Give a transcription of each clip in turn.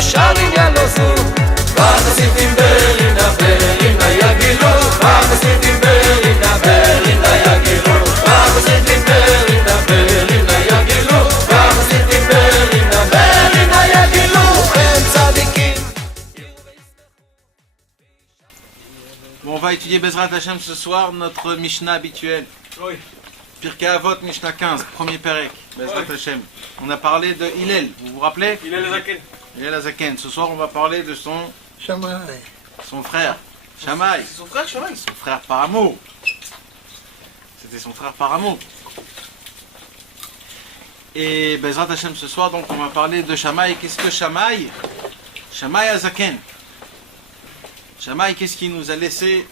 שרים ילוזו והחסידים ברינה ברינה יגילו והחסידים ברינה ברינה יגילו והחסידים ברינה ברינה יגילו והחסידים ברינה ברינה יגילו הם צדיקים. Bon, on va étudier Bezrat Hashem ce soir, notre Mishnah habituelle. Oui. Pirkei Avot, Mishnah 15, premier Perek, Bezrat Hashem. On a parlé de Hillel, vous vous rappelez? Hillel Azaken. Hillel Azaken. Ce soir, on va parler de son frère, Shammai. C'est son frère Shammai. Son frère par amour. C'était son frère par amour. Et Bezrat Hashem ce soir, donc on va parler de Shammai. Qu'est-ce que Shammai? Shammai Azaken. Shammai, qu'est-ce qu'il nous a laissé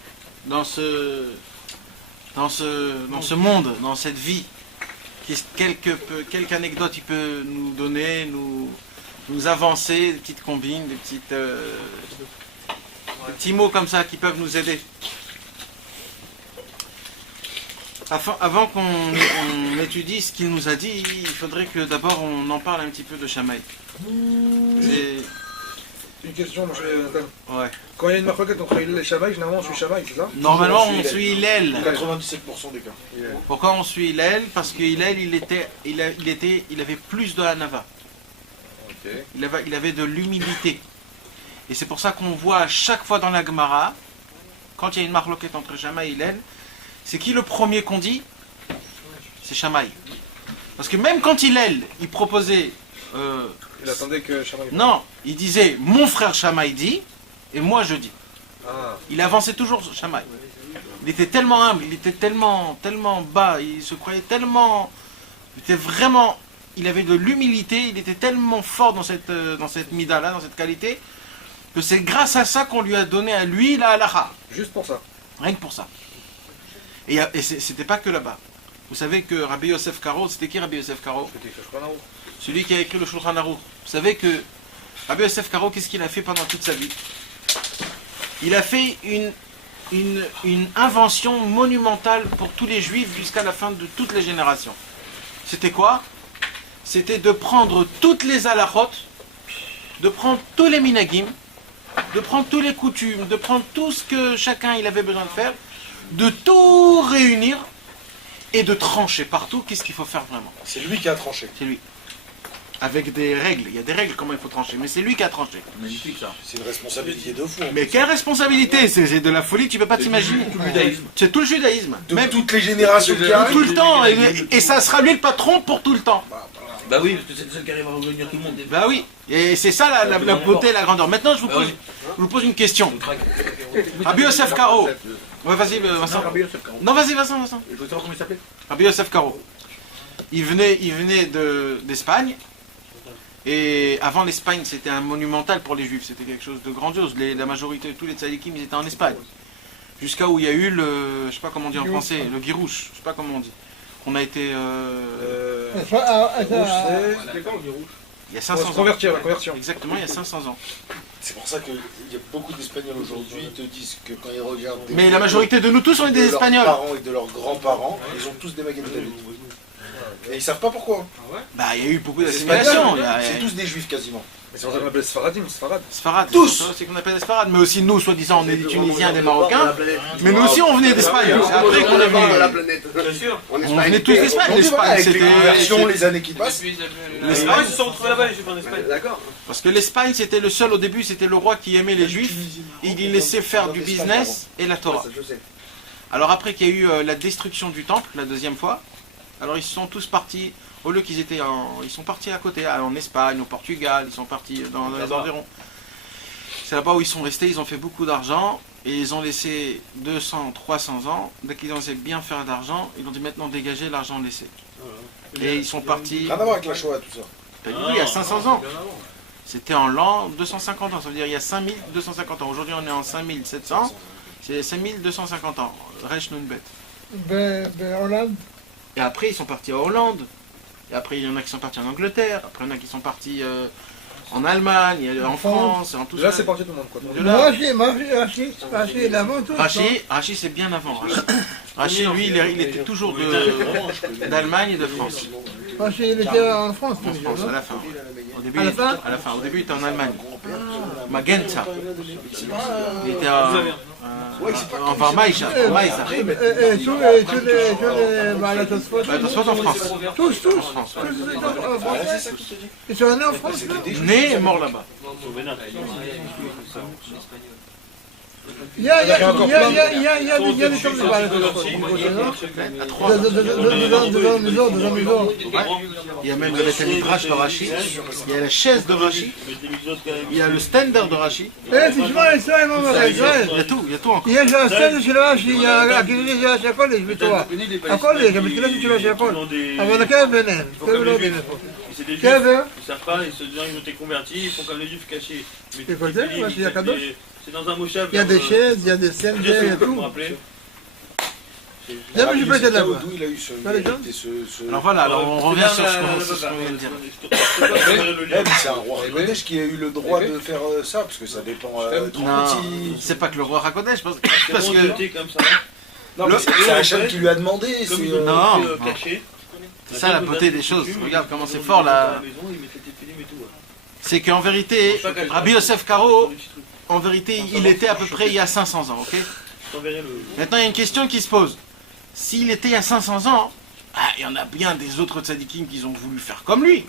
dans ce monde, dans cette vie? Quelques anecdotes il peut nous donner, nous avancer, des petites combines, des petits mots comme ça qui peuvent nous aider. Avant qu'on étudie ce qu'il nous a dit, il faudrait que d'abord on en parle un petit peu de Shammai. Une question, moi, Ouais. quand il y a une marquette entre Hillel et Shammai, généralement on suit Shammai, c'est ça? Normalement on suit Hillel. 97% des cas. Pourquoi on suit Hillel? Parce que Hillel il avait plus de Hanava. Okay. Il avait de l'humilité. Et c'est pour ça qu'on voit à chaque fois dans la Gemara, quand il y a une marloquette entre Shammai et Hillel, c'est qui le premier qu'on dit? C'est Shammai. Parce que même quand Hillel, il proposait... Il attendait que Shammai... Non, il disait « mon frère Shammai dit » et moi je dis. Ah. Il avançait toujours sur Shammai. Il était tellement humble, il était tellement bas, il se croyait tellement... Il avait de l'humilité, il était tellement fort dans cette mida-là, dans cette qualité, que c'est grâce à ça qu'on lui a donné à lui la halacha. Juste pour ça. Rien que pour ça. Et c'était pas que là-bas. Vous savez que Rabbi Yosef Karo, c'était qui Rabbi Yosef Karo? Celui qui a écrit le Shulchan Aruch. Vous savez que Rabbi Yosef Karo, qu'est-ce qu'il a fait pendant toute sa vie? Il a fait une invention monumentale pour tous les juifs jusqu'à la fin de toutes les générations. C'était quoi? C'était de prendre toutes les halachot, de prendre tous les minagim, de prendre tous les coutumes, de prendre tout ce que chacun il avait besoin de faire, de tout réunir et de trancher partout qu'est-ce qu'il faut faire vraiment. C'est lui qui a tranché. C'est lui. Avec des règles, il y a des règles comment il faut trancher, mais c'est lui qui a tranché. Magnifique ça. C'est une responsabilité de fou. Mais quelle responsabilité? C'est de la folie, tu peux pas t'imaginer. Tout le judaïsme. C'est tout le judaïsme. De Même toutes les générations qui arrivent. tout le temps, et ça sera lui le patron pour tout le temps. Bah oui, parce que c'est le seul qui arrive à revenir tout le monde. Bah oui, et c'est ça la beauté et la grandeur. Maintenant je vous pose une question. Rabbi Yosef Karo. Ouais, vas-y Vincent. Non, vas-y Vincent. Je veux savoir comment il s'appelait. Rabbi Yosef Karo. Il venait d'Espagne. Et avant l'Espagne, c'était un monumental pour les Juifs. C'était quelque chose de grandiose. La majorité de tous les tzadikim, ils étaient en Espagne. Jusqu'à où il y a eu je sais pas comment on dit en français, le guirouche. Je sais pas comment on dit. On a été... C'était quand le rouge? Il y a 500 ans. Convertir, la conversion. Exactement, il y a 500 ans. C'est pour ça qu'il y a beaucoup d'Espagnols aujourd'hui qui te disent que quand ils regardent des Mais la majorité de nous tous, on est des Espagnols. De leurs parents et de leurs grands-parents, ils ont tous des maguettes de David. Et ils savent pas pourquoi. Bah, il y a eu beaucoup Les d'assimilations. Espagnols, c'est tous des juifs quasiment. Mais c'est pour ça qu'on appelle Sfaradim, Sfarad. Sfarad. Tous. C'est qu'on appelle des Sfarad. Mais aussi nous, soi-disant, on est des Tunisiens, des Marocains. Mais nous aussi, on venait d'Espagne. C'est après qu'on est venu. Bien sûr. On venait tous d'Espagne. Aujourd'hui, voilà, L'Espagne, avec les conversions, les années qui passent. Ah, ils se sont retrouvés là-bas, les juifs en Espagne. D'accord. Parce que l'Espagne, c'était le seul, au début, c'était le roi qui aimait les Juifs. Il les laissait faire du business et la Torah. Je sais. Alors après qu'il y a eu la destruction du temple, la deuxième fois, alors ils sont tous partis, au lieu qu'ils étaient ils sont partis à côté, en Espagne, au Portugal, ils sont partis dans les environs. C'est là-bas où ils sont restés, ils ont fait beaucoup d'argent, et ils ont laissé 200, 300 ans. Dès qu'ils ont laissé bien faire d'argent, ils ont dit maintenant dégagez l'argent laissé. Et ils sont partis, Rien à voir avec la Shoah, tout ça. oui, il y a 500 ans. C'était en l'an 250 ans, ça veut dire il y a 5250 ans. Aujourd'hui on est en 5700, c'est 5250 ans. Resh Nun Bet. Hollande. Et après ils sont partis à Hollande. Et après il y en a qui sont partis en Angleterre. Après il y en a qui sont partis en Allemagne, en France, en tout ça. Là c'est parti tout le monde quoi. De là. Rachid, avant tout. Rachid c'est bien avant. Rachid lui il était toujours d'Allemagne et de France. Parce qu'il était en France, En tous les France, jours, à non? la fin. Au début, À la fin à la fin. Au début, il était en Allemagne. Magenta. Il était en Varmaïcha. Tous les Balatosphot, En France. tous, En France. en France. Ils sont nés en France, non? Né et mort là-bas. Il y a des tombes de Balatosphot. À trois. Devant nous autres. Il y a même le Beth Midrash de Rashi. Il y a la chaise de Rashi. Il y a le stander de Rashi. תשמע, ישראל אומר לך, ישראל. Il y a tout encore. יש הסטנדר של רש"י, הכיסוי של רש"י, הכל יש בתורה. הכל יש, המשקלת של רש"י, הכל. אבל הקבר ביניהם, קבר לא ביניהם. C'est des juifs, קבר, ils savent pas, ils se disent ils ont été convertis, ils font comme les juifs cachés. Mais c'est quoi ça, moi, c'est Yakadosh. c'est dans un moshav. il y a des chaises, il y a des scènes, il y a tout. Jamais je peux être là-bas. D'où il a eu ce... Pas les gens Alors voilà, alors on revient sur ce qu'on vient de dire. C'est un roi Hakodesh qui a eu le droit de faire ça, parce que ça dépend... Non, c'est pas que le roi Hakodesh, parce que... comme ça. Non, mais c'est Hachem qui lui a demandé. Comme c'est, ils ont non, été non. cachés. C'est ça la beauté des choses. Regarde comment c'est fort là. C'est qu'en vérité, Rabbi Yosef Karo, en vérité, il était à peu près il y a 500 ans, ok? Maintenant, il y a une question qui se pose. S'il était il y a 500 ans, il y en a bien des autres tzadikim qui ont voulu faire comme lui.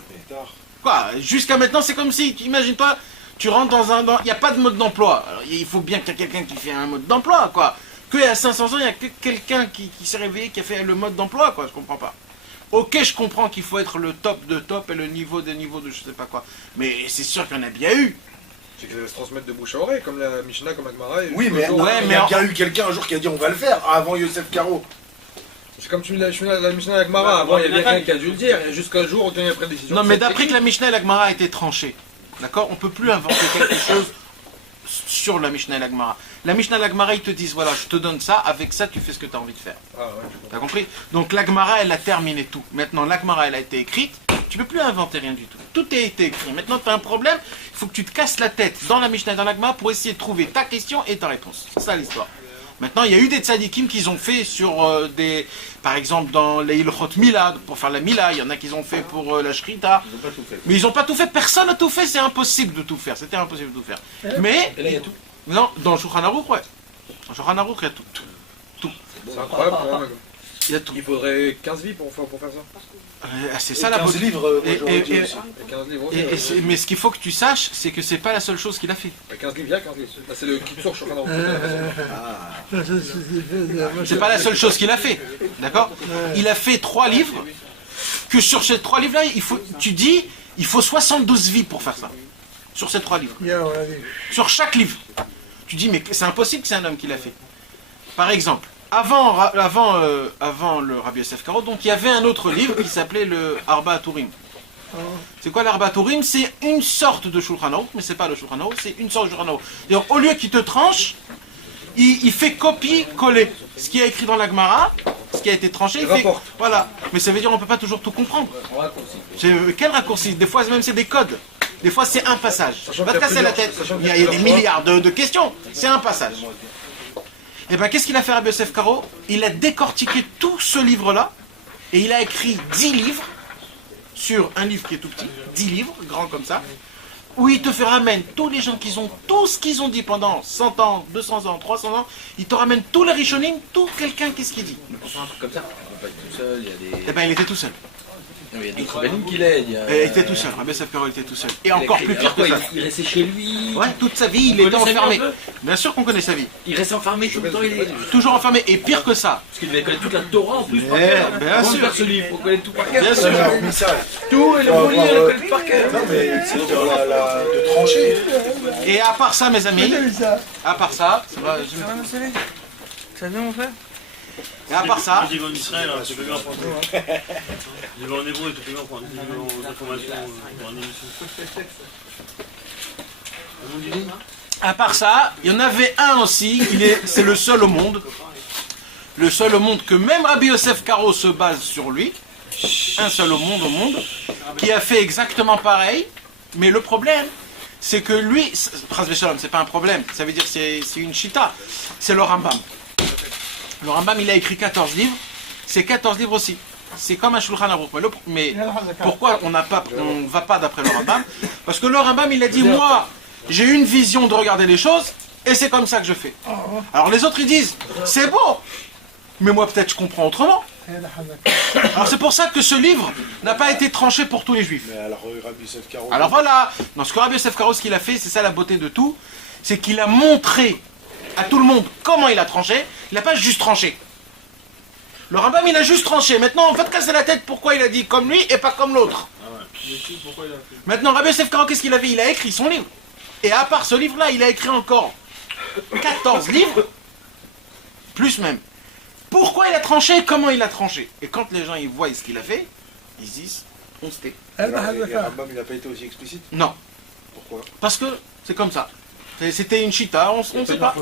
Quoi? Jusqu'à maintenant, c'est comme si, imagine-toi, tu rentres dans un... Il n'y a pas de mode d'emploi. Alors, il faut bien qu'il y ait quelqu'un qui fait un mode d'emploi, quoi. Qu'il y a 500 ans, il n'y a que quelqu'un qui s'est réveillé, qui a fait le mode d'emploi, quoi. Je comprends pas. Ok, je comprends qu'il faut être le top de top et le niveau des niveaux de je sais pas quoi. Mais c'est sûr qu'il y en a bien eu. C'est que ça va se transmettre de bouche à oreille, comme la Mishnah, comme la Gemara. Oui, mais Ouais, il y mais a en- bien eu quelqu'un un jour qui a dit on va le faire, avant Yosef Karo. C'est comme tu la Mishnah et la Gemara. Avant, il y avait quelqu'un qui a dû le dire, et jusqu'à un jour où il y a pris une décision. Non, mais d'après que la Mishnah et la Gemara a été tranchée, d'accord, on peut plus inventer quelque chose sur la Mishnah et la Gemara. La Mishnah et la Gemara, ils te disent, voilà, je te donne ça, avec ça, tu fais ce que tu as envie de faire. Ah ouais, T'as compris? Donc la Gemara, elle a terminé tout. Maintenant, la Gemara, elle a été écrite, tu peux plus inventer rien du tout. Tout a été écrit. Maintenant, tu as un problème, il faut que tu te casses la tête dans la Mishnah et dans la Gemara pour essayer de trouver ta question et ta réponse. C'est ça l'histoire. Maintenant, il y a eu des tzadikim qu'ils ont fait sur des... Par exemple, dans les Ilchot Mila, pour faire la Mila, il y en a qui ont fait pour la Shrita. Ils n'ont pas tout fait. Mais ils n'ont pas tout fait, personne n'a tout fait, c'est impossible de tout faire. C'était impossible de tout faire. Mais, Et là, il y a tout. non, dans le Shulchan Aruch, ouais. Dans le Shulchan Aruch, il y a tout. c'est incroyable quand même. Il y a tout. Il faudrait 15 vies pour faire ça. C'est ça la 15 beauté. livres, moi Et- j'aurais et- dit et- aussi. Et 15 livres Et aussi. mais ce qu'il faut que tu saches, c'est que c'est pas la seule chose qu'il a fait. 15 livres, il y a 15 livres. Là, c'est le Kitsur Shulchan C'est pas la seule chose qu'il a fait, d'accord? Il a fait 3 livres, que sur ces 3 livres-là, tu dis, il faut 72 vies pour faire ça. Sur ces 3 livres. Sur chaque livre. Tu dis, mais c'est impossible que c'est un homme qui l'a fait. Par exemple, avant le Rabbi Yosef Karo, donc il y avait un autre livre qui s'appelait le Arba Turim. C'est quoi l'Arba Turim? C'est une sorte de Shulchan Aruch, mais c'est pas le Shulchan Aruch, c'est une sorte de Shulchan Aruch. D'ailleurs, au lieu qu'il te tranche, il fait copier-coller. Ce qui est écrit dans la Gemara, ce qui a été tranché, il fait... Rapporte. Voilà. Mais ça veut dire qu'on ne peut pas toujours tout comprendre. Quel raccourci? Des fois, même c'est des codes. Des fois, c'est un passage. Sachant Va te qu'il y a casser la plusieurs- tête. sachant qu'il Il y a y a des plusieurs milliards de questions. C'est un passage. Et bien, qu'est-ce qu'il a fait Rabbi Yosef Karo? Il a décortiqué tout ce livre-là et il a écrit 10 livres sur un livre qui est tout petit, 10 livres, grand comme ça, où il te fait ramène tous les gens qui ont tout ce qu'ils ont dit pendant 100 ans, 200 ans, 300 ans, il te ramène tous les rishonim, tout quelqu'un qu'est-ce qu'il dit. Pour faire un truc comme ça, il n'est pas tout seul, il y a des... Eh bien, il était tout seul. Il y a d'autres rabbinim qui l'aident. Il était tout seul, Rabbi Yosef Karo était tout seul. Et encore plus pire que ça. Il restait chez lui. Ouais, toute sa vie, il Vous était connaissez enfermé. un peu Bien sûr qu'on connaît sa vie. Il restait enfermé tout le temps. Il est... Toujours enfermé. Et pire que ça. Parce qu'il devait connaître toute la Torah en plus. Par Eh, cœur. bien Comment sûr. faire ce livre pour connaître tout par cœur. Bien sûr. Mais ça, Tout et le Faut mot lire, avoir, le connaître par cœur. non mais c'est de trancher. Et à part ça, mes amis, à part ça, ça va, Ça vient mon frère? et à part ça, Je dis en Israël, c'est pas bien en français. Je vais en hébreu, c'est pas bien en français. Je vais en information, en émission. à part ça, il y en avait un aussi, c'est le seul au monde. Le seul au monde que même Rabbi Yosef Karo se base sur lui. Un seul au monde, qui a fait exactement pareil. Mais le problème, c'est que lui, Chas v'Shalom, c'est pas un problème. Ça veut dire c'est une chita. C'est le Rambam. Le Rambam, il a écrit 14 livres. Ces 14 livres aussi, c'est comme un Shulchan Aruch. Mais pourquoi on ne va pas d'après le Rambam? Parce que le Rambam, il a dit, moi, j'ai une vision de regarder les choses, et c'est comme ça que je fais. Alors les autres, ils disent, c'est beau, mais moi, peut-être, je comprends autrement. Alors c'est pour ça que ce livre n'a pas été tranché pour tous les juifs. Mais alors, Rabbi Yosef Karo. Alors voilà, dans ce que Rabbi Yosef Karo, ce qu'il a fait, c'est ça la beauté de tout, c'est qu'il a montré à tout le monde comment il a tranché, il n'a pas juste tranché. Le Rambam, il a juste tranché. Maintenant, on va te casser la tête pourquoi il a dit comme lui et pas comme l'autre. Maintenant, Rabbi Yosef Karo, qu'est-ce qu'il avait? Il a écrit son livre. Et à part ce livre-là, il a écrit encore 14 livres, plus même. Pourquoi il a tranché et comment il a tranché? Et quand les gens ils voient ce qu'il a fait, ils se disent, on se tait. Et Rambam, il n'a pas été aussi explicite? Non, Pourquoi? parce que c'est comme ça. C'était une chita, on ne sait pas.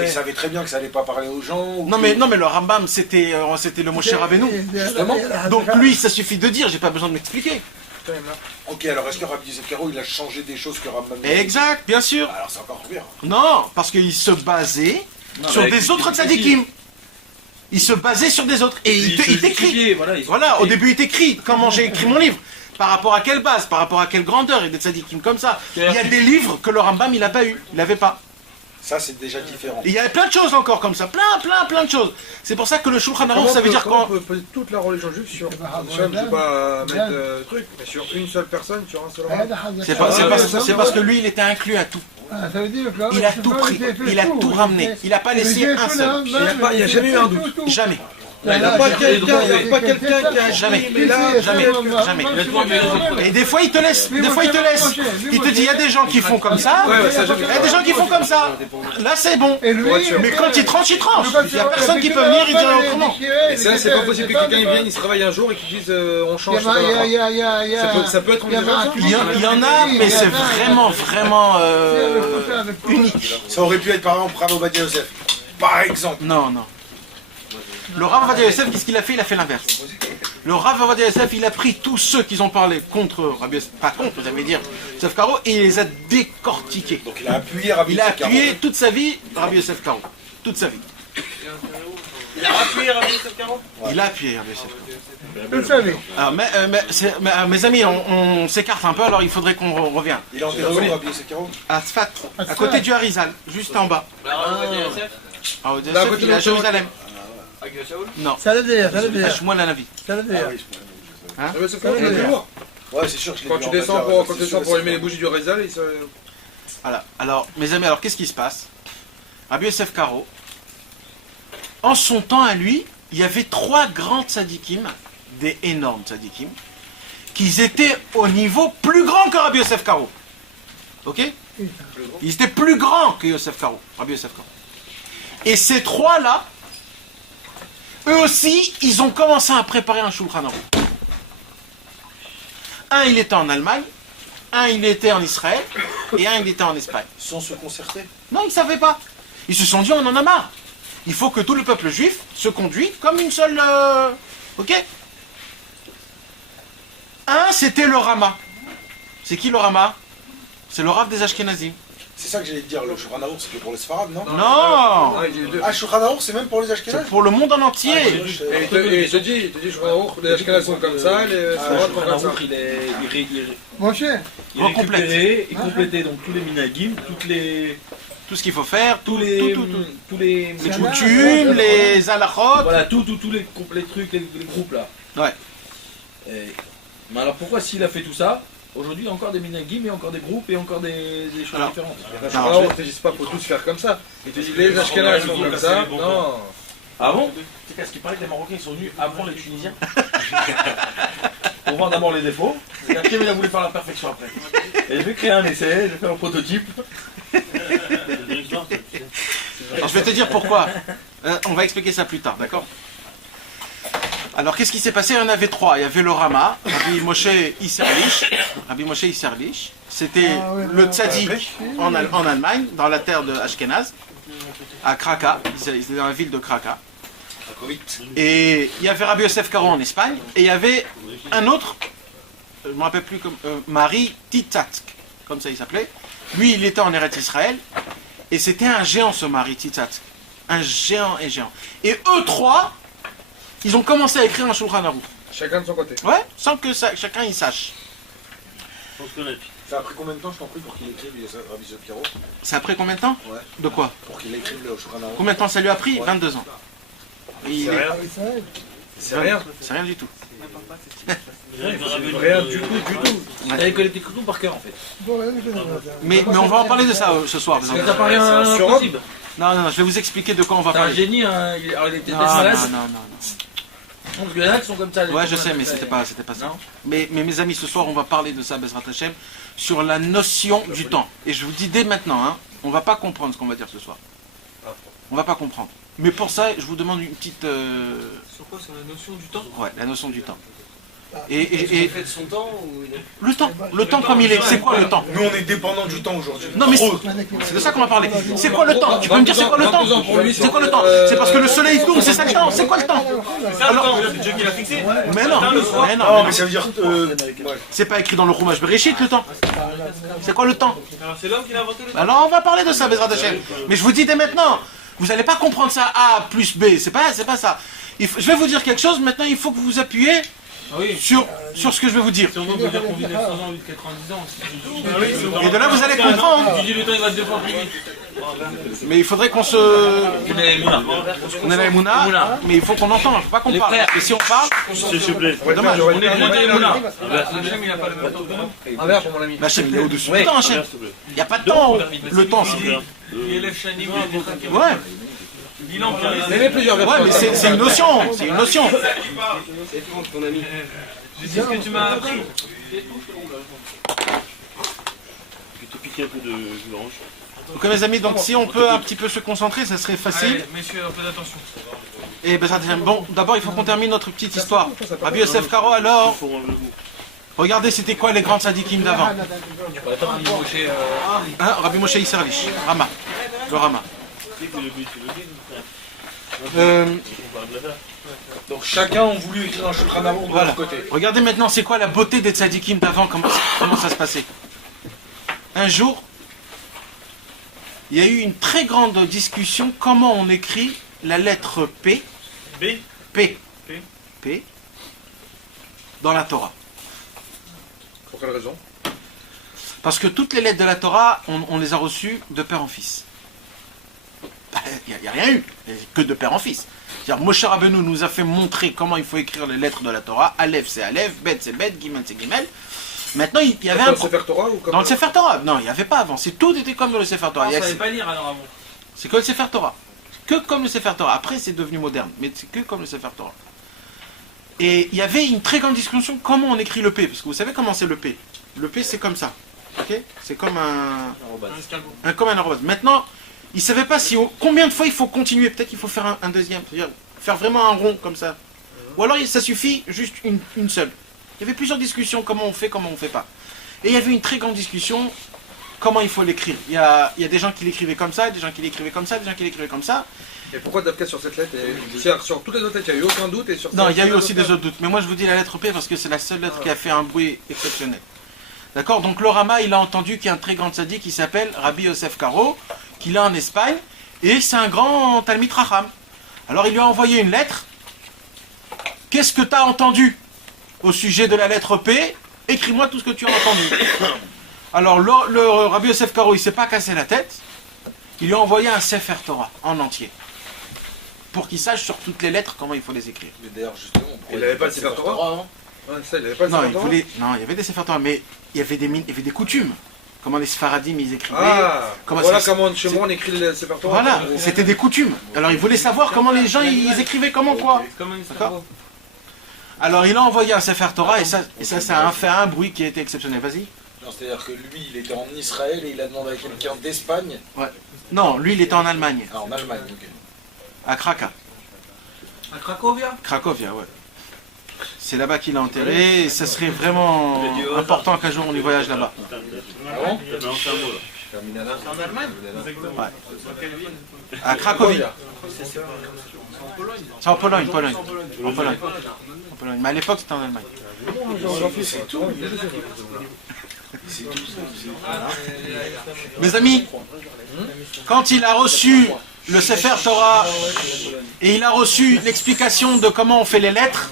Il savait très bien que ça n'allait pas parler aux gens. Ou Non mais le Rambam c'était le Moshe Rabbeinu, justement. Donc lui ça suffit de dire, j'ai pas besoin de m'expliquer. Ok, alors est-ce que Rabbi Yosef Karo, il a changé des choses que Rambam... Exact, bien sûr. Alors c'est encore pire. Non, parce qu'il se basait sur des autres tzadikim. Il se basait sur des autres. Et il t'écrit. Voilà, au début il t'écrit comment j'ai écrit mon livre. Par rapport à quelle base, par rapport à quelle grandeur, et des tzadikim comme ça. Il y a des livres que le Rambam il n'a pas eu, il n'avait pas. Ça c'est déjà différent. Et il y a plein de choses encore comme ça, plein de choses. C'est pour ça que le Shulchan Aruch, ça veut dire comment quoi? on peut poser toute la religion juive sur... Je ne vais pas mettre truc, mais sur une seule personne, sur un seul Rambam. C'est parce que lui il était inclus à tout. Il a tout pris, il a tout ramené, il n'a pas laissé un seul. Il n'y a jamais eu un doute. Jamais. Il n'y a pas quelqu'un qui a Jamais, mais là, jamais. Et des fois il te laisse, il te dit il y a des gens qui font comme ça, il y a des gens qui font comme ça. Là c'est bon. Mais quand il tranche, il tranche. Il n'y a personne qui peut venir et dire autrement. Et ça, c'est pas possible que quelqu'un vienne, il se réveille un jour et qu'il dise on change. Ça peut être envisageable. Il y en a, mais c'est vraiment unique. Ça aurait pu être par exemple Rav Ovadia Yosef. Par exemple. Non. Le Rav Ovadia Yosef, qu'est-ce qu'il a fait? Il a fait l'inverse. Le Rav Ovadia Yosef, il a pris tous ceux qui ont parlé contre Rabbi Yosef, pas contre, vous allez dire, Yosef Karo, et il les a décortiqués. Donc il a appuyé Rabbi Il a Yosef Karo. appuyé toute sa vie Rabbi Yosef Karo. Toute sa vie. Il a appuyé Rabbi Yosef Karo? Il a appuyé Rabbi Yosef Karo. Alors, mes amis, on s'écarte un peu, alors il faudrait qu'on revienne. Il a enterré où Rabbi Yosef Karo? À Sfat, à côté du Harizal, juste en bas. Ah, au Yosef, il est à Jérusalem. Non. À Shmuel Hanavi. Ouais, c'est sûr que je l'ai Quand vu tu en descends Badia, pour allumer les bougies du Rizal, Voilà. Alors, mes amis, qu'est-ce qui se passe? Rabbi Yosef Karo, en son temps à lui, il y avait 3 grands tzadikim, des énormes tzadikim, qui étaient au niveau plus grand que Rabbi Yosef Karo. Ok? Ils étaient plus grands que Yosef Karo, Rabbi Yosef Karo. Et ces 3-là, eux aussi, ils ont commencé à préparer un Shulchan Aruch. Un, il était en Allemagne, un, il était en Israël, et un, il était en Espagne. sans se concerter. Non, ils ne savaient pas. Ils se sont dit, on en a marre. Il faut que tout le peuple juif se conduise comme une seule... Ok? Un, c'était le Rama. C'est qui le Rama? C'est le Rav des Ashkenazim. C'est ça que j'allais te dire, le Shulchan Aruch, c'est que pour les Sfarad, non? Non! Ah, Shulchan Aruch, c'est même pour les Ashkenazes? C'est pour le monde en entier. Et il te dit, Shulchan Aruch, les Ashkenazes sont comme ça, les Sfarad sont comme ça. Il complète. Il complétait donc tous les minagim, Tout ce qu'il faut faire, tous les les coutumes, les halachot. voilà, tous les trucs, les groupes là. Ouais. Mais alors pourquoi s'il a fait tout ça, aujourd'hui il y a encore des minagim, il y a encore des groupes et encore des choses Alors, différentes. Shulchan Aruch, te disent pas, faut tous faire comme ça. Ils te disent, les Ashkenazes sont comme ça. Non. Ah bon? C'est qu'à ce qui paraît que les Marocains ils sont venus avant les Tunisiens. On voit d'abord les défauts, et après il a voulu faire la perfection après. Et je vais créer un essai, je vais faire un prototype. Alors, je vais te dire pourquoi. On va expliquer ça plus tard, d'accord? Alors, qu'est-ce qui s'est passé? Il y en avait 3. Il y avait le Rama, Rabbi Moshe Isserlich. C'était le tzaddik en Allemagne, dans la terre de Ashkenaz, à Kraka. Ils étaient dans la ville de Kraka. Et il y avait Rabbi Yosef Karo en Espagne. Et il y avait un autre, je ne me rappelle plus, Marie Titzatk, comme ça il s'appelait. Lui, il était en Eretz Israël. Et c'était un géant, ce Marie Titzatk. Un géant et géant. Et eux 3, ils ont commencé à écrire un Shulchan Aruch. Chacun de son côté. Ouais, sans que chacun y sache. Ça a pris combien de temps, je t'en prie, pour qu'il écrive Rabbi Yosef Karo? C'est après combien de temps? Ouais. De quoi? Pour qu'il écrive le Shulchan Aruch. Combien de temps ça lui a pris? 22 ans. Et C'est rien. C'est rien. C'est rien du tout. Rien du tout. Il avait collecté tout par cœur en fait. Mais on va en parler de ça ce soir. Mais t'as pas rien impossible. Non, je vais vous expliquer de quoi on va T'es un parler. génie, hein. Alors, il était Non, peut-être malade. non. Parce qu'il y en a qui sont comme ça. Ouais, je sais, mais c'était pas ça. Non. Mais mes amis, ce soir, on va parler de ça, Bezrat Hashem, sur la notion du temps. Et je vous dis dès maintenant, hein, on va pas comprendre ce qu'on va dire ce soir. On va pas comprendre. Mais pour ça, je vous demande une petite... Sur quoi? Sur la notion du temps? Ouais, la notion du temps. Il fait de son temps ou... Le temps comme il est, c'est quoi le temps? Nous, on est dépendant du temps aujourd'hui. Non mais c'est de ça qu'on va parler. C'est quoi le temps? Tu peux me dire c'est quoi le temps? C'est quoi le temps? C'est parce que le soleil tourne, c'est ça le temps? C'est quoi le temps? Alors, C'est Dieu qui l'a fixé. mais non, Non, mais ça veut dire. c'est pas écrit dans le Chumash Bereshit le temps. C'est quoi le temps? Alors c'est l'homme qui l'a inventé le temps. Alors on va parler de ça, Bezrat Hashem. Mais je vous dis dès maintenant, vous n'allez pas comprendre ça A plus B, c'est pas ça. Je vais vous dire quelque chose, maintenant il faut que vous vous appuyez sur ce que je vais vous dire. Si on veut dire qu'on vit 900 ans au lieu de 90 ans. Et de là vous allez comprendre. Tu dis le temps il va 2 fois plus vite. Mais il faudrait qu'on se... On est Mouna. On est la Emouna, mais il faut qu'on entende, il faut pas qu'on parle. Parce que si on parle, c'est dommage. On est Mouna et Mouna. Hachem il a pas le même temps que nous. Un verre pour mon ami. La Hachem, il est au-dessus du temps, Hachem. Il n'y a pas de temps, le temps. Il élève Chanim, il est tranquille. Ouais, Bilan pour Il y avait plusieurs verres. ouais, mais c'est une notion, c'est une notion. C'est Franck, ton ami. Je sais ce que tu m'as appris. Donc mes amis, donc si on peut un petit peu se concentrer, ça serait facile. Allez, messieurs, un peu d'attention. Et ben ça devient bon. D'abord, il faut qu'on termine notre petite histoire. Rabbi Yosef Karo, alors, regardez, c'était quoi les grands tzadikim d'avant? Attends, il Moshe. Hein, Rabbi Moshe Isserlich, Rama, le Rama. Donc chacun ont voulu écrire un Shulchan Aruch de Voilà. leur côté. Regardez maintenant, c'est quoi la beauté des tzadikim d'avant, comment ça se passait. Un jour, il y a eu une très grande discussion comment on écrit la lettre P, P, dans la Torah. Pour quelle raison? Parce que toutes les lettres de la Torah, on les a reçues de père en fils. Il n'y a rien eu, que de père en fils. C'est-à-dire, Moshe Rabbeinu nous a fait montrer comment il faut écrire les lettres de la Torah. Aleph c'est Aleph, Bet c'est Bet, Gimel c'est Gimel. Maintenant, il y avait Dans un... le Sefer Torah ou comme Dans le Sefer Torah. Non, il n'y avait pas avant. Tout était comme dans le Sefer Torah. On savait pas lire alors avant. C'est que le Sefer Torah. Que comme le Sefer Torah. Après, c'est devenu moderne. Mais c'est que comme le Sefer Torah. Et il y avait une très grande discussion comment on écrit le P. Parce que vous savez comment c'est le P. Le P, c'est comme ça. Ok? C'est comme comme un arrobase. Maintenant, ils ne savaient pas combien de fois il faut continuer. Peut-être qu'il faut faire un deuxième. C'est-à-dire faire vraiment un rond comme ça. Ou alors ça suffit juste une seule. Il y avait plusieurs discussions, comment on fait pas. Et il y avait une très grande discussion, comment il faut l'écrire. Il y a des gens qui l'écrivaient comme ça, des gens qui l'écrivaient comme ça, des gens qui l'écrivaient comme ça. Et pourquoi Davka sur cette lettre et sur toutes les autres lettres, il n'y a eu aucun doute et sur Non, il y a eu celle-là, aussi des autres doutes. Mais moi je vous dis la lettre P parce que c'est la seule lettre qui a fait un bruit exceptionnel. D'accord? Donc le Rama, il a entendu qu'il y a un très grand tzaddik qui s'appelle Rabbi Yosef Karo, qu'il est en Espagne, et c'est un grand Talmid Racham. Alors il lui a envoyé une lettre. Qu'est-ce que tu as entendu au sujet de la lettre P? Écris-moi tout ce que tu as entendu. Alors le Rabbi Yosef Karo, il ne s'est pas cassé la tête. Il lui a envoyé un Sefer Torah en entier. Pour qu'il sache sur toutes les lettres comment il faut les écrire. Mais d'ailleurs, justement, Il n'avait pas le Sefer Torah avant. Ouais, ça, il n'avait pas le Non, Sefer Torah non, il y avait des Sefer Torah, mais il y avait des coutumes. Comment les Sfaradim ils écrivaient. Ah, comment voilà c'est- comment chez moi on écrit le Sefer Torah. Voilà, c'était des coutumes. Alors il voulait savoir comment les gens ils écrivaient comment quoi. Comme un D'accord. Alors il a envoyé un Sefer Torah et ça a fait un bruit qui a été exceptionnel. Vas-y. Non, c'est-à-dire que lui, il était en Israël et il a demandé à quelqu'un d'Espagne. Non, lui il était en Allemagne, Ah, en Allemagne, ok. à Kraka. À Cracovia. Cracovia, ouais. C'est là-bas qu'il a enterré et ça serait vraiment important qu'un jour on y voyage là-bas. Ah bon? C'est en Allemagne. Ouais. À Cracovie. C'est en Pologne, En Pologne. Mais à l'époque c'était en Allemagne. Mes amis, quand il a reçu le Sefer Torah et il a reçu l'explication de comment on fait les lettres,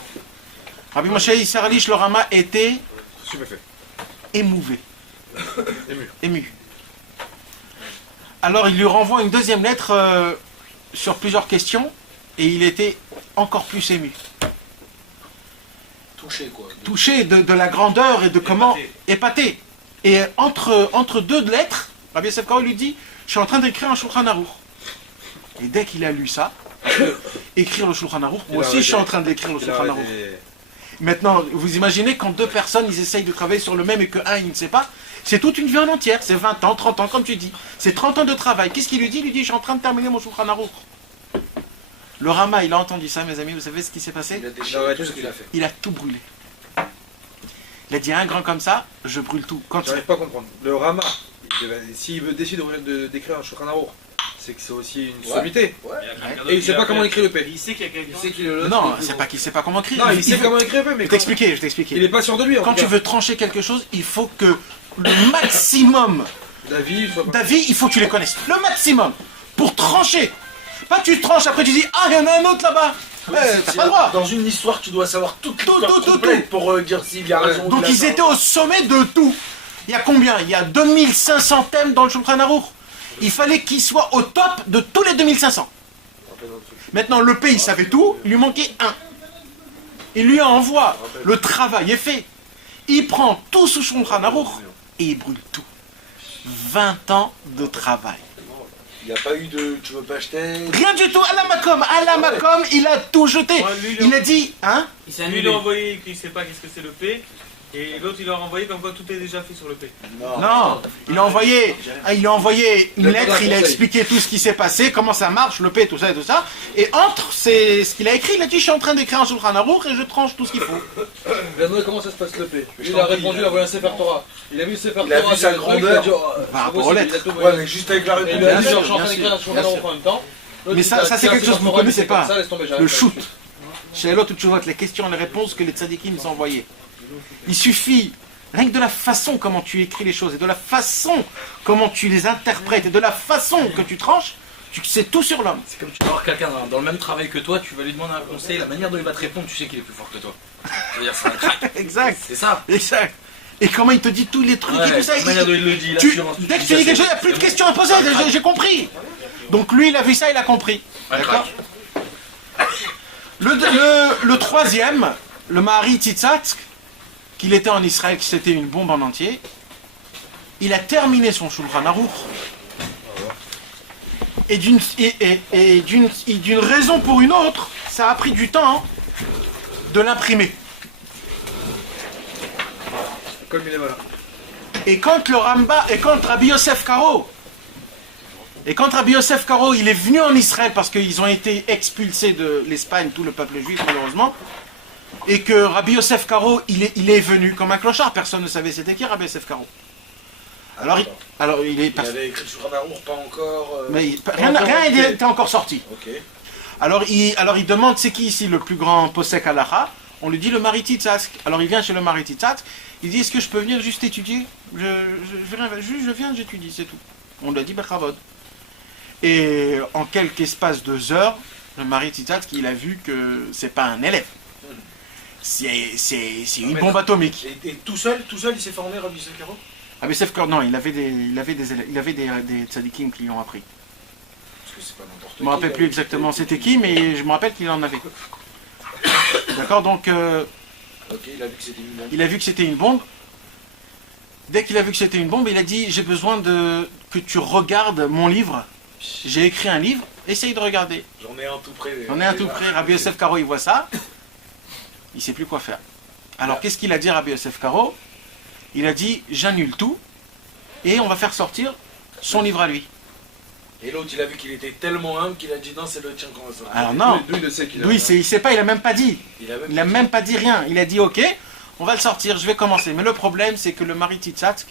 Rabbi Moshe Isserlich, le Rama, était Stupéfait. émouvé. Ému. Ému. Alors il lui renvoie une deuxième lettre sur plusieurs questions et il était encore plus ému. Touché quoi. Touché de la grandeur et de comment... Épaté. Et entre deux lettres, Rabbi Yosef Karo lui dit, je suis en train d'écrire un Shulchan Aruch. Et dès qu'il a lu ça, écrire le Shulchan Aruch, moi aussi je suis en train d'écrire le Shulchan Aruch. Maintenant, vous imaginez quand deux personnes, ils essayent de travailler sur le même et qu'un, il ne sait pas, c'est toute une vie en entière, c'est 20 ans, 30 ans, comme tu dis. C'est 30 ans de travail. Qu'est-ce qu'il lui dit? Il lui dit, je suis en train de terminer mon Shulchan Aruch. Le Rama, il a entendu ça, mes amis, vous savez ce qui s'est passé? Il a déchiré tout ce qu'il a fait. Il a tout brûlé. Il a dit, un grand comme ça, je brûle tout. Quand J'arrive pas à comprendre. Le Rama, s'il veut décider d'écrire un Shulchan Aruch, c'est que c'est aussi une sommité. Ouais. Et il sait pas comment écrire le P. Il sait qu'il y a quelqu'un. C'est qu'il est Non, c'est pas qu'il sait pas comment écrire. Non, il sait comment écrire le P, mais Je vais t'expliquer. il est pas sûr de lui. Quand tu veux trancher quelque chose, il faut que le maximum David, d'avis, il faut que tu les connaisses. Le maximum. Pour trancher. Pas tu tranches, après tu dis, ah, il y en a un autre là-bas. T'as pas le droit. Dans une histoire, tu dois savoir tout tout. pour dire s'il y a raison. Donc ils étaient au sommet de tout. Il y a combien? Il y a 2500 thèmes dans le Shulchan Aruch. Il fallait qu'il soit au top de tous les 2500. Maintenant, le pays savait tout, il lui manquait un. Il lui envoie, le travail est fait. Il prend tout ce Shulchan Aruch et il brûle tout. 20 ans de travail. Il n'y a pas eu de tu veux pas acheter. Rien du tout, à la Makom, il a tout jeté. Il a dit, hein? Lui, il a envoyé qu'il ne sait pas qu'est-ce que c'est le P. Et l'autre, il leur a envoyé comme quoi tout est déjà fait sur le P. Non, il a envoyé une lettre, il a expliqué tout ce qui s'est passé, comment ça marche, le P, tout ça et tout ça. Et entre, c'est ce qu'il a écrit, il a dit, je suis en train d'écrire un Shulchan Aruch et je tranche tout ce qu'il faut. Il a demandé comment ça se passe le P. Il a répondu, il a envoyé un Sefer Torah. Il a vu le Sefer Torah. Il a vu sa grandeur. Par rapport aux lettres. Ouais, mais juste avec la Et il réponse. lui a dit, Bien je suis en train sûr, d'écrire un Shulchan Aruch en même temps. Mais ça c'est quelque chose que vous ne connaissez pas. Le Le shoot. Chez l'autre, tu vois que les questions et les réponses que les tzadikim sont envoyés. Il suffit, rien que de la façon comment tu écris les choses, et de la façon comment tu les interprètes, et de la façon que tu tranches, tu sais tout sur l'homme. C'est comme tu vas voir quelqu'un dans le même travail que toi, tu vas lui demander un conseil, la manière dont il va te répondre, tu sais qu'il est plus fort que toi. Je veux dire, c'est un crack. Exact. C'est ça. Exact. Et comment il te dit tous les trucs et tout ça. La manière dont il le dit, Tu- l'assurance. dès que tu dis quelque chose, il n'y a plus de questions à poser, j'ai compris. Donc lui, il a vu ça, il a compris. Un D'accord. crack. Le troisième, le Mahari Tzitzatzk, qu'il était en Israël, que c'était une bombe en entier, il a terminé son Shulchan Aruch. Et d'une raison pour une autre, ça a pris du temps de l'imprimer. Comme il est malin. Et quand le Ramba, et quand Rabbi Yosef Karo, il est venu en Israël parce qu'ils ont été expulsés de l'Espagne, tout le peuple juif malheureusement, et que Rabbi Yosef Karo, il est venu comme un clochard, personne ne savait c'était qui Rabbi Yosef Karo. Alors il est... Il avait écrit sur un amour, pas encore. Mais rien n'était encore sorti. Ok. Alors il demande c'est qui ici le plus grand posek halacha. On lui dit le Mahari Tzitzatzk. Alors il vient chez le Mahari Tzitzatzk. Il dit est-ce que je peux venir juste étudier? Je viens, j'étudie, c'est tout. On lui a dit Bechavod. Et en quelques espaces de heures, le Mahari Tzitzatzk, il a vu que c'est pas un élève. C'est une bombe atomique. Et tout seul, il s'est formé Rabbi Yosef Karo. Ah mais sauf que non, il avait des tzadikim qui lui ont appris. Parce que c'est pas n'importe qui. Je me rappelle plus exactement c'était qui, mais je me rappelle qu'il en avait. D'accord, donc Ok, il a vu que c'était une bombe. il a vu que c'était une bombe. Dès qu'il a vu que c'était une bombe, il a dit j'ai besoin que tu regardes mon livre. J'ai écrit un livre, essaye de regarder. J'en ai un tout près. On est à tout près. Rabbi Yosef Karo, il voit ça, il sait plus quoi faire. Alors qu'est-ce qu'il a dit Rabbi Yosef Karo? Il a dit j'annule tout et on va faire sortir son livre à lui. Et l'autre, il a vu qu'il était tellement humble qu'il a dit non, c'est le tien qu'on va sortir. Alors non, D'où il le sait qu'il a. lui il sait pas, il a même pas dit. Il Il a même pas dit rien. Il a dit ok, on va le sortir, je vais commencer. Mais le problème c'est que le Mahari Tzitzatzk,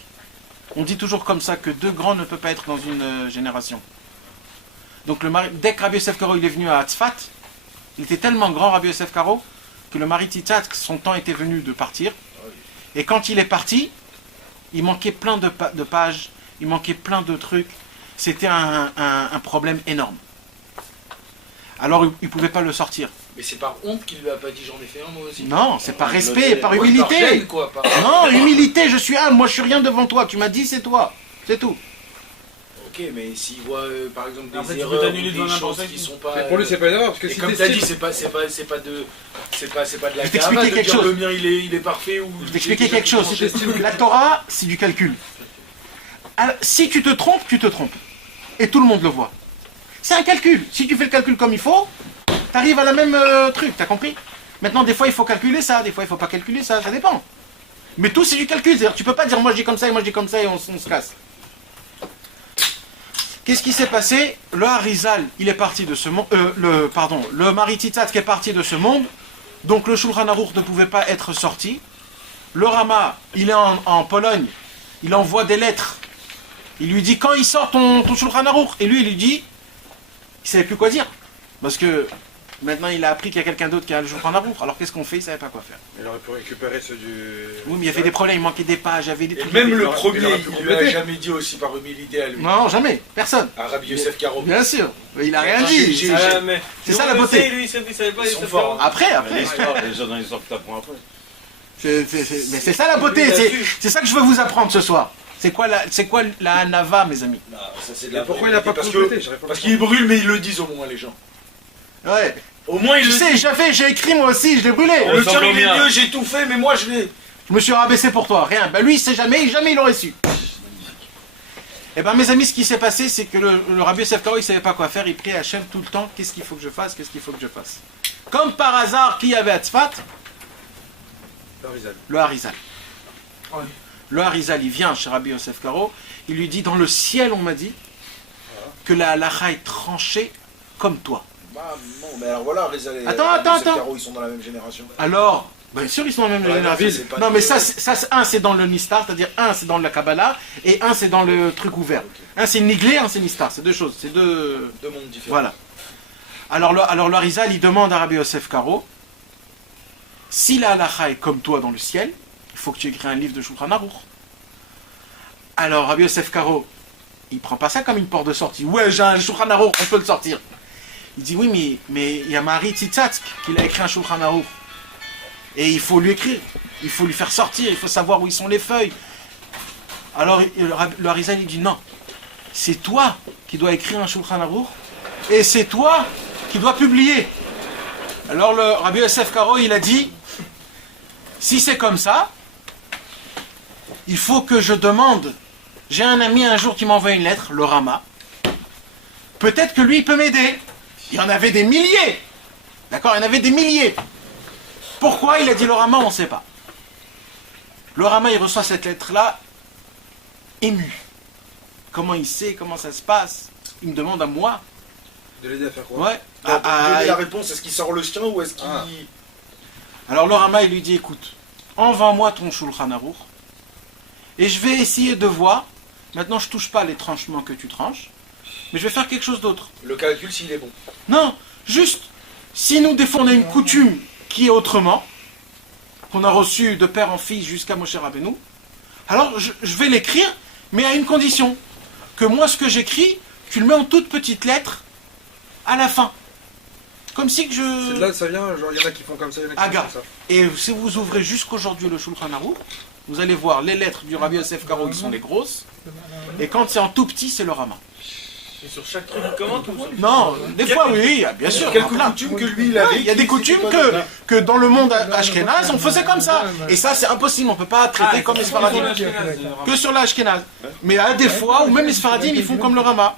on dit toujours comme ça que deux grands ne peuvent pas être dans une génération. Donc dès que Rabbi Yosef Karo il est venu à Tzfat, il était tellement grand Rabbi Yosef Karo que le Mahari Tzitzatzk, son temps était venu de partir. Et quand il est parti, il manquait plein de pages, il manquait plein de trucs. C'était un problème énorme. Alors il ne pouvait pas le sortir. Mais c'est par honte qu'il lui a pas dit j'en ai fait un moi aussi. Non, c'est par respect, par Ouais, humilité. par gêne, quoi, Non, humilité, je suis humble, moi je suis rien devant toi. Tu m'as dit c'est toi, c'est tout. Ok, mais s'il voit par exemple des Après, tu peux erreurs ou t'annuler des devant n'importe choses qui. qui sont pas. Mais pour lui, c'est pas une erreur, parce que Et si comme t'es tu as dit, style- c'est pas de la Je vais t'expliquer karma de quelque dire chose. le mien il est parfait ou. Je vais t'expliquer quelque chose. La Torah, c'est du calcul. Alors, si tu te trompes, tu te trompes. Et tout le monde le voit. C'est un calcul. Si tu fais le calcul comme il faut, tu arrives à la même truc, t'as compris? Maintenant, des fois, il faut calculer ça, des fois, il faut pas calculer ça, ça dépend. Mais tout, c'est du calcul. C'est-à-dire, tu peux pas dire moi je dis comme ça et moi je dis comme ça et on se casse. Qu'est-ce qui s'est passé? Le Harizal, il est parti de ce monde. Le Maritzitzat qui est parti de ce monde. Donc le Shulchan Aruch ne pouvait pas être sorti. Le Rama, il est en Pologne. Il envoie des lettres. Il lui dit quand il sort ton Shulchan Aruch. Et lui, il lui dit, il savait plus quoi dire. Parce que maintenant, il a appris qu'il y a quelqu'un d'autre qui a le Shulchan Aruch. Alors qu'est-ce qu'on fait? Il savait pas quoi faire. Il aurait pu récupérer ceux du... Oui, mais il y avait des problèmes, il manquait des pages, il y avait des Et trucs. même le il aurait premier, pu il lui a compléter. jamais dit aussi par humilité à lui. Non, jamais, personne. À Rabbi Yosef Karo. Bien sûr, mais il a rien J'ai- dit. j'ai- Ah, mais C'est nous, ça, la on le beauté. sait, lui, il savait pas, Ils il sont savait forts, pas. Après. Dans l'histoire que t'apprends après. Mais c'est ça la beauté, c'est ça que je veux vous apprendre ce soir. C'est quoi la Hanava, mes amis? Non, ça c'est de Mais la pourquoi il n'a pas parce complété? que J'aurais pas parce compris. qu'ils brûlent mais ils le disent au moins les gens. Ouais. Au moins ils Tu le sais, disent. j'ai écrit moi aussi, je l'ai brûlé. Le sent tien il est combien mieux, j'ai tout fait mais moi je l'ai. Je me suis rabaissé pour toi, rien. Ben lui, il sait jamais il aurait su. Eh ben mes amis, ce qui s'est passé, c'est que le Rabbi Yosef Karo, il savait pas quoi faire, il priait Hachem tout le temps, qu'est-ce qu'il faut que je fasse, qu'est-ce qu'il faut que je fasse. Comme par hasard, qui y avait à Tzfat? Le Harizal. Ouais. Le Harizal, il vient chez Rabbi Yosef Karo, il lui dit, dans le ciel, on m'a dit, que la halacha est tranchée comme toi. Bah non, mais alors voilà, Rizal et Attends. Caro, ils sont dans la même génération. Alors, bien sûr, ils sont dans la même Ouais, génération. c'est pas Non, de- mais ça, un c'est dans le Nistar, c'est-à-dire un c'est dans la Kabbalah, et un c'est dans le truc ouvert. Un c'est Niglé, un c'est Nistar, c'est deux choses, c'est deux... Deux mondes différents. Voilà. Alors le Harizal, il demande à Rabbi Yosef Karo, si la halacha est comme toi dans le ciel, il faut que tu écris un livre de Shulchan Aruch. Alors Rabbi Yosef Karo, il prend pas ça comme une porte de sortie. Ouais, j'ai un Shulchan Aruch, on peut le sortir. Il dit oui, mais il y a Marie Tzitzatsk qui a écrit un Shulchan Aruch. Et il faut lui écrire, il faut lui faire sortir, il faut savoir où sont les feuilles. Alors le Harizal, il dit non, c'est toi qui dois écrire un Shulchan Aruch, et c'est toi qui dois publier. Alors le Rabbi Yosef Karo, il a dit, si c'est comme ça, il faut que je demande. J'ai un ami un jour qui m'a envoyé une lettre, le Rama. Peut-être que lui, il peut m'aider. Il y en avait des milliers. D'accord, il y en avait des milliers. Pourquoi il a dit le Rama, on ne sait pas. Le Rama, il reçoit cette lettre-là, ému. Comment il sait, comment ça se passe? Il me demande à moi. De l'aider à faire quoi? Ouais. Pour donner la réponse, est-ce qu'il sort le sien ou est-ce qu'il... Ah. Alors le Rama, il lui dit, écoute, envoie-moi ton Shulchan Aruch, et je vais essayer de voir. Maintenant, je touche pas les tranchements que tu tranches, mais je vais faire quelque chose d'autre. Le calcul, s'il est bon. Non, juste, si nous, des fois, on a une coutume qui est autrement, qu'on a reçue de père en fils jusqu'à Moshe Rabbeinu, alors je vais l'écrire, mais à une condition, que moi, ce que j'écris, tu le mets en toutes petites lettres, à la fin. Comme si que C'est de je... là que ça vient, genre il y en a qui font comme ça, il y en a qui Aga. font comme ça. Et si vous ouvrez jusqu'aujourd'hui le Shulchan Aruch, vous allez voir les lettres du Rabbi Yosef Karo qui sont les grosses, et quand c'est en tout petit, c'est le Rama. Et sur chaque truc, il commente ou ça? Non, des fois oui, bien sûr. Quelques plein. coutumes que lui, il Ouais, avait. il y a des coutumes que dans le monde ashkénaze, on faisait comme ça. Et ça, c'est impossible, on ne peut pas traiter comme les Sfaradim. Que sur l'ashkénaze. Mais il y a des fois où même les Sfaradim, ils font comme le Rama.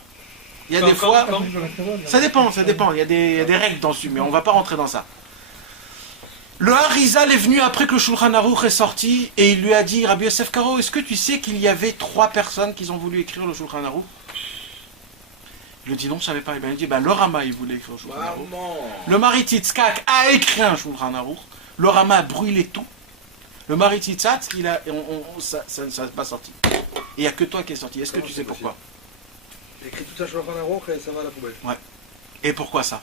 Il y a des fois... Ça dépend. Il y a des règles dessus, mais on ne va pas rentrer dans ça. Le Harizal est venu après que le Shulchan Aruch est sorti et il lui a dit, Rabbi Yosef Karo, est-ce que tu sais qu'il y avait 3 personnes qui ont voulu écrire le Shulchan Aruch? Il lui dit non, je ne savais pas. Il dit, le Rama, il voulait écrire le Shulchan Ah Aruch. non. Le Maritzitzkak a écrit un Shulchan Aruch. Le Rama a brûlé tout. Le Maritzitzat, ça n'a pas sorti. Et il n'y a que toi qui est sorti. Est-ce que tu sais pourquoi? Il écrit tout ça sur un Aruch et ça va à la poubelle. Et pourquoi ça?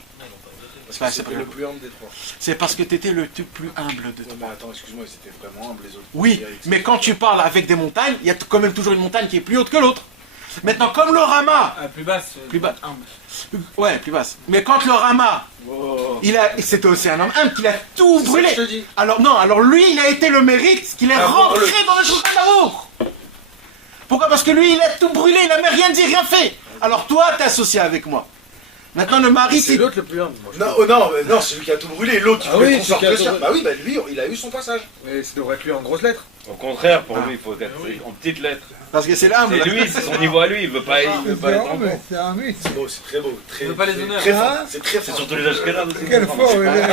C'est pas C'était le plus humble des trois. C'est parce que tu étais le plus humble de Non, toi. mais attends, excuse-moi, c'était vraiment humble les autres. Oui, mais quand tu parles avec des montagnes, il y a quand même toujours une montagne qui est plus haute que l'autre. Maintenant, comme le Rama, Plus basse. plus bas, ouais, plus basse. Mais quand le Rama, c'était aussi un homme humble, qu'il a tout brûlé. Je te dis. Alors non, alors lui, il a été le mérite qu'il est rentré dans le Shulchan Aruch. Pourquoi? Parce que lui, il a tout brûlé, il n'a même rien dit, rien fait. Alors toi, t'es associé avec moi. Maintenant, le mari, C'est l'autre le plus humble. moi, je Non, trouve. non, c'est lui qui a tout brûlé. L'autre, il Ah voulait oui, qu'on celui sorte qui a le tout sien. brûlé. Bah oui, bah lui, il a eu son passage. Mais ça devrait être lui en grosses lettres. Au contraire, pour lui, il faut être en petites lettres. parce que c'est l'humble. C'est lui, c'est son niveau à lui, il veut pas être en mais c'est un mythe. C'est beau, c'est très beau. Très, Il veut pas les très- honneurs. Très Ah. fort. C'est très C'est fort. surtout les Ashkenazes aussi. Quel fort, il est.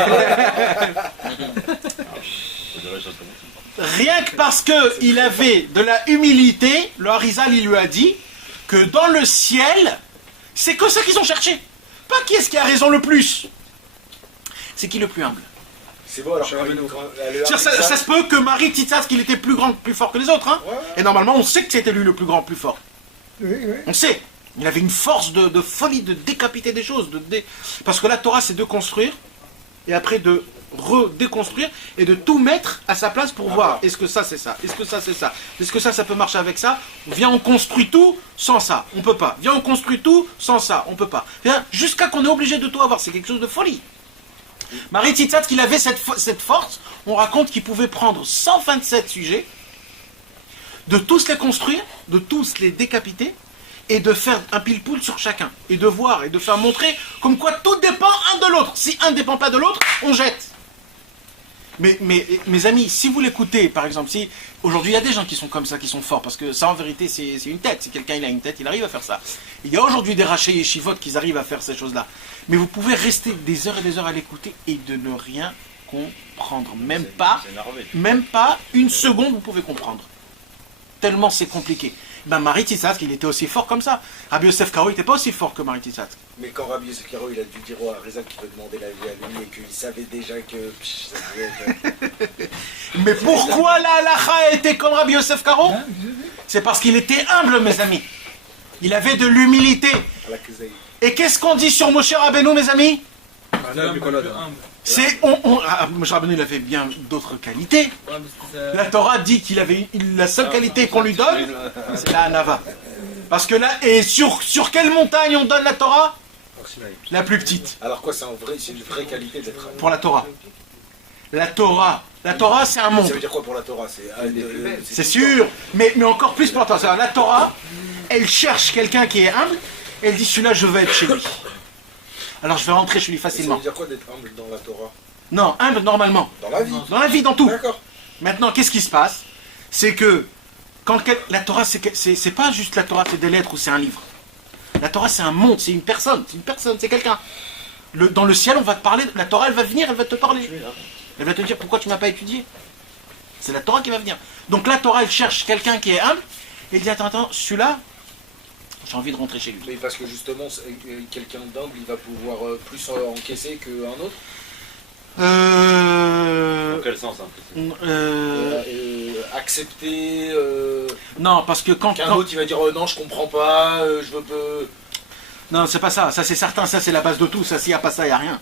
Rien que parce qu'il avait de la humilité, le Harizal, il lui a dit que dans le ciel, c'est que ça qu'ils ont cherché. Pas qui est-ce qui a raison le plus. C'est qui le plus humble. C'est beau, alors Cher Rabbeinu. C'est-à-dire, ça se peut que Marie Tzitzat, qu'il était plus grand, plus fort que les autres. Hein. Ouais. Et normalement, on sait que c'était lui le plus grand, plus fort. Oui, oui. On sait. Il avait une force de folie, de décapiter des choses. Parce que la Torah, c'est de construire, et après de redéconstruire, et de tout mettre à sa place pour voir. Est-ce que ça, c'est ça? Est-ce que ça, c'est ça? Est-ce que ça peut marcher avec ça? Viens, on construit tout sans ça. On peut pas. Viens, on construit tout sans ça. On peut pas. Viens, jusqu'à qu'on est obligé de tout avoir. C'est quelque chose de folie. Marie Tzitzat, qu'il avait cette force, on raconte qu'il pouvait prendre 127 sujets, de tous les construire, de tous les décapiter, et de faire un pile-poule sur chacun, et de voir, et de faire montrer comme quoi tout dépend un de l'autre. Si un ne dépend pas de l'autre, on jette. Mais mes amis, si vous l'écoutez, par exemple, si aujourd'hui il y a des gens qui sont comme ça, qui sont forts, parce que ça en vérité c'est une tête. Si quelqu'un il a une tête, il arrive à faire ça. Il y a aujourd'hui des rachés et chivotes qui arrivent à faire ces choses-là. Mais vous pouvez rester des heures et des heures à l'écouter et de ne rien comprendre. Même pas une seconde vous pouvez comprendre. Tellement c'est compliqué. Ben Marie Tzitzat, il était aussi fort comme ça. Rabbi Yosef Karo, il n'était pas aussi fort que Marie Tzitzat. Mais quand Rabbi Yosef Karo, il a dû dire au Harizal qu'il veut demander la vie à lui et qu'il savait déjà que. Ça devait être... Mais pourquoi la halacha était comme Rabbi Yosef Karo? C'est parce qu'il était humble, mes amis. Il avait de l'humilité. à la Kezaï. Et qu'est-ce qu'on dit sur Moshe Rabbeinu, mes amis? C'est Moshe Rabbeinu, il avait bien d'autres qualités. La Torah dit qu'il avait la seule qualité qu'on lui donne, c'est la Hanava. Parce que là, et sur quelle montagne on donne la Torah? La plus petite. Alors quoi, c'est une vraie qualité d'être. Pour la Torah. La Torah, c'est un monde. Ça veut dire quoi pour la Torah? C'est sûr, mais encore plus pour la Torah. C'est-à-dire, la Torah, elle cherche quelqu'un qui est humble, et elle dit celui-là, je veux être chez lui. Alors je vais rentrer chez lui Ça facilement. veut dire quoi d'être humble dans la Torah? Non, humble normalement. Dans la vie. Dans la vie, dans tout. D'accord. Maintenant, qu'est-ce qui se passe? C'est que quand la Torah, c'est pas juste la Torah, c'est des lettres ou c'est un livre. La Torah, c'est un monde, c'est une personne, c'est quelqu'un. Dans le ciel, on va te parler, la Torah, elle va venir, elle va te parler. Elle va te dire pourquoi tu m'as pas étudié. C'est la Torah qui va venir. Donc la Torah, elle cherche quelqu'un qui est humble, et elle dit attends, celui-là, j'ai envie de rentrer chez lui. Mais parce que justement, quelqu'un d'humble, il va pouvoir plus encaisser qu'un autre. Dans quel sens Accepter. Non, parce que quand Qu'un autre, il va dire non, je comprends pas, je veux. non, c'est pas ça. Ça, c'est certain. Ça, c'est la base de tout. Ça, s'il n'y a pas ça, il n'y a rien.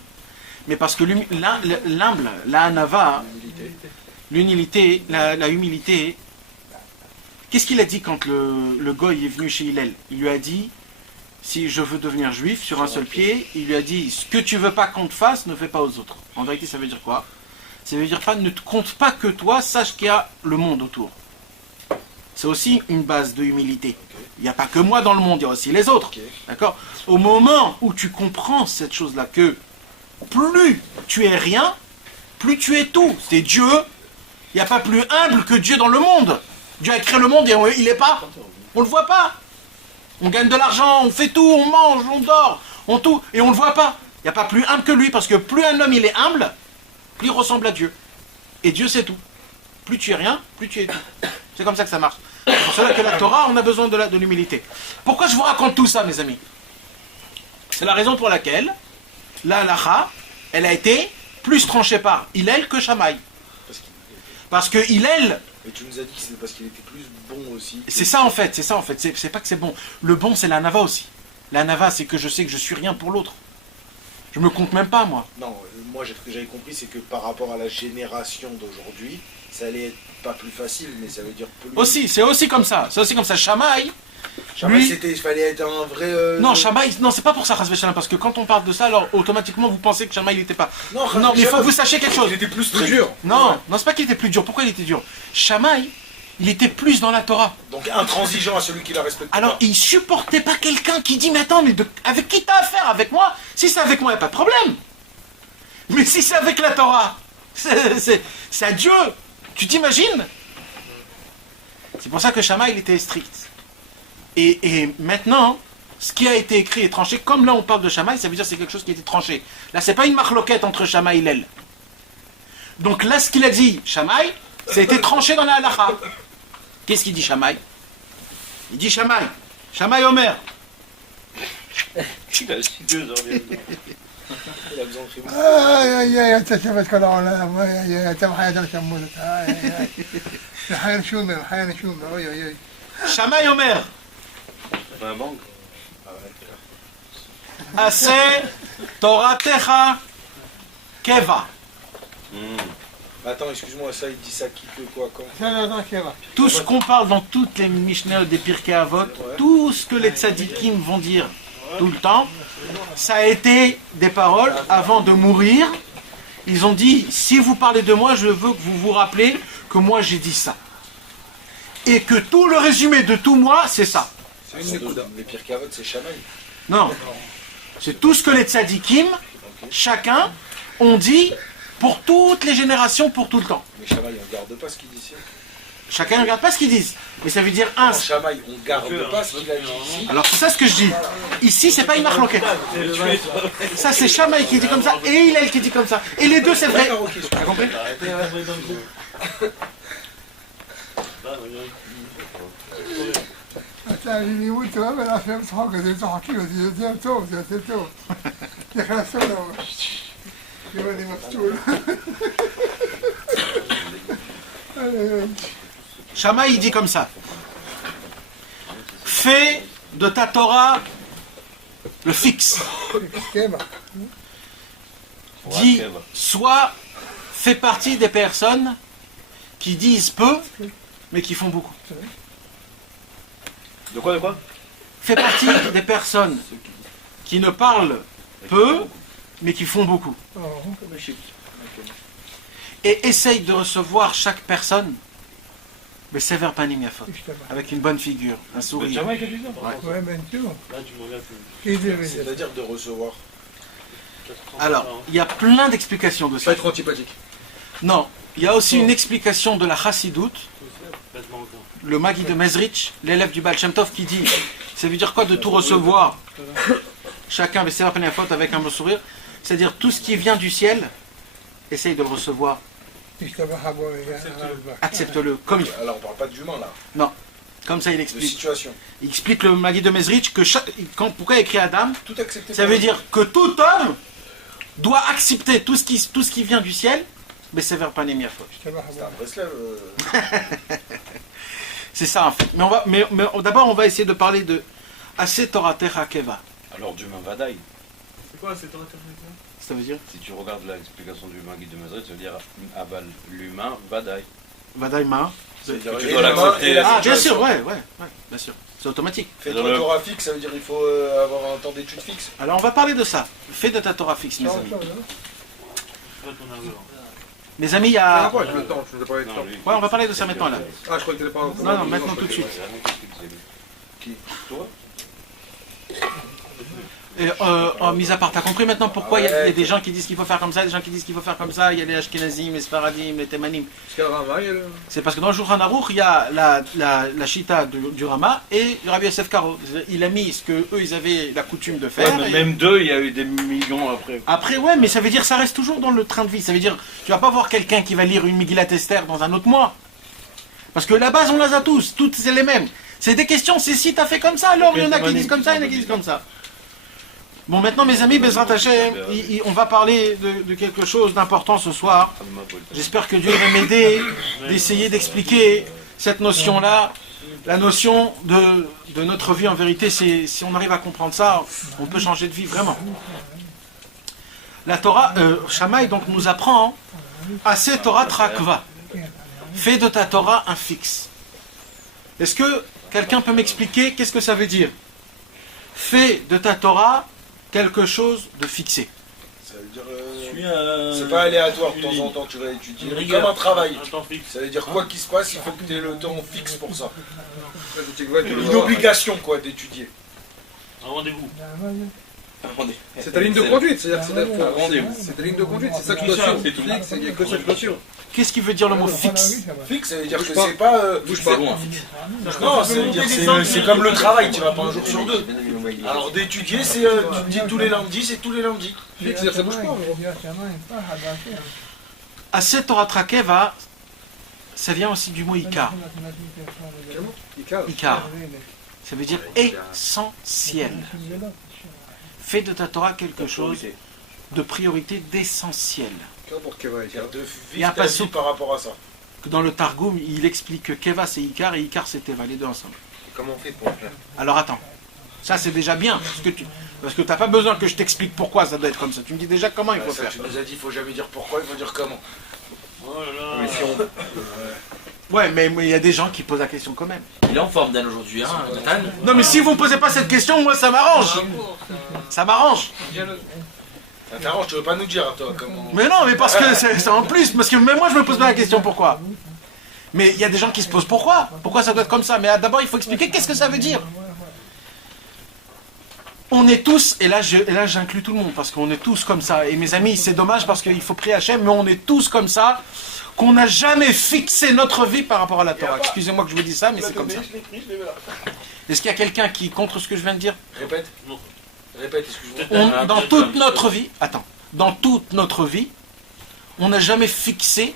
Mais parce que l'humble, la hanava, l'humilité, la humilité. Qu'est-ce qu'il a dit quand le goy est venu chez Hillel? Il lui a dit, si je veux devenir juif sur un seul pied, il lui a dit, ce que tu veux pas qu'on te fasse, ne fais pas aux autres. En vérité, ça veut dire quoi? Ça veut dire pas, ne te compte pas que toi, sache qu'il y a le monde autour. C'est aussi une base de humilité. Il n'y a pas que moi dans le monde, il y a aussi les autres. D'accord? Au moment où tu comprends cette chose-là, que plus tu es rien, plus tu es tout. C'est Dieu. Il n'y a pas plus humble que Dieu dans le monde. Dieu a créé le monde et il n'est pas. On ne le voit pas. On gagne de l'argent, on fait tout, on mange, on dort, on tout, et on ne le voit pas. Il n'y a pas plus humble que lui, parce que plus un homme il est humble, plus il ressemble à Dieu. Et Dieu c'est tout. Plus tu es rien, plus tu es tout. C'est comme ça que ça marche. C'est pour cela que la Torah, on a besoin de l'humilité. Pourquoi je vous raconte tout ça, mes amis? C'est la raison pour laquelle la halacha, elle a été plus tranchée par Hillel que Shammai. Parce que Hillel... Mais tu nous as dit que c'est parce qu'il était plus bon aussi. C'est ça en fait. C'est pas que c'est bon. Le bon, c'est la nava aussi. La nava, c'est que je sais que je suis rien pour l'autre. Je me compte même pas, moi. Non, moi, ce que j'avais compris, c'est que par rapport à la génération d'aujourd'hui, ça allait être pas plus facile, mais ça veut dire plus... Aussi, c'est aussi comme ça. C'est aussi comme ça. Shammai, Jamais Lui- il fallait être un vrai. Non, Shammai, non, c'est pas pour ça, Chas v'Shalom, parce que quand on parle de ça, alors automatiquement vous pensez que Shammai il était pas. Non, Non, mais il faut que vous sachiez quelque chose. Il était plus dur. Non, non, c'est pas qu'il était plus dur. Pourquoi il était dur? Shammai, il était plus dans la Torah. Donc intransigeant à celui qui la respecte. Alors, il supportait pas quelqu'un qui dit, mais attends, mais avec qui t'as affaire? Avec moi? Si c'est avec moi, il n'y a pas de problème. Mais si c'est avec la Torah, c'est à Dieu. Tu t'imagines? C'est pour ça que Shammai, il était strict. Et maintenant, ce qui a été écrit et tranché, comme là on parle de Shammai, ça veut dire que c'est quelque chose qui a été tranché. Là, c'est pas une marloquette entre Shammai et Hillel. Donc là, ce qu'il a dit, Shammai, ça a été tranché dans la halakha. Qu'est-ce qu'il dit Shammai? Il dit Shammai. Shammai Omer. Il a chiqué aujourd'hui. Il a besoin de frimer. يا انت شفت كل عالم يا تم حياتنا شمولتها يا حين شومه حين شومه اي Shammai Omer. C'est un banque. Ase Toratecha Keva. Attends, excuse-moi, ça, il dit ça qui que quoi quand? Tout ce qu'on parle dans toutes les Mishnah des Pirkei Avot, tout ce que les tzadikim vont dire tout le temps, ça a été des paroles avant de mourir. Ils ont dit, si vous parlez de moi, je veux que vous vous rappelez que moi j'ai dit ça. Et que tout le résumé de tout moi, c'est ça. C'est une écoute. Les pires cavotes, c'est Shammai. Non. C'est tout ce que les tzadikim, chacun, ont dit pour toutes les générations, pour tout le temps. Mais Shammai, on garde pas ce qu'il dit ici. Chacun ne regarde pas ce qu'ils disent. Mais ça veut dire un. Shammai, on garde pas ce qu'il a dit ici. Alors c'est ça ce que je dis. Ici, c'est pas une marloquette. Ça, c'est Shammai qui dit comme ça et Hillel qui dit comme ça. Et les deux, c'est vrai. D'accord, ok. T'as compris? אתה אני ימות טוב ולאפשר צחוק כזה צוחקים אותי זה יותר טוב זה יותר טוב נכנסו לו אם אני מפתול Shammai, il dit comme ça. Fais de ta Torah le fixe. קבע Dis, soit fais partie des personnes qui disent peu, mais qui font beaucoup. De quoi, de quoi? Fais partie des personnes qui ne parlent peu, mais qui font beaucoup. Et essaye de recevoir chaque personne, mais sévère panim yafot, avec une bonne figure, un sourire. Jamais que tu dis ça. Ouais, ben tu vois. Là, tu me regardes. C'est-à-dire de recevoir. Alors, il y a plein d'explications de Pas ça. être antipathique. Non, il y a aussi une explication de la chassidoute, le Magi de Mezrich, l'élève du Baal Shem Tov, qui dit, ça veut dire quoi de tout recevoir, chacun avec sévère panim yafot, avec un beau sourire, c'est-à-dire tout ce qui vient du ciel, essaye de le recevoir, accepte-le comme il faut. Alors, on parle pas d'humain là. Comme ça il De explique. situation. Il explique le Magi de Mezrich que pourquoi il écrit Adam, Tout accepté. ça veut dire que tout homme doit accepter tout ce qui vient du ciel, mais sévère panim yafot. C'est un Breslev. C'est ça en fait. Mais d'abord on va essayer de parler de Aseh Toratecha Keva. Alors, du Vadaï. C'est quoi cette orateur? Ça veut dire Si tu regardes l'explication du Magui de Mazret, ça veut dire Aval, l'humain, Vadaï. Vadaïma. C'est-à-dire, Tu dois l'accepter. Ah bien sûr, ouais, bien sûr. C'est automatique. Fais-toi Dans le- Torah fixe, ça veut dire qu'il faut avoir un temps d'étude fixe. Alors on va parler de ça. Fais de ta Torah fixe, mes amis. Mes amis, il y Ah, a... ouais, je le temps, je ne pas le temps. Non, lui, Ouais, on va parler de ça maintenant là. Ah, je crois qu'il était pas. Non, maintenant tout de suite. Qui? Toi? Et, mis à part, t'as compris maintenant pourquoi il y a des gens qui disent qu'il faut faire comme ça, des gens qui disent qu'il faut faire comme ça, il y a les Ashkenazim, les Sfaradim, les Temanim. Parce qu'il y a le Rama, il y a le. C'est parce que dans le Shulchan Aruch, il y a la Shita du Rama et du Rabbi Yosef Karo. Il a mis ce que eux ils avaient la coutume de faire. Ouais, mais et- même deux, il y a eu des millions après. Après, ouais, mais ça veut dire que ça reste toujours dans le train de vie. Ça veut dire, tu vas pas voir quelqu'un qui va lire une Megillat Esther dans un autre mois. Parce que la base, on les a tous, toutes c'est les mêmes. C'est des questions, c'est si t'as fait comme ça, alors il y en a qui disent comme ça, il y en a qui disent comme ça. Bon, maintenant, mes amis, Bezrat Hashem, on va parler de quelque chose d'important ce soir. J'espère que Dieu va m'aider d'essayer d'expliquer cette notion-là. La notion de notre vie, en vérité, c'est si on arrive à comprendre ça, on peut changer de vie, vraiment. La Torah, Shammai donc nous apprend Aseh Torah Trakva. Fais de ta Torah un fixe. Est-ce que quelqu'un peut m'expliquer qu'est-ce que ça veut dire? Fais de ta Torah quelque chose de fixé. Ça veut dire. C'est C'est pas aléatoire, de temps en temps tu vas étudier. Comme un travail. Ça veut dire quoi qu'il se passe, il faut que tu aies le temps fixe pour ça. Une obligation quoi d'étudier. Un rendez-vous. C'est ta ligne de conduite, c'est-à-dire que Rendez-vous. c'est ta ligne de conduite, c'est ça que tu dois suivre. Il n'y a que ça que tu dois suivre. Qu'est-ce qui veut dire le mot fixe? Fixe, ça veut dire que pas. c'est pas. Bouge pas. Non, ça veut dire c'est comme le travail, tu vas pas un jour sur deux. Alors d'étudier, c'est tu te dis tous les lundis, c'est tous les lundis. Fixe, c'est-à-dire que ça bouge pas. Assez Torah Trakeva, ça vient aussi du mot Ikar. Ikar. Ça veut dire essentiel. Fais de ta Torah quelque chose de priorité, d'essentiel. Pour Keva, de Il y a vivre un ta vie passouk. par rapport à ça. Dans le Targum, il explique que Keva c'est Ikar et Ikar c'est Teva, les deux ensemble. Comment on fait pour le faire? Alors attends, ça c'est déjà bien, parce que tu n'as pas besoin que je t'explique pourquoi ça doit être comme ça. Tu me dis déjà comment il faut Ça, faire. tu nous as dit, il faut jamais dire pourquoi, il faut dire comment. Oh là là. Mais si on... Ouais, mais il y a des gens qui posent la question quand même. Il est en forme Dan aujourd'hui, hein, Nathan. Non mais si vous ne posez pas cette question, moi ça m'arrange. Ça m'arrange. Ça t'arrange, tu veux pas nous dire toi comment. Mais non, mais parce que c'est en plus, parce que même moi je me pose pas la question pourquoi. Mais il y a des gens qui se posent pourquoi. Pourquoi ça doit être comme ça. Mais d'abord il faut expliquer qu'est-ce que ça veut dire. On est tous, et là j'inclus tout le monde, parce qu'on est tous comme ça. Et mes amis, c'est dommage parce qu'il faut prier Hachem, mais on est tous comme ça, qu'on n'a jamais fixé notre vie par rapport à la Torah. Excusez-moi que je vous dise ça, mais c'est comme ça. Est-ce qu'il y a quelqu'un qui est contre ce que je viens de dire? Répète. Répète, excuse-moi. Dans toute notre vie, dans toute notre vie, on n'a jamais fixé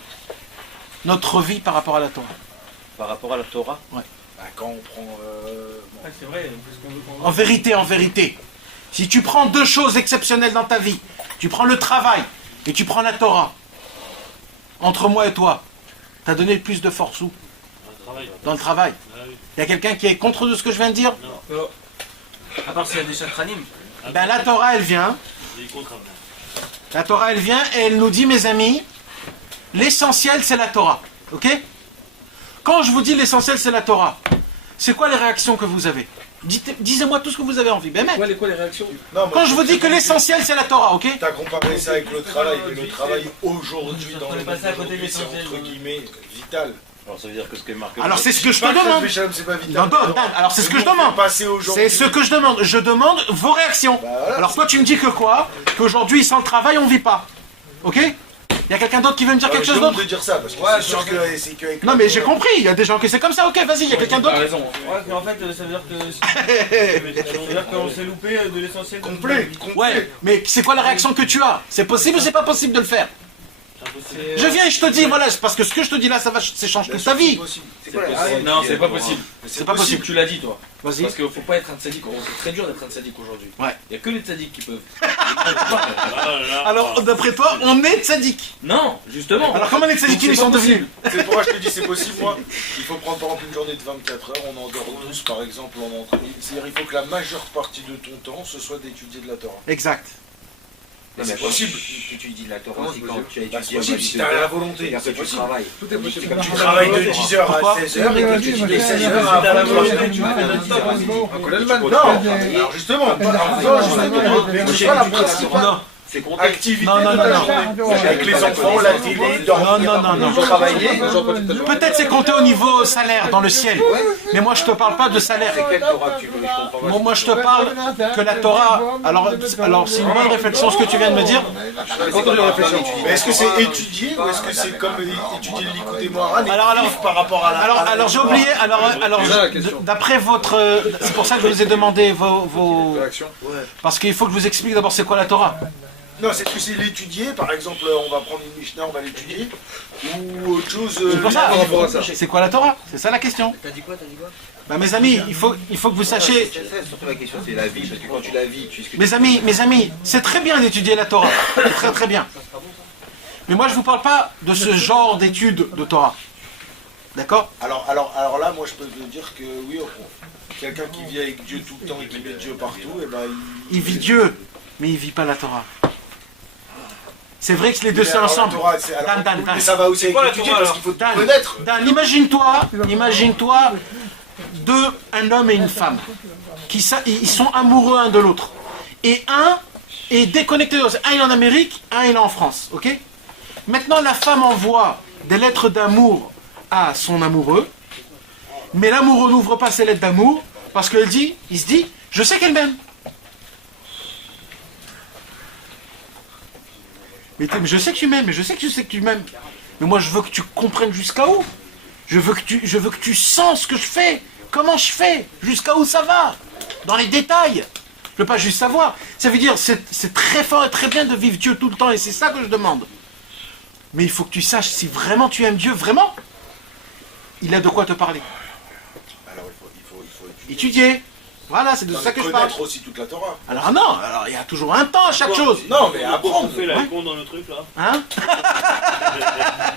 notre vie par rapport à la Torah. Par rapport à la Torah? Bah, quand on prend. Ah, c'est vrai, parce qu'on veut qu'on- En vérité, si tu prends deux choses exceptionnelles dans ta vie, tu prends le travail et tu prends la Torah, entre moi et toi, t'as donné le plus de force où? Dans le travail. Ah oui. Il y a quelqu'un qui est contre de ce que je viens de dire? À part s'il y a des chakranim. Ben la Torah elle vient, Les contrats. la Torah elle vient et elle nous dit mes amis, l'essentiel c'est la Torah, ok? Quand je vous dis l'essentiel c'est la Torah, c'est quoi les réactions que vous avez? Disez-moi tout ce que vous avez envie. Ben mec, Quoi les réactions? Non, moi, quand je vous dis que l'essentiel c'est la Torah, ok? T'as comparé ça avec le travail, mais le travail aujourd'hui dans le monde passer à côté de d'aujourd'hui, c'est l'essentiel. entre guillemets vital. Alors ça veut dire que ce qui est marqué... Alors c'est ce que je te Pas que demande. le Shalom, c'est pas vital. Non, Dan, alors c'est ce que je demande. Passer aujourd'hui. C'est ce que je demande. Je demande vos réactions. voilà. Alors toi tu me dis que quoi? Qu'aujourd'hui sans le travail on vit pas. Ok? Il y a quelqu'un d'autre qui veut me dire quelque chose d'autre? de dire ça, parce que c'est sûr que c'est qu'avec Non mais j'ai compris, il y a des gens qui c'est comme ça, ok, vas-y, il y a quelqu'un T'as d'autre? raison. Ouais, mais en fait, ça veut dire que. Ça veut dire qu'on s'est loupé de l'essentiel. de complet. Ouais, mais c'est quoi la réaction que tu as? C'est possible ou c'est pas possible de le faire? C'est Je viens et je te dis, voilà, parce que ce que je te dis là, ça change toute ta vie. C'est quoi la possible. Non, c'est pas possible. C'est pas possible. Tu l'as dit, toi. Vas-y. Parce qu'il faut pas être un tzaddik. C'est très dur d'être un tzaddik aujourd'hui. Ouais. Il y a que les tzaddiks qui peuvent. Alors d'après toi, on est tzaddik. Non, justement. Alors comment les tzaddikim ils sont devenus? C'est pourquoi je te dis c'est possible, moi. Il faut prendre par exemple une journée de 24 heures, on en dort 12 par exemple, c'est-à-dire il faut que la majeure partie de ton temps, ce soit d'étudier de la Torah. Exact. Mais c'est possible. Tu étudies de la Torah, Comment c'est c'est quand possible tu as Bah, c'est étudié possible si t'as la volonté. c'est-à-dire que C'est tu possible. travailles. Tout est possible. Comme tu travailles de 10h Pourquoi à 16h et que tu étudies de 16h à 23h. Non, alors justement, Non. C'est compté. activité Non, non, de non, la non. journée. Avec les enfants, la télé, Non, non, non, non. travailler. Peut-être c'est compté au niveau salaire dans le ciel. Mais moi je te parle pas de salaire. C'est quelle Torah que tu veux? Je comprends pas. Moi je te parle que la Torah. Alors c'est une bonne réflexion ce que tu viens de me dire. Mais est-ce que c'est étudier ou est-ce que c'est comme étudier le Likud et Moharan et Alors, vivre par rapport à la... Alors j'ai oublié. Alors d'après votre. C'est pour ça que je vous ai demandé vos. Parce qu'il faut que je vous explique d'abord c'est quoi la Torah. Non, c'est que c'est l'étudier, par exemple, on va prendre une Mishnah, on va l'étudier, ou autre chose... C'est pour ça. par rapport à ça. C'est quoi la Torah? C'est ça la question. T'as dit quoi? Bah mes amis, il faut que vous sachiez. C'est surtout la question, c'est la vie, parce que quand tu la vis, tu sais Mes amis, c'est très bien d'étudier la Torah. C'est très très bien. Mais moi je vous parle pas de ce genre d'études de Torah. D'accord? Alors là, moi, je peux te dire que oui, quelqu'un qui vit avec Dieu tout le temps et qui met Dieu partout, et ben Il vit Dieu, mais il vit pas la Torah. C'est vrai que les deux c'est Alors, la ensemble. Torah, c'est- alors, Dan, mais ça va aussi avec quoi la l'étudier Torah, parce qu'il faut Dan, connaître. Dan, imagine-toi un homme et une femme, ils sont amoureux un de l'autre. Et un est déconnecté de l'autre. Un il est en Amérique, un il est en France. Ok? Maintenant, la femme envoie des lettres d'amour à son amoureux, mais l'amoureux n'ouvre pas ses lettres d'amour parce qu'il se dit, je sais qu'elle m'aime. Mais je sais que tu m'aimes, mais je sais que tu m'aimes. Mais moi, je veux que tu comprennes jusqu'à où. Je veux que tu sens ce que je fais. Comment je fais. Jusqu'à où ça va. Dans les détails. Je veux pas juste savoir. Ça veut dire, c'est très fort et très bien de vivre Dieu tout le temps. Et c'est ça que je demande. Mais il faut que tu saches si vraiment tu aimes Dieu, vraiment. Il a de quoi te parler. Alors il faut étudier. Voilà, c'est de ça que je parle. Connaître aussi toute la Torah. Alors non, il y a toujours un temps à chaque chose. Non, mais apprendre. On fait la con dans le truc là. Hein?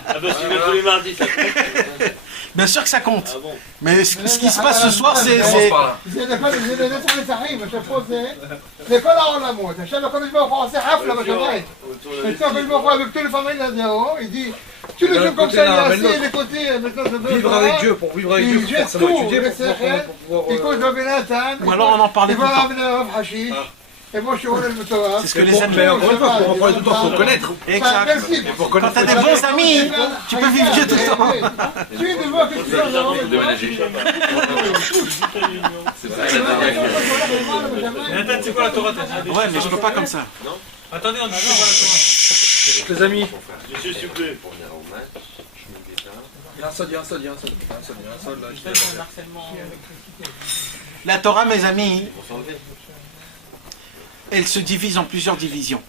Ah bah si même tous les mardis ça compte. Bien sûr que ça compte. Ah bon. Mais ce qui se passe ce soir, c'est... לכל העולמות, עכשיו הקדוש ברוך הוא עושה חפלה בשמיים. אצלו הקדוש ברוך הוא avec tous les familles là-dedans, il dit, tous les jours comme ça, il est assis, les côtés, maintenant je veux vivre avec Dieu, pour vivre avec Dieu, il faut forcément étudier pour pouvoir... Ou alors on en parlait tout le temps. Et moi je suis relève le Torah. C'est ce que les amis... Mais encore une fois, pour en parler tout le temps, il faut connaître. Exact. Quand t'as des bons amis, tu peux vivre Dieu tout le temps. Tu es de voir que tu fais Nathan, c'est quoi la Torah? Ouais, mais je peux pas comme ça. Attendez, on ne peut pas la Torah. Les amis, Monsieur, s'il vous plaît. il y a un sol là. La Torah, mes amis, elle se divise en plusieurs divisions.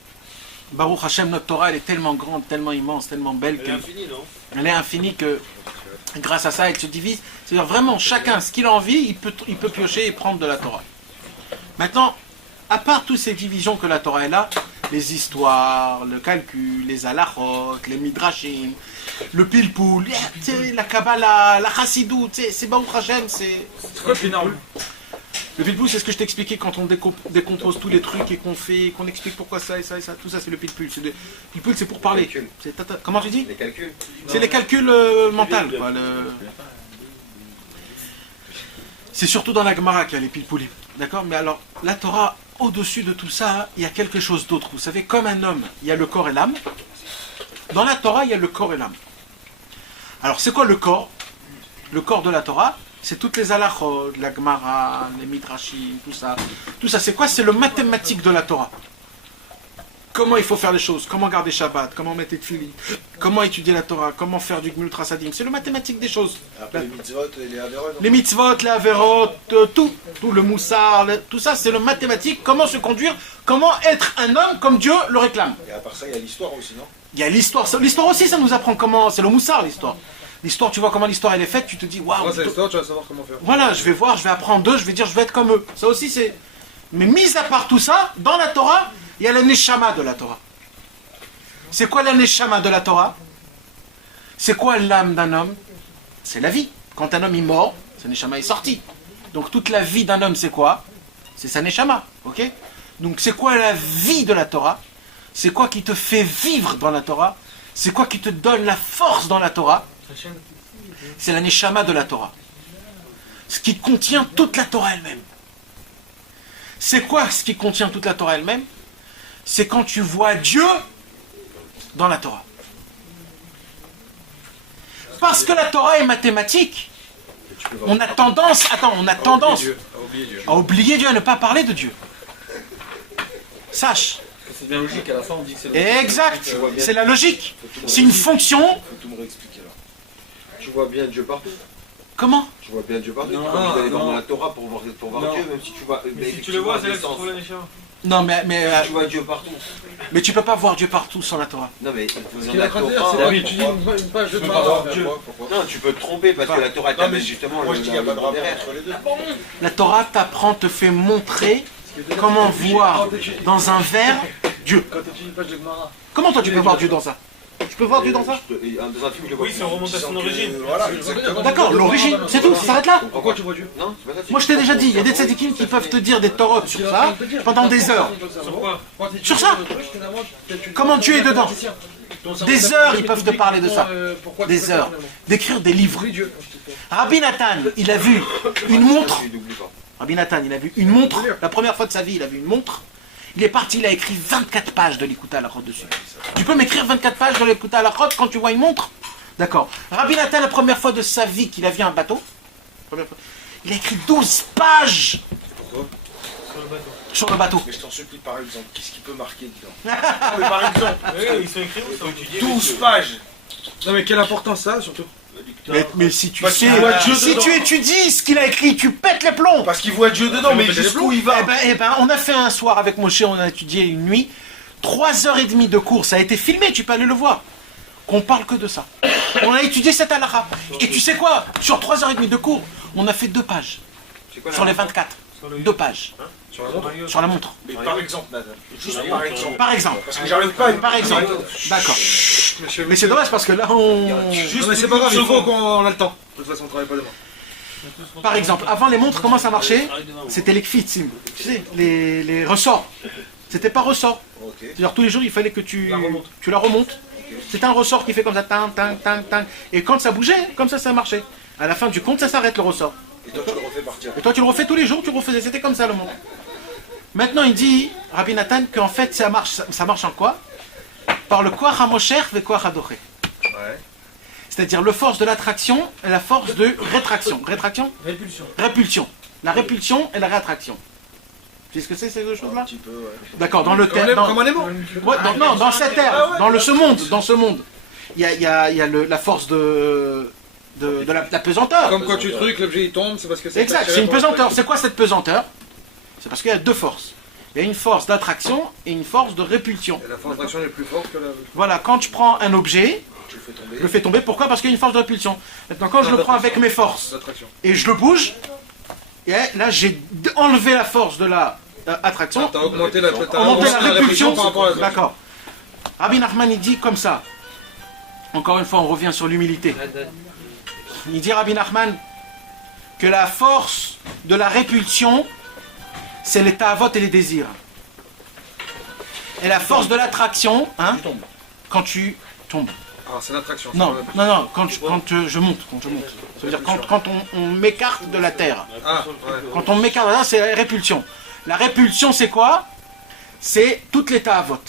Baruch Hashem, notre Torah, elle est tellement grande, tellement immense, tellement belle Elle est infinie, non? elle est infinie que grâce à ça, elle se divise. C'est-à-dire vraiment, chacun, ce qu'il a envie, il peut piocher et prendre de la Torah. Maintenant, à part toutes ces divisions que la Torah est là, les histoires, le calcul, les halachot, les midrashim, le pilpoul, la Kabbalah, la Chassidut, c'est Baruch Hashem, c'est quoi le pinarou? Le pilpoul, c'est ce que je t'expliquais quand on décompose tous les trucs et qu'on fait, qu'on explique pourquoi ça et ça et ça. Tout ça, c'est le pilpoul. Le pilpoul, c'est pour parler. Comment tu dis? Les calculs. C'est les calculs mentaux, quoi. C'est surtout dans la Gemara qu'il y a les pilpoulim. D'accord? Mais alors, la Torah, au-dessus de tout ça, il y a quelque chose d'autre. Vous savez, comme un homme, il y a le corps et l'âme. Dans la Torah, il y a le corps et l'âme. Alors, c'est quoi le corps? Le corps de la Torah, c'est toutes les halachot, la Gemara, les midrashim, tout ça. Tout ça, c'est quoi? C'est le mathématique de la Torah. Comment il faut faire les choses, comment garder Shabbat, comment mettre les tefillin, comment étudier la Torah, comment faire du Gmilut Rasadim. C'est le mathématique des choses. Après les mitzvot et les averot. Les mitzvot, les averot, tout le moussard, tout ça, c'est le mathématique. Comment se conduire, comment être un homme comme Dieu le réclame. Et à part ça, il y a l'histoire aussi, non? Il y a l'histoire. L'histoire aussi, ça nous apprend comment. C'est le moussard, l'histoire. L'histoire, tu vois comment l'histoire elle est faite, tu te dis waouh. C'est l'histoire, tu vas savoir comment faire. Voilà, je vais voir, je vais apprendre d'eux, je vais dire, je vais être comme eux. Ça aussi, c'est. Mais mis à part tout ça, dans la Torah, il y a la neshama de la Torah. C'est quoi la neshama de la Torah? C'est quoi l'âme d'un homme? C'est la vie. Quand un homme est mort, sa neshama est sortie. Donc toute la vie d'un homme, c'est quoi? C'est sa neshama, ok? Donc c'est quoi la vie de la Torah? C'est quoi qui te fait vivre dans la Torah? C'est quoi qui te donne la force dans la Torah? C'est la neshama de la Torah. Ce qui contient toute la Torah elle-même. C'est quoi ce qui contient toute la Torah elle-même? C'est quand tu vois Dieu dans la Torah. Parce que la Torah est mathématique, on a tendance à oublier Dieu, à ne pas parler de Dieu. Sache. C'est bien logique, à la fin on dit que c'est logique. Exact, c'est la logique. C'est une fonction. Faut tout me réexpliquer alors. Tu vois bien Dieu partout. Comment? Tu vois bien Dieu partout. Tu peux aller dans la Torah pour voir Dieu, même si tu vois. Mais si tu le vois, c'est là que tu trouves la neshama. Non, mais tu vois Dieu partout. Mais tu peux pas voir Dieu partout sans la Torah. Non, mais il faut Ce qu'il a craint de dire, c'est pas tu dis une page de Torah. Non, tu peux te tromper parce que la Torah t'amène justement. Moi je dis qu'il n'y a pas de rapport entre les deux. La Torah t'apprend, te fait montrer comment voir dans un verre Dieu. Quand tu dis une page de Gemara. Comment toi tu peux voir Dieu dans ça? Tu peux voir Dieu dans ça? Dans un film, je le vois. Oui, c'est une remontation d'origine. Voilà, exactement. D'accord, l'origine, c'est tout, ça s'arrête là. Pourquoi tu vois Dieu? Non, c'est pas ça. Moi je t'ai déjà dit, il y a des tzadikim qui peuvent te dire des torotes sur ça pendant des heures. Sur quoi? Sur ça? Comment Dieu est dedans? Des heures, ils peuvent te parler de ça. Des heures. D'écrire des livres. Rabbi Nathan, il a vu une montre. Rabbi Nathan, il a vu une montre. La première fois de sa vie, il a vu une montre. Il est parti, il a écrit 24 pages de l'Ikuta à la Chod dessus. Tu peux m'écrire 24 pages de l'Ikuta à la Chod quand tu vois une montre? D'accord. Rabbi Nathan, la première fois de sa vie qu'il a vu un bateau, il a écrit 12 pages. Pourquoi? Sur le bateau. Mais je t'en supplie, par exemple, qu'est-ce qui peut marquer dedans? Mais par exemple, ils sont écrits où ça? 12 pages. Non mais quelle importance ça surtout? Mais si tu Parce sais, qu'il voit Dieu si dedans. tu étudies ce qu'il a écrit, tu pètes les plombs. Parce qu'il voit Dieu dedans, mais jusqu'où il va? Eh ben, on a fait un soir avec Moshe, on a étudié une nuit, 3h30 de cours, ça a été filmé, tu peux aller le voir. Qu'on parle que de ça. On a étudié cette halakha. Et tu sais quoi? Sur 3h30 de cours, on a fait 2 pages. Sur les 24. 2 pages. Sur la montre? Sur la montre. Mais par exemple, Nathan. Juste par exemple. Par exemple. Parce que j'arrive pas à... Par exemple. D'accord. Mais c'est dommage parce que là on... Juste mais c'est pas grave, il faut qu'on a le temps. De toute façon, on travaille pas demain. Par exemple, avant les montres, comment ça marchait? C'était les kfitsim. Tu sais, les ressorts. C'était pas ressort. C'est-à-dire tous les jours, il fallait que tu la remontes. C'était un ressort qui fait comme ça, tang, tang, tang, tang. Et quand ça bougeait, comme ça marchait. À la fin du compte, ça s'arrête le ressort. Et toi, tu le refais partir. Et toi, tu le refais tous les jours, tu refaisais. C'était comme ça le monde. Maintenant, il dit, Rabbi Nathan, qu'en fait, ça marche en quoi? Par le koach hamosher ve koach hadoche. C'est-à-dire le force de l'attraction et la force de rétraction. Rétraction? Répulsion. Répulsion. La répulsion et la réattraction. Tu sais ce que c'est ces deux choses-là? Un petit peu, ouais. D'accord, dans le terme. Comme un aimant. Ouais, non, dans cette ère, dans ce monde, il y a la force de la pesanteur. Comme quand tu trucs, l'objet il tombe, c'est parce que c'est... Exact, c'est une pesanteur. C'est quoi cette pesanteur? C'est parce qu'il y a 2 forces. Il y a une force d'attraction et une force de répulsion. Et la force d'attraction est plus forte que la... Voilà, quand je prends un objet, Tu le fais tomber. je le fais tomber. Pourquoi? Parce qu'il y a une force de répulsion. Maintenant, quand je le prends avec mes forces D'attraction. et je le bouge, et là j'ai enlevé la force de la attraction. T'as augmenté la Répulsion par rapport à la... D'accord. Rabbi Nachman il dit comme ça. Encore une fois, on revient sur l'humilité. Il dit Rabbi Nachman que la force de la répulsion, c'est les ta'avot et les désirs. Et la force de l'attraction, hein, quand tu tombes. Ah, c'est l'attraction. Non, quand je monte. Ça veut dire quand on m'écarte de la terre. Ah, ouais. Quand on m'écarte de là, c'est la répulsion. La répulsion, c'est quoi? C'est toutes les ta'avot.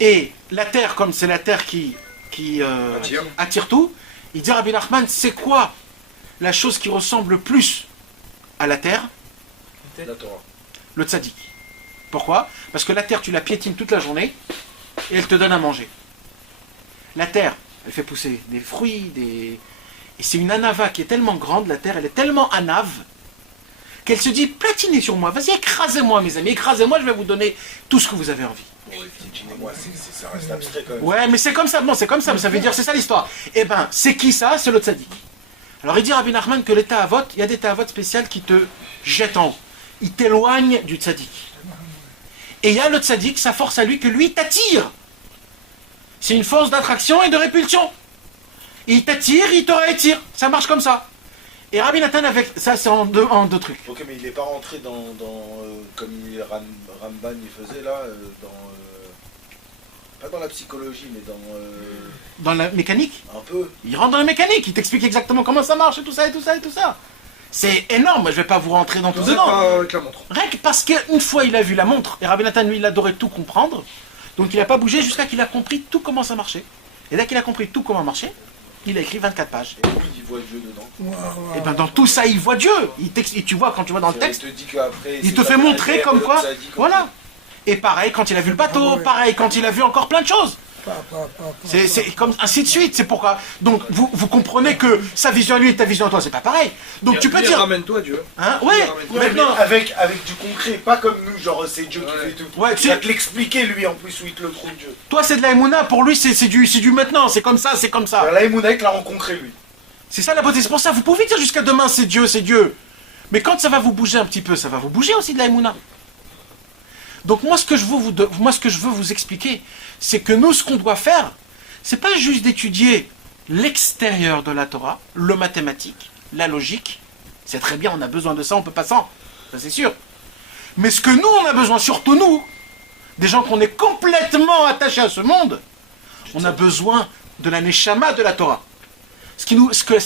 Et la terre, comme c'est la terre qui attire tout, il dit Rabbi Nachman, c'est quoi la chose qui ressemble le plus à la terre? La Torah. Le tzaddik. Pourquoi? Parce que la terre, tu la piétines toute la journée et elle te donne à manger. La terre, elle fait pousser des fruits, et c'est une anava qui est tellement grande, la terre, elle est tellement anave, qu'elle se dit, platinez sur moi, vas-y, écrasez-moi mes amis, écrasez-moi, je vais vous donner tout ce que vous avez envie. Moi, ça reste abstrait quand même. Ouais, mais c'est comme ça, ça veut dire, c'est ça l'histoire. Eh ben, c'est qui ça? C'est le tzaddik. Alors il dit Rabbi Nachman que les ta'avot, il y a des ta'avot spéciales qui te jettent en haut. Ils t'éloignent du tzaddik. Et il y a le tzaddik, sa force à lui, que lui t'attire. C'est une force d'attraction et de répulsion. Il t'attire, il te réattire. Ça marche comme ça. Et Rabbi Nathan, avec ça, c'est en deux trucs. Ok, mais il n'est pas rentré dans comme Ramban il faisait là, pas dans la psychologie, mais dans la mécanique. Un peu. Il rentre dans la mécanique, il t'explique exactement comment ça marche, et tout ça, et tout ça, et tout ça. C'est énorme, je ne vais pas vous rentrer dans tout dedans. Avec la montre. Rien que parce qu'une fois il a vu la montre, et Rabbi Nathan, lui, il adorait tout comprendre, donc il n'a pas bougé jusqu'à qu'il a compris tout comment ça marchait. Et dès qu'il a compris tout comment marchait, il a écrit 24 pages. Et lui, il voit Dieu dedans. Et bien dans tout ça, il voit Dieu. Et tu vois, quand tu vois dans le texte, il te dit qu'après, il te fait montrer comme quoi. Voilà. Et pareil quand il a vu le bateau, pareil quand il a vu encore plein de choses. C'est comme ainsi de suite, c'est pourquoi. Donc vous comprenez que sa vision à lui et ta vision à toi, c'est pas pareil. Donc tu peux dire. Ramène-toi Dieu. Hein, ouais, maintenant. Avec du concret, pas comme nous, genre c'est Dieu qui fait tout. Ouais, il va te l'expliquer lui en plus où il te le trouve Dieu. Toi c'est de la Emouna, pour lui c'est du maintenant, c'est comme ça, c'est comme ça. La Emouna il l'a rencontré lui. C'est ça la beauté, c'est pour ça, vous pouvez dire jusqu'à demain c'est Dieu, c'est Dieu. Mais quand ça va vous bouger un petit peu, ça va vous bouger aussi de la Emouna. Donc moi ce que je veux vous expliquer, c'est que nous ce qu'on doit faire, c'est pas juste d'étudier l'extérieur de la Torah, le mathématique, la logique. C'est très bien, on a besoin de ça, on peut pas sans, ça c'est sûr. Mais ce que nous on a besoin, surtout nous, des gens qu'on est complètement attachés à ce monde, On a besoin de la neshama de la Torah. Ce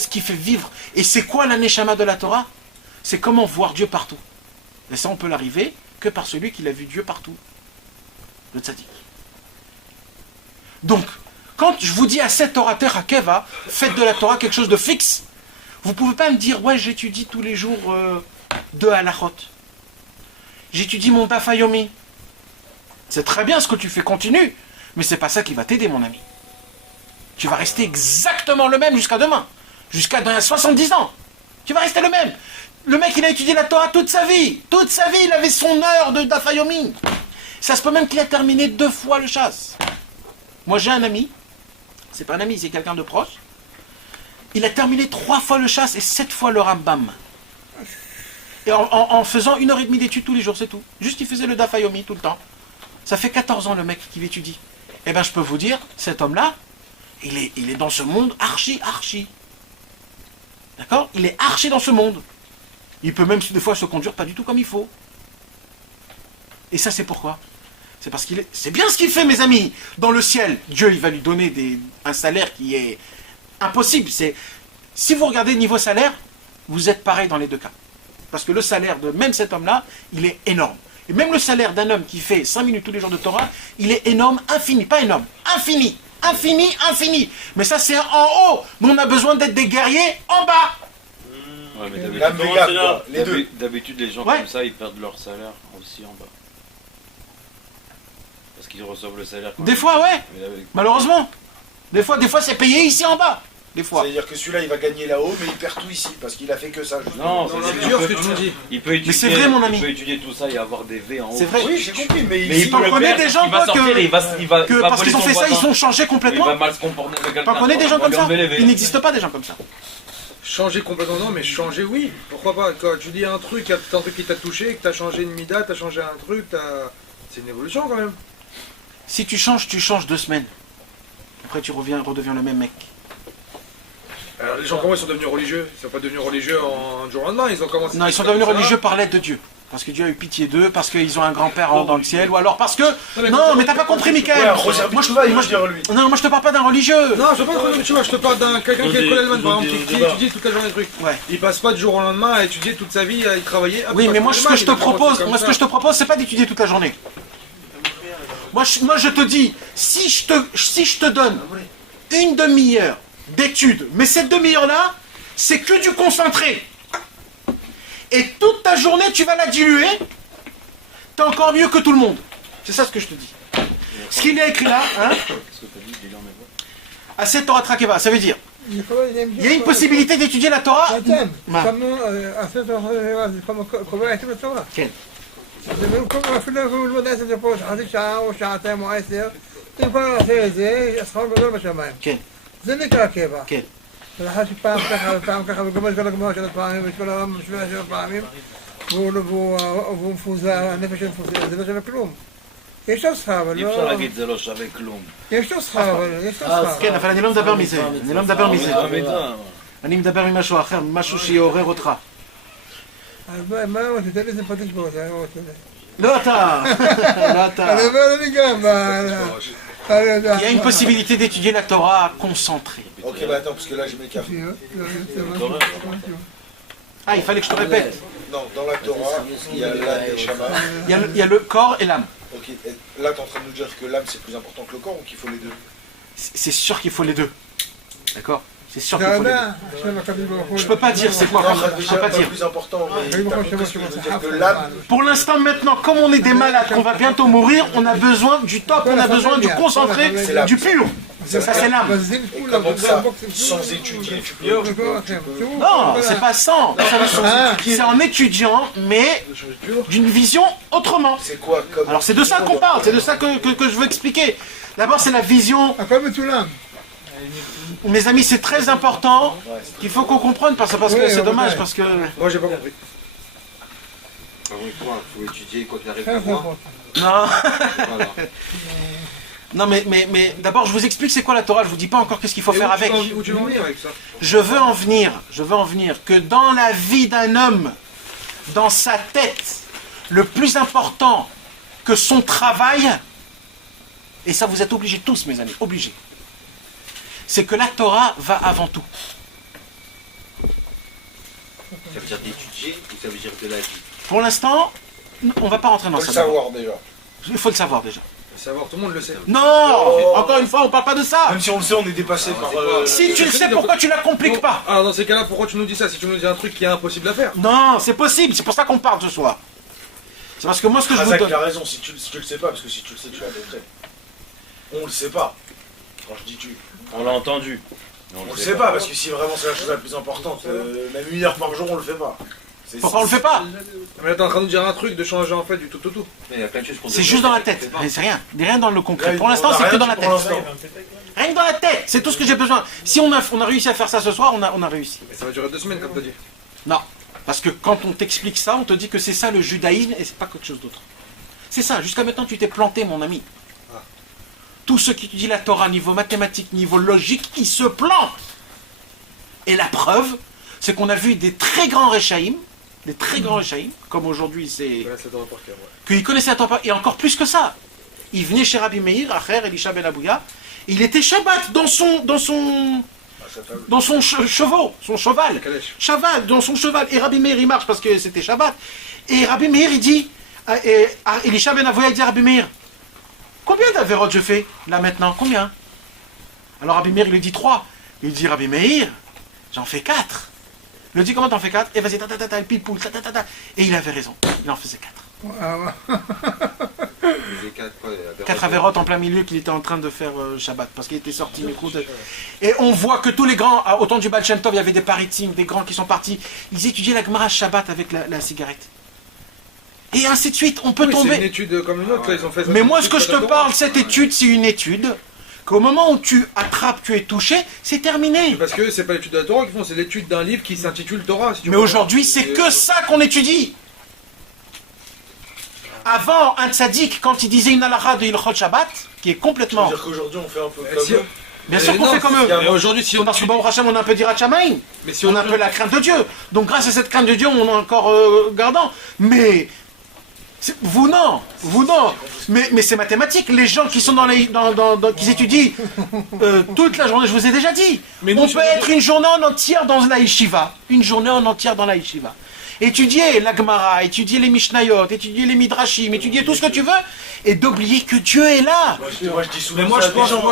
qui fait vivre. Et c'est quoi la neshama de la Torah? C'est comment voir Dieu partout. Et ça, on peut l'arriver que par celui qui a vu Dieu partout. Le tzaddik. Donc, quand je vous dis à cette orateur à Keva, faites de la Torah quelque chose de fixe, vous ne pouvez pas me dire, ouais, j'étudie tous les jours 2 halachot. J'étudie mon daf yomi. C'est très bien ce que tu fais, continue, mais c'est pas ça qui va t'aider, mon ami. Tu vas rester exactement le même jusqu'à demain, jusqu'à dans 70 ans. Tu vas rester le même. Le mec, il a étudié la Torah toute sa vie. Toute sa vie, il avait son heure de daf yomi. Ça se peut même qu'il a terminé 2 fois le chasse. Moi, j'ai un ami, c'est pas un ami, c'est quelqu'un de proche. Il a terminé 3 fois le chasse et 7 fois le Rambam. Et en faisant 1h30 d'études tous les jours, c'est tout. Juste, il faisait le daf yomi tout le temps. Ça fait 14 ans, le mec, qu'il étudie. Eh bien, je peux vous dire, cet homme-là, il est dans ce monde archi. D'accord? Il est archi dans ce monde. Il peut même, des fois, se conduire pas du tout comme il faut. Et ça, c'est pourquoi? C'est parce c'est bien ce qu'il fait, mes amis. Dans le ciel, Dieu, il va lui donner un salaire qui est impossible. Si vous regardez niveau salaire, vous êtes pareil dans les 2 cas. Parce que le salaire de même cet homme-là, il est énorme. Et même le salaire d'un homme qui fait 5 minutes tous les jours de Torah, il est énorme, infini. Pas énorme, infini. Infini. Mais ça, c'est en haut. Nous, on a besoin d'être des guerriers en bas. Ouais, mais d'habitude, les gens Ouais. comme ça, ils perdent leur salaire aussi en bas. Parce qu'ils reçoivent le salaire. Des fois, ouais. Malheureusement. Des fois, c'est payé ici en bas. Des fois. C'est-à-dire que celui-là, il va gagner là-haut, mais il perd tout ici, parce qu'il a fait que ça. Non, c'est dur ce que tu me dis. Il peut étudier, mais c'est vrai, mon ami. Il peut étudier tout ça et avoir des V en haut. C'est vrai. Oui, j'ai compris, mais il T'en connais des gens, toi, que parce voler qu'ils ont son fait ça, voisin. ils sont changés complètement. Il va mal se comporter avec quelqu'un. T'en connais des gens on va comme lui ça? enlever les V. Il n'existe pas des gens comme ça. Changer complètement, non, mais changer, oui. Pourquoi pas? Quand tu dis un truc qui t'a touché, que t'as changé une mida, t'as changé un truc, c'est une évolution quand même. Si tu changes 2 semaines. Après, tu redeviens le même mec. Alors, les gens, comment ils sont devenus religieux? Ils sont pas devenus religieux en un jour au lendemain, ils ont commencé. Non, ils sont devenus religieux par l'aide de Dieu. Parce que Dieu a eu pitié d'eux, parce qu'ils ont un grand-père dans le ciel, ou alors parce que... Non, mais t'as pas compris, Michael. Moi, je te parle pas d'un religieux. Non, je te parle pas, tu vois, je te parle d'un quelqu'un qui est Kollelman, par exemple, qui étudie toute la journée le truc. Ouais. Il passe pas du jour au lendemain à étudier toute sa vie, à y travailler. Oui, mais moi, ce que je te propose, c'est pas d'étudier toute la journée. Moi, je te dis, si je te donne une demi-heure d'études, mais cette demi-heure-là, c'est que du concentré. Et toute ta journée, tu vas la diluer, t'es encore mieux que tout le monde. C'est ça ce que je te dis. Ce qu'il y a écrit là, hein, à cette Torah Trakeva, ça veut dire, il y a une possibilité d'étudier la Torah. זה נקרא קבע. ולאחר שפעם ככה ופעם ככה וגומר כל הגמר 3 פעמים וכל העולם 7 פעמים והוא מפוזר, הנפש שלו מפוזר, זה לא שווה כלום. יש לו שכר, אבל לא... אי אפשר להגיד זה לא שווה כלום. יש לו שכר, אבל יש לו שכר. כן, אבל אני לא מדבר מזה. אני מדבר ממשהו אחר, ממשהו שיעורר אותך. אז מה אמרת? תתן לי איזה פטיש בראש, אני אמרת את זה. לא אתה. אני אומר לי גם, Il y a une possibilité d'étudier la Torah concentrée. Ok, bah attends, parce que là, je m'écarte. Ah, il fallait que je te répète. Non, dans la Torah, il y a l'âme et le Shama. Il y a le corps et l'âme. Ok, et là, tu es en train de nous dire que l'âme, c'est plus important que le corps ou qu'il faut les deux? C'est sûr qu'il faut les deux. D'accord? C'est sûr qu'il faut les deux. Je peux pas dire c'est quoi. Je peux pas dire. Plus important, mais t'as compris ce que je veux dire, que l'âme... Pour l'instant, maintenant, comme on est des malades, qu'on va bientôt mourir, on a besoin du top, on a besoin du concentré, du pur. Ça, c'est l'âme. Et comment ça, sans étudier, tu peux... Non, c'est pas sans. C'est en étudiant, mais d'une vision autrement. C'est quoi comme... Alors, c'est de ça qu'on parle, c'est de ça que je veux expliquer. D'abord, c'est la vision. Mes amis, c'est très important qu'il faut qu'on comprenne parce que c'est dommage parce que... Moi, j'ai pas compris. Il faut étudier quoi qu'il arrive à voir. Non. Non, mais d'abord, je vous explique c'est quoi la Torah. Je vous dis pas encore qu'est-ce qu'il faut faire avec. Où tu veux en venir avec ça? Je veux en venir que dans la vie d'un homme, dans sa tête, le plus important que son travail, et ça vous êtes obligés tous, mes amis, obligés. c'est que la Torah va avant tout. Ça veut dire d'étudier ou ça veut dire de la vie? Pour l'instant, on ne va pas rentrer dans ça. Il faut le savoir déjà. Il faut le savoir déjà. Le savoir, tout le monde le sait. Non, encore une fois, on ne parle pas de ça. Même si on le sait, on est dépassé par... Si tu le sais, pourquoi tu ne la compliques pas? Alors dans ces cas-là, pourquoi tu nous dis ça si tu nous dis un truc qui est impossible à faire? Non, c'est possible, c'est pour ça qu'on parle ce soir. C'est parce que moi, ce que je vous Razak, donne... il a raison, si tu le sais pas, parce que si tu le sais, tu l'as fait. On le sait pas. Quand je dis tu. On l'a entendu. On le sait pas, parce que si vraiment c'est la chose la plus importante, même 1 heure par jour, on le fait pas. Pourquoi on le fait pas? Mais t'es en train de nous dire un truc, de changer en fait du tout. Mais il y a plein de choses qu'on C'est juste dans la tête, mais c'est rien. Rien dans le concret. Là, Pour l'instant, c'est que dans la tête. l'instant. Rien que dans la tête, c'est tout ce que j'ai besoin. Si on a réussi à faire ça ce soir, on a réussi. Mais ça va durer 2 semaines, comme t'as dit. Non, parce que quand on t'explique ça, on te dit que c'est ça le judaïsme et c'est pas quelque chose d'autre. C'est ça, jusqu'à maintenant tu t'es planté mon ami. Tous ceux qui étudient la Torah niveau mathématique, niveau logique, ils se plantent. Et la preuve, c'est qu'on a vu des très grands Réchaïm, comme aujourd'hui c'est... Qu'ils connaissaient la Torah, et encore plus que ça. Il venait chez Rabbi Meir, Acher, Elisha Ben Abouya, et il était Shabbat dans son cheval. Cheval, dans son cheval. Et Rabbi Meir, il marche parce que c'était Shabbat. Et Rabbi Meir, il dit, Elisha Ben Abouya, il dit à Rabbi Meir, combien d'avérotes je fais, là maintenant? Combien? Alors Rabbi Meir, il lui dit 3. Il dit, Rabbi Meir, j'en fais 4. Il lui dit, comment t'en fais 4? Et vas-y, il pile poule, Et il avait raison, il en faisait 4. 4 avérotes en plein milieu qu'il était en train de faire Shabbat, parce qu'il était sorti. Et on voit que tous les grands, au temps du Baal Shem Tov, il y avait des paritim, des grands qui sont partis, ils étudiaient la Gemara Shabbat avec la cigarette. Et ainsi de suite, on peut tomber. C'est une étude comme une autre, là, ils ont fait ça. Mais moi, ce que je te parle, cette étude, c'est une étude qu'au moment où tu attrapes, tu es touché, c'est terminé. Parce que c'est pas l'étude de la Torah qu'ils font, c'est l'étude d'un livre qui s'intitule Torah. Si tu Mais aujourd'hui, c'est que ça qu'on étudie. Avant, un tzaddik, quand il disait une halakha de Ilchot Shabbat, qui est complètement... C'est-à-dire qu'aujourd'hui, on fait un peu comme eux. Bien sûr qu'on fait comme eux. Mais aujourd'hui, si on... Parce que Baruch Hashem, on a un peu d'Irat Shamayim. Mais si on a un peu la crainte de Dieu. Donc grâce à cette crainte de Dieu, on est encore gardant. Mais... Vous non. Mais c'est mathématique. Les gens qui sont qui étudient toute la journée, je vous ai déjà dit. Mais on peut être une journée en entière dans la yeshiva. Étudier la Gemara, étudier les Mishnayot, étudier les Midrashim, étudier tout ce que tu veux, et d'oublier que Dieu est là. Moi, je dis souvent. Mais moi, je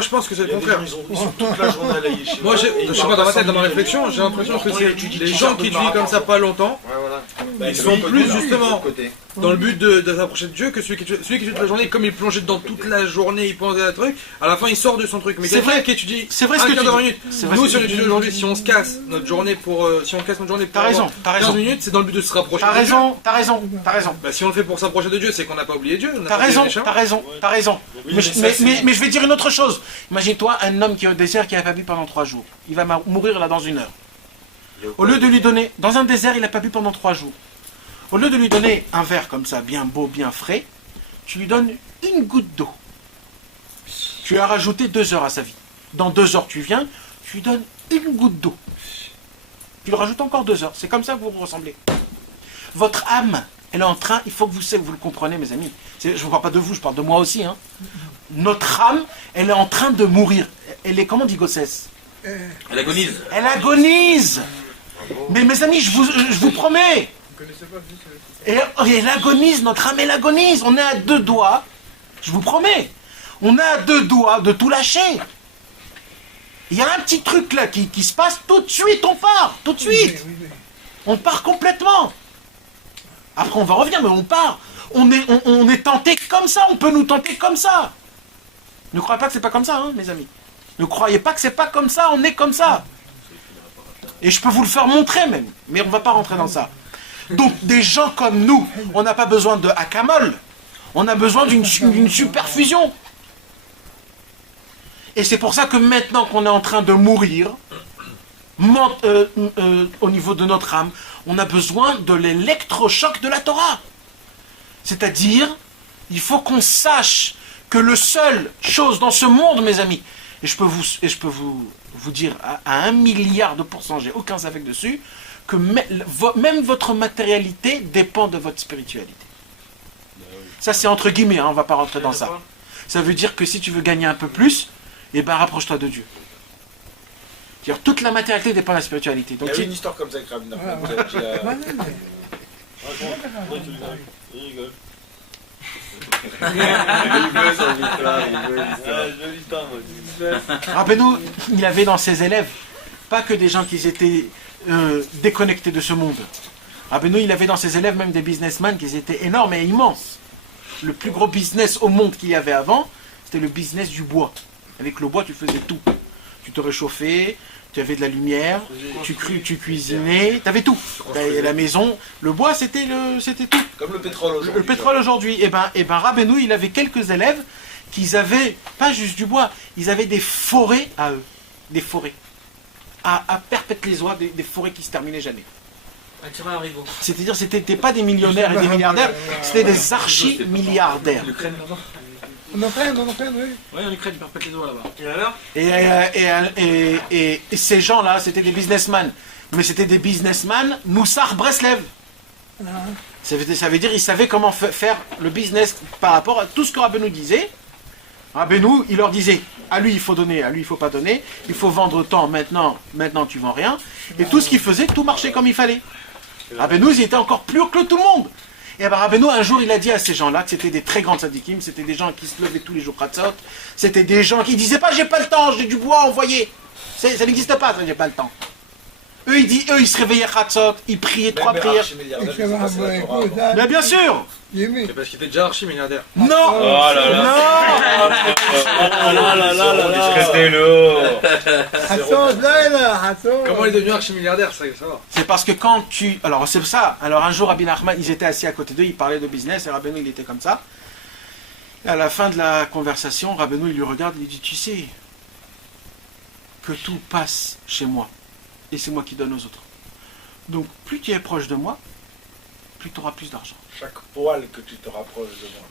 pense que c'est le contraire. Ils sont toute la journée à la yeshiva. Moi, je sais pas, dans ma tête, dans ma réflexion, j'ai l'impression que c'est les gens qui étudient comme ça pas longtemps. Ils sont plus justement dans le but de s'approcher de Dieu que celui qui étudie toute la journée, comme il plongeait dedans toute la journée, il pensait à un truc, à la fin il sort de son truc. Mais c'est vrai qui étudie. C'est vrai ce que tu dis. Nous, si on étudie aujourd'hui, si on se casse notre journée pour 15 minutes, c'est dans le but de se rapprocher de Dieu. T'as raison. Bah, si on le fait pour s'approcher de Dieu, c'est qu'on n'a pas oublié Dieu. T'as raison. Mais je vais dire une autre chose. Imagine-toi un homme qui est au désert qui n'a pas bu pendant 3 jours. Il va mourir là dans 1 heure. Au lieu de lui donner, dans un désert, il n'a pas bu pendant 3 jours. Au lieu de lui donner un verre comme ça, bien beau, bien frais, tu lui donnes une goutte d'eau. Tu lui as rajouté 2 heures à sa vie. Dans 2 heures, tu viens, tu lui donnes une goutte d'eau. Tu lui rajoutes encore 2 heures. C'est comme ça que vous vous ressemblez. Votre âme, elle est en train, il faut que vous le compreniez, mes amis. Je ne parle pas de vous, je parle de moi aussi. Hein. Notre âme, elle est en train de mourir. Elle est, comment dit Gossès? Elle agonise. Elle agonise. Mais mes amis, je vous promets. Et elle agonise, notre âme, elle agonise. On est à 2 doigts, je vous promets. On est à 2 doigts de tout lâcher. Il y a un petit truc là qui se passe, tout de suite on part, tout de suite. On part complètement. Après on va revenir, mais on part. On est tenté comme ça, on peut nous tenter comme ça. Ne croyez pas que c'est pas comme ça, hein, mes amis. Ne croyez pas que c'est pas comme ça, on est comme ça. Et je peux vous le faire montrer même, mais on ne va pas rentrer dans ça. Donc des gens comme nous, on n'a pas besoin de Akamol, on a besoin d'une superfusion. Et c'est pour ça que maintenant qu'on est en train de mourir, au niveau de notre âme, on a besoin de l'électrochoc de la Torah. C'est-à-dire, il faut qu'on sache que le seul chose dans ce monde, mes amis, et je peux vous dire à 1 milliard de pourcents, j'ai aucun avec dessus, que même votre matérialité dépend de votre spiritualité. Ça c'est entre guillemets, hein, on ne va pas rentrer dans ça. Ça veut dire que si tu veux gagner un peu plus, eh ben rapproche-toi de Dieu. C'est-à-dire, toute la matérialité dépend de la spiritualité. Il Donc, y avait une histoire comme ça avec Rabbi Nachman. Il rigole. Rabbeinu, il avait dans ses élèves pas que des gens qui étaient déconnectés de ce monde. Rabbeinu, il avait dans ses élèves même des businessmen qui étaient énormes et immenses. Le plus gros business au monde qu'il y avait avant, c'était le business du bois. Avec le bois, tu faisais tout. Tu te réchauffais, tu avais de la lumière, tu cuisinais, tu avais tout. T'avais la maison, le bois, c'était tout. Comme le pétrole aujourd'hui. Le pétrole aujourd'hui. Et ben Rabbeinu, il avait quelques élèves qui avaient, pas juste du bois, ils avaient des forêts à eux. Des forêts. À perpétuer les oies, des forêts qui se terminaient jamais. C'est-à-dire, c'était pas des millionnaires et des milliardaires, c'était des archi-milliardaires. En Ukraine, oui. Oui, en Ukraine, ils perpètent les doigts là-bas. Et alors Et ces gens-là, c'était des businessmen. Mais c'était des businessmen Moussar Breslev. Ça veut dire qu'ils savaient comment faire le business par rapport à tout ce que Rabbeinu disait. Rabbeinu, il leur disait, à lui il faut donner, à lui il faut pas donner, il faut vendre tant, maintenant tu vends rien. Et tout ce qu'il faisait, tout marchait comme il fallait. Rabbeinu, il était encore plus haut que tout le monde. Et Rabbeinu, un jour, il a dit à ces gens-là que c'était des très grands tzadikim, c'était des gens qui se levaient tous les jours Khatzot, c'était des gens qui disaient pas j'ai pas le temps, j'ai du bois envoyé. Ça n'existe pas, ça, j'ai pas le temps. Eux, ils se réveillaient Khatzot, ils priaient 3 prières. Mais bien sûr. C'est parce qu'il était déjà archi-milliardaire. Non. Oh là là. Non. Oh là là là là là. C'était lourd. Comment il est devenu archi-milliardaire, ça va. C'est parce que quand tu... Alors c'est ça. Alors un jour, Rabbi Nachman, ils étaient assis à côté d'eux, ils parlaient de business, et Rabbeinu, il était comme ça. Et à la fin de la conversation, Rabbeinu, il lui regarde, il lui dit, tu sais que tout passe chez moi, et c'est moi qui donne aux autres. Donc plus tu es proche de moi, plus tu auras plus d'argent. Chaque poil que tu te rapproches de moi.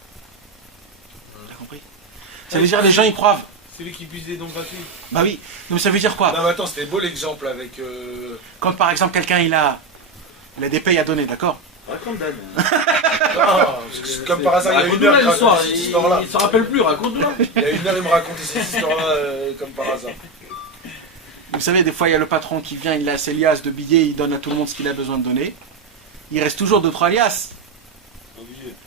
T'as compris? Ça veut dire les gens y croient. C'est lui qui puisait donc gratuit. Bah oui, donc ça veut dire quoi? Non mais attends, c'était beau l'exemple avec... Quand par exemple quelqu'un il a des payes à donner, d'accord? Raconte Dan. Comme par hasard, il y a une heure, il raconte cette histoire-là. Il s'en rappelle plus, raconte-le. Il y a une heure, il me racontait cette histoire-là comme par hasard. Vous savez, des fois il y a le patron qui vient, il a ses liasses de billets, il donne à tout le monde ce qu'il a besoin de donner. Il reste toujours 2-3 liasses.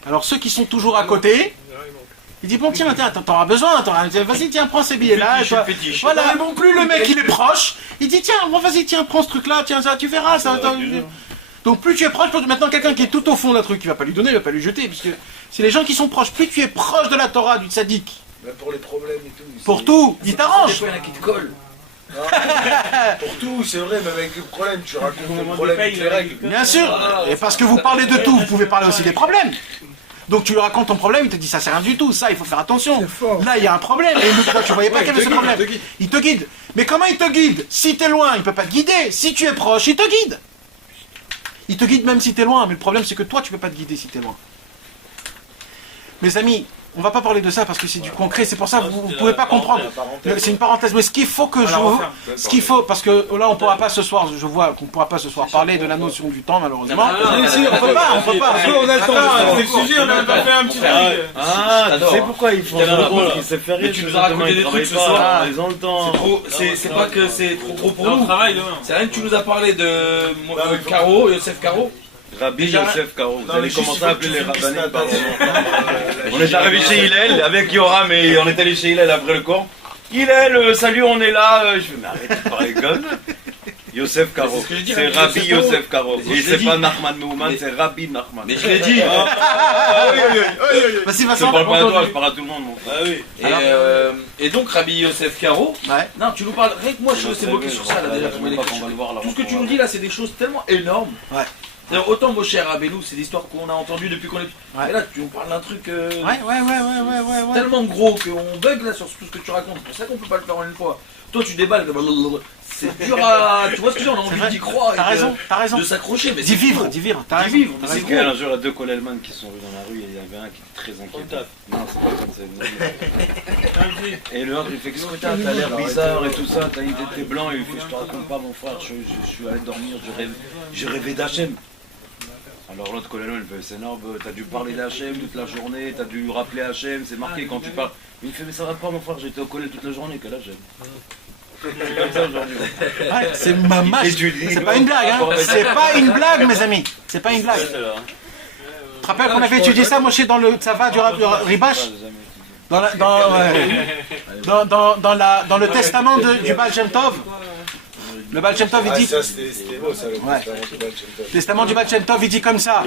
Alors ceux qui sont toujours à côté, il dit bon tiens, t'auras besoin, vas-y tiens, prends ces billets-là. Voilà, bon plus le mec il est proche, il dit tiens, bon vas-y tiens, prends ce truc-là, tiens ça, tu verras ça. Donc plus tu es proche, maintenant quelqu'un qui est tout au fond d'un truc, il va pas lui donner, il va pas lui jeter, parce que c'est les gens qui sont proches. Plus tu es proche de la Torah, du tzaddik. Même pour les problèmes et tout. Pour tout, il t'arrange. Il y en a qui te collent. Pour tout, c'est vrai, même avec les problèmes, tu racontes les problèmes avec les règles. Bien sûr, et parce que vous parlez de tout, vous pouvez parler aussi des problèmes. Donc tu lui racontes ton problème, il te dit ça c'est rien du tout, ça il faut faire attention. Là il y a un problème, et nous, tu voyais pas qu'il y avait ce problème. Il te guide. Mais comment il te guide? Si tu es loin, il peut pas te guider. Si tu es proche, il te guide. Il te guide même si tu es loin, mais le problème c'est que toi tu peux pas te guider si tu es loin. Mes amis, on va pas parler de ça parce que c'est du concret, c'est pour ça que vous ne pouvez pas comprendre. C'est une parenthèse, mais ce qu'il faut que parce que là on pourra pas ce soir, je vois qu'on pourra pas ce soir parler de la notion du temps malheureusement. Si, on peut pas. On a le temps. C'est le sujet, on a pas fait un petit avis. Ah, tu sais pourquoi ils font ça? Ils se fait rire. Tu nous as raconté des trucs ce soir. Ils ont le temps. C'est pas que c'est trop gros pour On nous. travaille demain. C'est rien que tu nous as parlé de Caro, Yosef Caro. Rabbi Yosef Karo, vous allez commencer à appeler les rabbinés. On est On arrivé chez Hillel avec Yoram et on est allé chez Hillel après le camp. Hillel, salut, on est là. Je fais, mais arrête de parler comme. Yosef Karo, c'est Rabbi Yosef Karo. Et c'est pas Nachman Meuman, c'est Rabbi Nachman. Mais je l'ai dit. Vas-y, Je parle pas à toi, je parle à tout le monde. Ah oui. Et donc Rabbi Yosef Karo, Ouais. non, tu nous parles, rien que moi je sais bloqué sur ça là déjà. Tout ce que tu nous dis là, c'est des choses tellement énormes. Ouais. C'est-à-dire, autant mon cher Rabbeinu, c'est l'histoire qu'on a entendue depuis qu'on est. Ouais. Et là, tu nous parles d'un truc Ouais. tellement gros qu'on bug là sur tout ce que tu racontes. C'est pour ça qu'on peut pas le faire en une fois. Toi, tu déballes. C'est dur à. Tu vois ce que je veux dire? On a envie d'y croire. T'as raison, De s'accrocher. Mais D'y vivre, t'as raison. vivre. Mais C'est c'est qu'un gros. jour, il y a 2 Kolelman qui sont venus dans la rue et il y avait un qui était très inquiétant. Non, c'est pas comme ça. Et l'autre, il fait qu'est-ce que t'as l'air bizarre et tout ça, t'as une tête blanc. Et il fait je te raconte pas, mon frère, je suis allé dormir, je rêvais d'Hachem. Alors l'autre Kolelman, il fait c'est énorme, t'as dû parler d'Hachem toute la journée, t'as dû rappeler Hachem, c'est marqué quand tu parles. Il me fait mais ça va pas, mon frère, j'étais au collège toute la journée, quel Hachem? Ouais, c'est mamache. C'est pas une blague, hein. C'est pas une blague, mes amis. C'est pas une blague. Tu te rappelles qu'on avait étudié ça, Moshe, dans le Tzava du Ribash, dans le testament du Baal Shem Tov. Le Baal Shem Tov, il dit... ça, c'était beau, ça, le testament du Baal Shem Tov, il dit comme ça.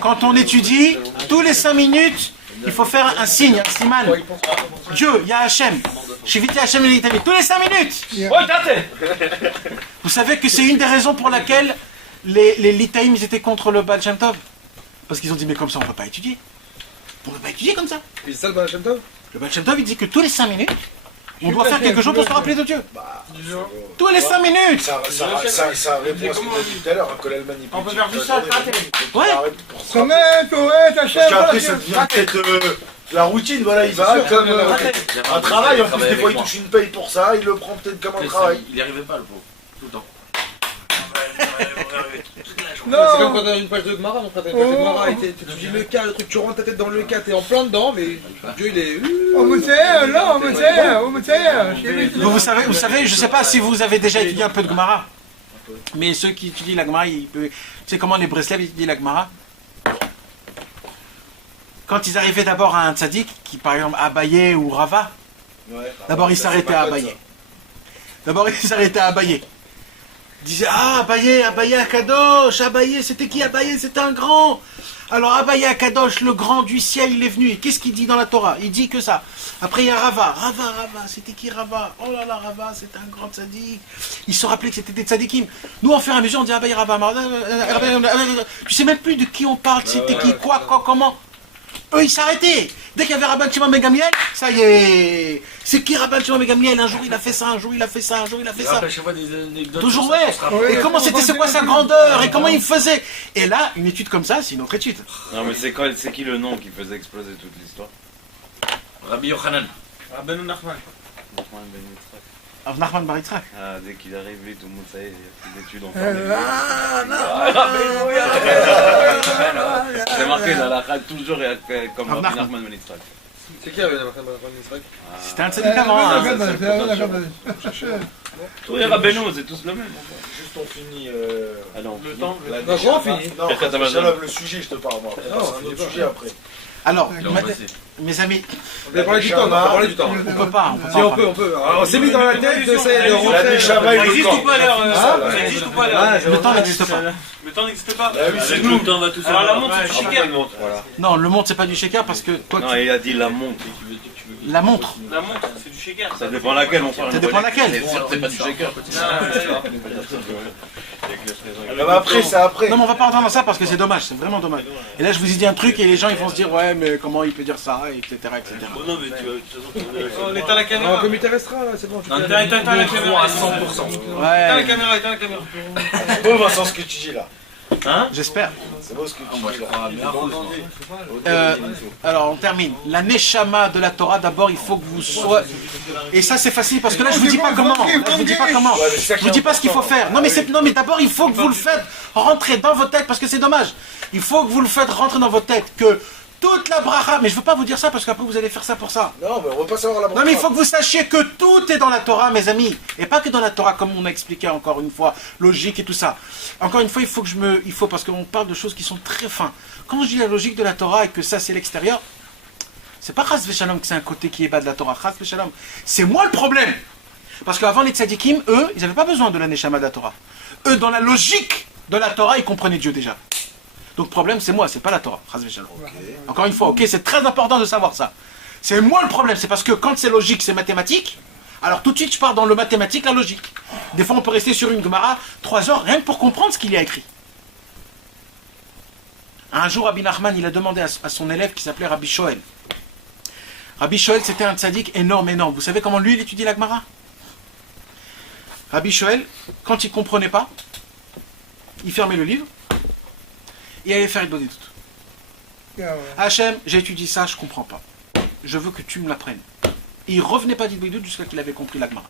Quand on étudie, tous les 5 minutes, il faut faire un signe, un siman. Dieu, il y a Hachem. Shiviti Hachem et l'Italie. Tous les 5 minutes. Vous savez que c'est une des raisons pour laquelle les Litaïm, ils étaient contre le Baal Shem Tov. Parce qu'ils ont dit, mais comme ça, on ne peut pas étudier. On ne peut pas étudier comme ça. Et c'est ça le Baal Shem Tov? Le Baal Shem Tov, il dit que tous les 5 minutes, on doit faire quelque chose pour se rappeler de Dieu. Tous les 5 minutes. Ça répond à ce que tu as dit tout à l'heure, que l'Allemagne... On peut faire tout ça, ouais. Après, ça devient peut-être la routine, voilà, il va comme un travail. En plus, des fois, il touche une paye pour ça, il le prend peut-être comme un travail. Il n'y arrivait pas, le pauvre, tout le temps. C'est comme quand t'as une page de Gemara, mon frère, t'as une page de Gemara, tu dis le cas, le truc, tu rentres ta tête dans le cas, t'es en plein dedans, mais Dieu il est... Vous savez, je sais pas si vous avez déjà étudié un peu de Gemara, mais ceux qui étudient la Gemara, tu sais comment les Breslev étudient la Gemara? Quand ils arrivaient d'abord à un tzaddik, qui par exemple Abaye ou Rava, d'abord ils s'arrêtaient à Abaye. Ils disaient, ah, Abaye Akadosh, Abaye, c'était qui Abaye? C'était un grand. Alors Abaye Akadosh, le grand du ciel, il est venu. Et qu'est-ce qu'il dit dans la Torah? Il dit que ça. Après il y a Rava, c'était qui Rava? Oh là là, Rava, c'était un grand tzaddik. Ils se rappelaient que c'était des tzaddikim. Nous, en fur et à mesure, on dit Abaye Rava. Tu sais même plus de qui on parle, c'était qui, quoi, comment. Eux, ils s'arrêtaient. Dès qu'il y avait Rabban Shimon ben Gamliel, ça y est. C'est qui Rabban Shimon ben Gamliel? Un jour il a fait ça, un jour il a fait ça, un jour il a fait ça. Toujours, ouais. Et comment c'était, c'est quoi sa grandeur? Et comment il faisait? Et là, une étude comme ça, c'est une autre étude. Non, mais c'est qui le nom qui faisait exploser toute l'histoire? Rabbi Yochanan. Rabbeinu Nachman. Nachman bar Yitzhak. Ah, dès qu'il arrive, tout le monde, ça y est, il y a plus d'études en c'est marqué dans la rade toujours comme Rabbi Nachman ben Yitzhak. C'est qui Rabbi Nachman ben Yitzhak? C'était un tzaddik avant. Tous les Rabbeinu, c'est tous le même. Juste on finit Le temps. On finit. Non, le sujet, je te parle moi. C'est un autre sujet après. Alors, mes amis, on va parler du temps, on peut pas. Si on peut. Alors, on s'est mis dans la tête de ça et de rentrer. Ça existe ou pas l'heure? Ça existe ou pas l'heure? Le temps n'existe pas. Le temps n'existe pas. C'est nous. Le temps va tout seul. Alors la montre, c'est du shaker. Non, le montre, c'est pas du shaker parce que toi. Non, il a dit la montre. La montre. La montre, c'est du shaker. Ça dépend laquelle, mon frère. Ça dépend laquelle. C'est pas du shaker. Après, c'est après. Non, mais on va pas entendre ça parce que c'est dommage, c'est vraiment dommage. Et là, je vous ai dit un truc et les gens ils vont se dire, ouais, mais comment il peut dire ça, etc. Non, mais tu vas. Éteins la caméra. Un comité restreint, c'est bon. Éteins la caméra à 100%. Ouais. Éteins la caméra. C'est beau, Vincent, ce que tu dis là. Hein? J'espère. C'est beau ce que tu dis là. Alors, on termine. La neshama de la Torah, d'abord, il faut que vous soyez. Et ça, c'est facile parce que là, je vous dis pas comment. Je vous dis pas comment. Je vous dis pas ce qu'il faut faire. Non, mais d'abord, il faut que vous le faites rentrer dans votre tête parce que c'est dommage. Il faut que vous le faites rentrer dans votre tête que toute la bracha. Mais je veux pas vous dire ça parce qu'après vous allez faire ça pour ça. Non, mais on va pas savoir la bracha. Non, mais il faut que vous sachiez que tout est dans la Torah, mes amis. Et pas que dans la Torah, comme on a expliqué encore une fois, logique et tout ça. Encore une fois, il faut parce qu'on parle de choses qui sont très fins. Quand je dis la logique de la Torah et que ça c'est l'extérieur, c'est pas Chas v'Shalom que c'est un côté qui est bas de la Torah. Chas v'Shalom, c'est moi le problème. Parce qu'avant les tzadikim, eux, ils n'avaient pas besoin de la neshama de la Torah. Eux, dans la logique de la Torah, ils comprenaient Dieu déjà. Donc le problème, c'est moi, c'est pas la Torah. Chas v'Shalom. Encore une fois, ok, c'est très important de savoir ça. C'est moi le problème, c'est parce que quand c'est logique, c'est mathématique. Alors tout de suite, je pars dans le mathématique, la logique. Des fois, on peut rester sur une Gemara 3 heures rien que pour comprendre ce qu'il y a écrit. Un jour, Rabbi Nachman, il a demandé à son élève qui s'appelait Rabbi Shoel. Rabbi Shoel, c'était un tzaddik énorme. Vous savez comment lui, il étudie la Gemara? Rabbi Shoel, quand il ne comprenait pas, il fermait le livre et allait faire une bonne étude. Hachem, j'ai étudié ça, je ne comprends pas. Je veux que tu me l'apprennes. Et il ne revenait pas d'Ibédout jusqu'à qu'il avait compris la Gemara.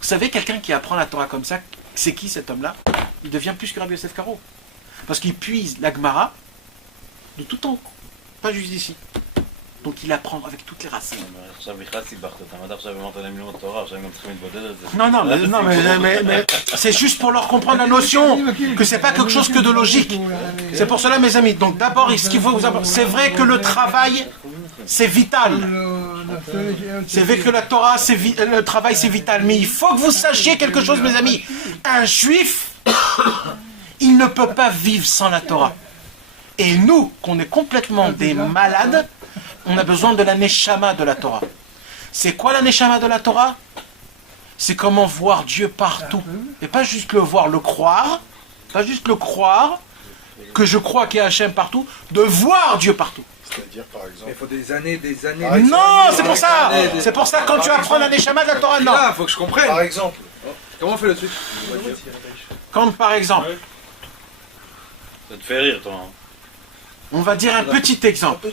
Vous savez, quelqu'un qui apprend la Torah comme ça, c'est qui cet homme-là? Il devient plus que Rabbi Yosef Karo. Parce qu'il puise la Gemara de tout temps, pas juste d'ici. Donc il apprend avec toutes les racines. Non, mais c'est juste pour leur comprendre la notion que c'est pas quelque chose que de logique. C'est pour cela, mes amis. Donc d'abord, ce qu'il faut vous apprendre, c'est vrai que le travail, c'est vital. C'est vrai que la Torah, le travail, c'est vital. Mais il faut que vous sachiez quelque chose, mes amis. Un juif, il ne peut pas vivre sans la Torah. Et nous, qu'on est complètement des malades, on a besoin de la neshama de la Torah. C'est quoi la neshama de la Torah? C'est comment voir Dieu partout. Et pas juste le voir, le croire. Pas juste le croire, que je crois qu'il y a Hachem partout, de voir Dieu partout. C'est-à-dire, par exemple... Il faut des années... Non, c'est pour ça. C'est pour ça quand tu apprends la neshama de la Torah, non. Là, faut que je comprenne. Par exemple... Comment on fait le truc? Comme par exemple... Ça te fait rire, toi. Hein. On va dire un petit exemple.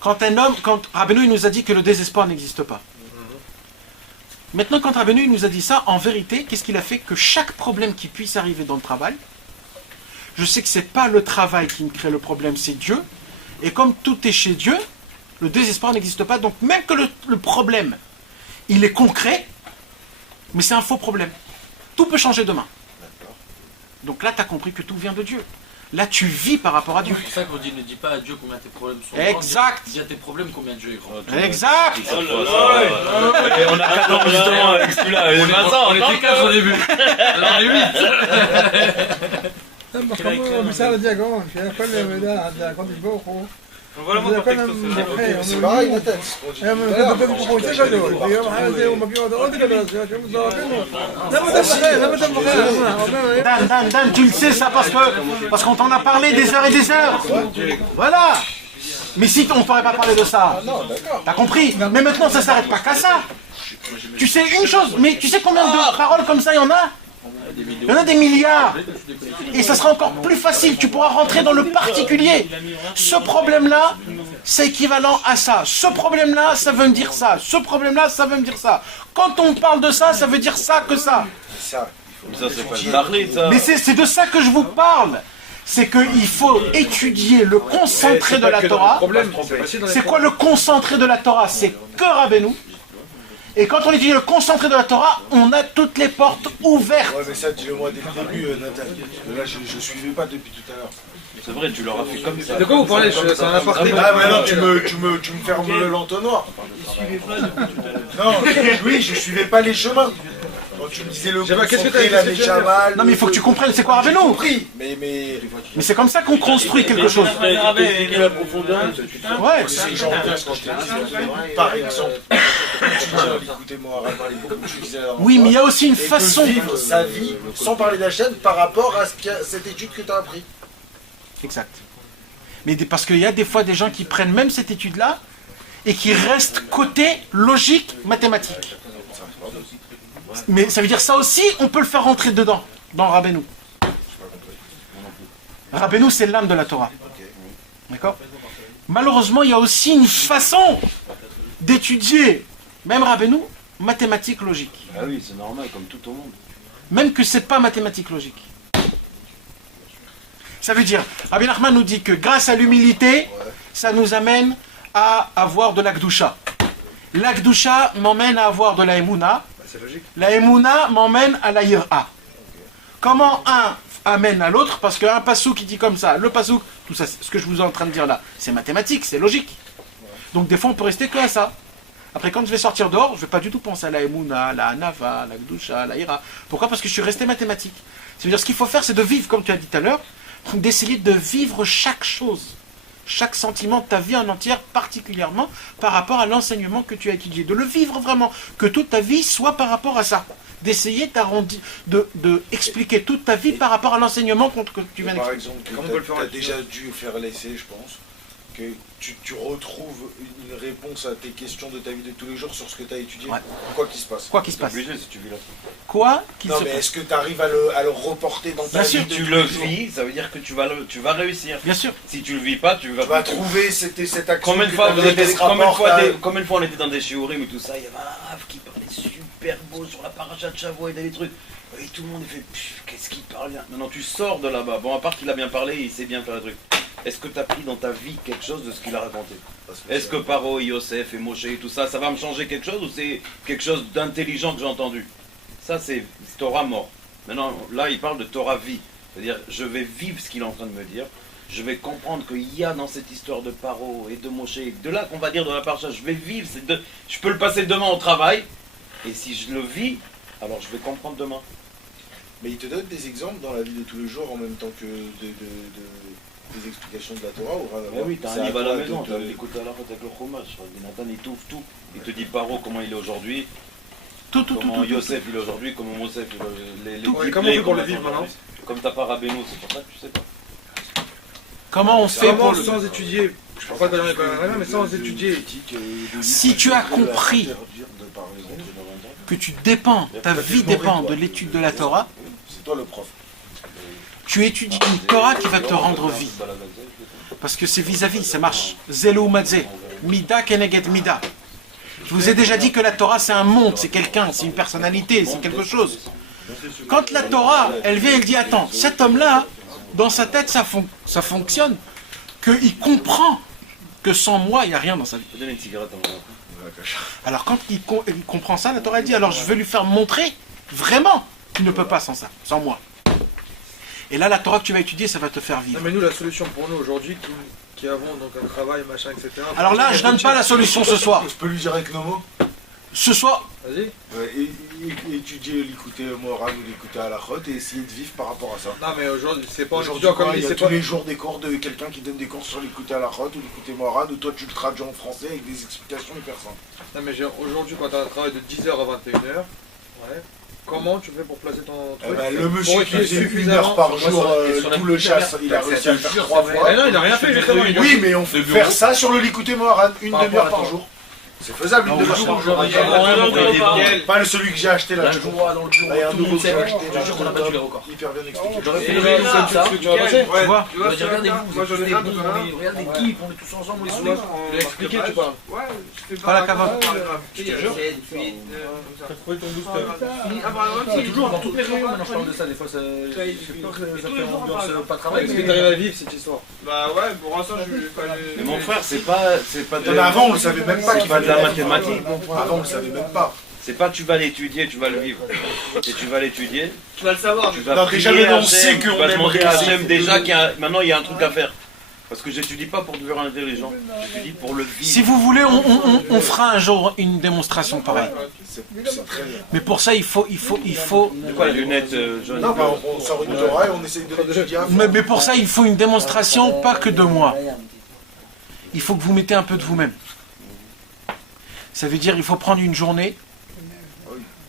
Quand Rabbeinu nous a dit que le désespoir n'existe pas. Maintenant, quand Rabbeinu nous a dit ça, en vérité, qu'est-ce qu'il a fait? Que chaque problème qui puisse arriver dans le travail, je sais que c'est pas le travail qui me crée le problème, c'est Dieu. Et comme tout est chez Dieu, le désespoir n'existe pas. Donc même que le problème, il est concret, mais c'est un faux problème. Tout peut changer demain. Donc là, tu as compris que tout vient de Dieu. Là, tu vis par rapport à Dieu. C'est pour ça qu'on dit, ne dis pas à Dieu combien tes problèmes sont grands. Exact. Dis à tes problèmes combien Dieu est grand. Exact. On a 4 ans justement avec celui-là. On était 4 au début. Alors on est 8. Voilà mon contexte. C'est pareil, Nathan. Dan, tu le sais ça parce qu'on t'en a parlé des heures et des heures. Voilà. Mais si on ne t'aurait pas parlé de ça, t'as compris? Mais maintenant ça ne s'arrête pas qu'à ça. Tu sais une chose, mais tu sais combien de paroles comme ça il y en a? Il y en a des milliards. Et ça sera encore plus facile. Tu pourras rentrer dans le particulier. Ce problème-là, c'est équivalent à ça. Ce problème-là, ça veut me dire ça. Ce problème-là, ça veut me dire ça. Quand on parle de ça, ça veut dire ça que ça. Ça, c'est pas le parler, ça. Mais c'est de ça que je vous parle. C'est qu'il faut étudier le concentré de la Torah. C'est quoi le concentré de la Torah? C'est que Rabbeinu. Et quand on étudie le concentré de la Torah, on a toutes les portes ouvertes. Ouais, mais ça, dis-le-moi dès le début, Nathan. Là, je ne suivais pas depuis tout à l'heure. C'est vrai, tu leur as fait comme ça. De quoi vous parlez? C'est un aparté. Ah, mais non, tu me fermes l'entonnoir. Non, oui, je ne suivais pas les chemins. Quand tu me disais le concentré, la Néchamal... Non, mais il faut que tu comprennes c'est quoi Rabbeinu. J'ai compris, mais c'est comme ça qu'on construit quelque chose. Ouais, c'est genre, par exemple, écoutez-moi, oui, mais il y a aussi une façon de vivre sa vie sans parler d'Hachem par rapport à cette étude que tu as appris. Exact. Mais parce qu'il y a des fois des gens qui prennent même cette étude-là et qui restent côté logique mathématique. Mais ça veut dire ça aussi, on peut le faire rentrer dedans, dans Rabbeinu. Rabbeinu, c'est l'âme de la Torah. D'accord? Malheureusement, il y a aussi une façon d'étudier, même Rabbeinu, mathématique logique. Ah oui, c'est normal, comme tout au monde. Même que c'est pas mathématique logique. Ça veut dire, Rabbi Nachman nous dit que grâce à l'humilité, ça nous amène à avoir de l'Akdusha. L'Akdusha m'emmène à avoir de la Emouna. La Emouna m'emmène à la Yira. Comment un amène à l'autre? Parce qu'un pasouk qui dit comme ça, le pasouk, tout ça, ce que je vous suis en train de dire là, c'est mathématique, c'est logique. Donc des fois on peut rester que à ça. Après quand je vais sortir dehors, je ne vais pas du tout penser à la Emouna, la Hanava, la Gdusha, la Yira. Pourquoi? Parce que je suis resté mathématique. Ça veut dire ce qu'il faut faire, c'est de vivre, comme tu as dit tout à l'heure, d'essayer de vivre chaque chose. Chaque sentiment de ta vie en entière, particulièrement par rapport à l'enseignement que tu as étudié. De le vivre vraiment, que toute ta vie soit par rapport à ça. D'essayer de expliquer toute ta vie par rapport à l'enseignement que tu viens d'expliquer. Par exemple, tu as déjà dû faire l'essai, je pense, que tu retrouves une réponse à tes questions de ta vie de tous les jours sur ce que tu as étudié, quoi qu'il se passe. Quoi qu'il se passe. Obligé, si tu vis là. Quoi qu'il se passe. Non, mais est-ce que tu arrives à le reporter dans ta vie? Si tu le vis, ça veut dire que tu vas réussir. Bien sûr. Si tu le vis pas, tu vas trouver cette action. Combien de fois on était dans des shiurim et tout ça, il y avait un rave qui parlait super beau sur la paracha de Shavuot et des trucs. Et tout le monde fait qu'est-ce qu'il parle bien. Non, tu sors de là-bas. Bon, à part qu'il a bien parlé, il sait bien faire le truc. est-ce que tu as pris dans ta vie quelque chose de ce qu'il a raconté? Est-ce que Paro, Yosef et Moshe et tout ça, ça va me changer quelque chose ou c'est quelque chose d'intelligent que j'ai entendu? Ça, c'est Torah mort. Maintenant, là, il parle de Torah vie. C'est-à-dire, je vais vivre ce qu'il est en train de me dire. Je vais comprendre qu'il y a dans cette histoire de Paro et de Moshe, de là qu'on va dire dans la parasha, je vais vivre, je peux le passer demain au travail, et si je le vis, alors je vais comprendre demain. Mais il te donne des exemples dans la vie de tous les jours en même temps que des explications de la Torah ou rien à voir. Oui, t'as un livre à la maison, tu vas l'écouter à la fois avec le Chumash. Nathan, il t'ouvre tout. Il te dit Paro comment il est aujourd'hui, comment Yosef il est aujourd'hui, comment Mosef il est. Comment on fait pour le vivre maintenant? Comme t'as pas Rabbeinu, c'est pour ça que tu sais pas. Comment on fait pour sans étudier, je ne parle pas de rien, mais sans étudier. Si tu as compris que ta vie dépend de l'étude de la Torah, c'est toi le prof. Tu étudies une Torah qui va te rendre vie. Parce que c'est vis-à-vis, ça marche. Zelo Madze, Mida Keneged Mida. Je vous ai déjà dit que la Torah c'est un monde, c'est quelqu'un, c'est une personnalité, c'est quelque chose. Quand la Torah, elle vient, elle dit attends, cet homme-là, dans sa tête, ça fonctionne, qu'il comprend que sans moi, il n'y a rien dans sa vie. Alors quand il comprend ça, la Torah dit, alors je vais lui faire montrer vraiment qu'il ne peut pas sans ça, sans moi. Et là, la Torah que tu vas étudier, ça va te faire vivre. Non, mais nous, la solution pour nous aujourd'hui, qui avons donc un travail, machin, etc. Alors là, je ne donne pas la solution ce soir. Je peux lui dire avec nos mots. Ce soir. Vas-y. Étudier l'écouter Moran ou l'écouter à la Chot et essayer de vivre par rapport à ça. Non mais aujourd'hui c'est pas aujourd'hui comme il y a tous les jours des cours de quelqu'un qui donne des cours sur l'écouter à la Chot ou l'écouter Moran ou toi tu le traduis en français avec des explications hyper simples. Non mais aujourd'hui quand tu as un travail de 10h à 21h, ouais, comment tu fais pour placer ton truc? Le monsieur qui faisait 1 heure par jour tout le chasse, il a réussi à le faire 3 fois. Mais non, il a rien fait justement. Oui mais on fait faire ça sur le l'écouter Moran, une demi-heure par jour. C'est faisable, une demi-heure par jour. Pas celui que j'ai acheté là. Dans le bureau, tout le monde sait. Je te jure qu'on n'a pas dû les records. Hyper bien expliqué. J'aurais fait les réunions comme ça. Tu vois passer? Tu vois, regardez-vous, vous êtes des bons, regardez l'équipe, on est tous ensemble, on est soudés. Tu l'as expliqué, tu parles. Ouais, je fais Pas la cave. Je te jure. T'as trouvé ton booster. C'est toujours dans toutes les réunions, maintenant je parle de ça, des fois ça fait ambiance pas travail. Est-ce que tu arrives à vivre cette histoire? Bah ouais, pour l'instant je vais pas les... Mais mon frère, c'est pas de... Avant on le savait même pas qu'il va de la mathématique. Avant on le savait même pas. C'est pas tu vas l'étudier, tu vas le vivre. Et tu vas l'étudier, Tu vas le savoir. tu vas Non, prier déjà, mais à on sait Hachem, qu'on tu vas aimerait demander à que Hachem c'est- déjà maintenant il y a un truc à faire. Parce que j'étudie pas pour devenir intelligent, j'étudie pour le vivre. Si vous voulez, on fera un jour une démonstration pareille. C'est très bien. Mais pour ça, il faut. C'est quoi les lunettes jaunes? Non, bah, on sort une Torah et on essaye de l'étudier à fond. Mais pour ça, il faut une démonstration, pas que de moi. Il faut que vous mettez un peu de vous-même. Ça veut dire il faut prendre une journée,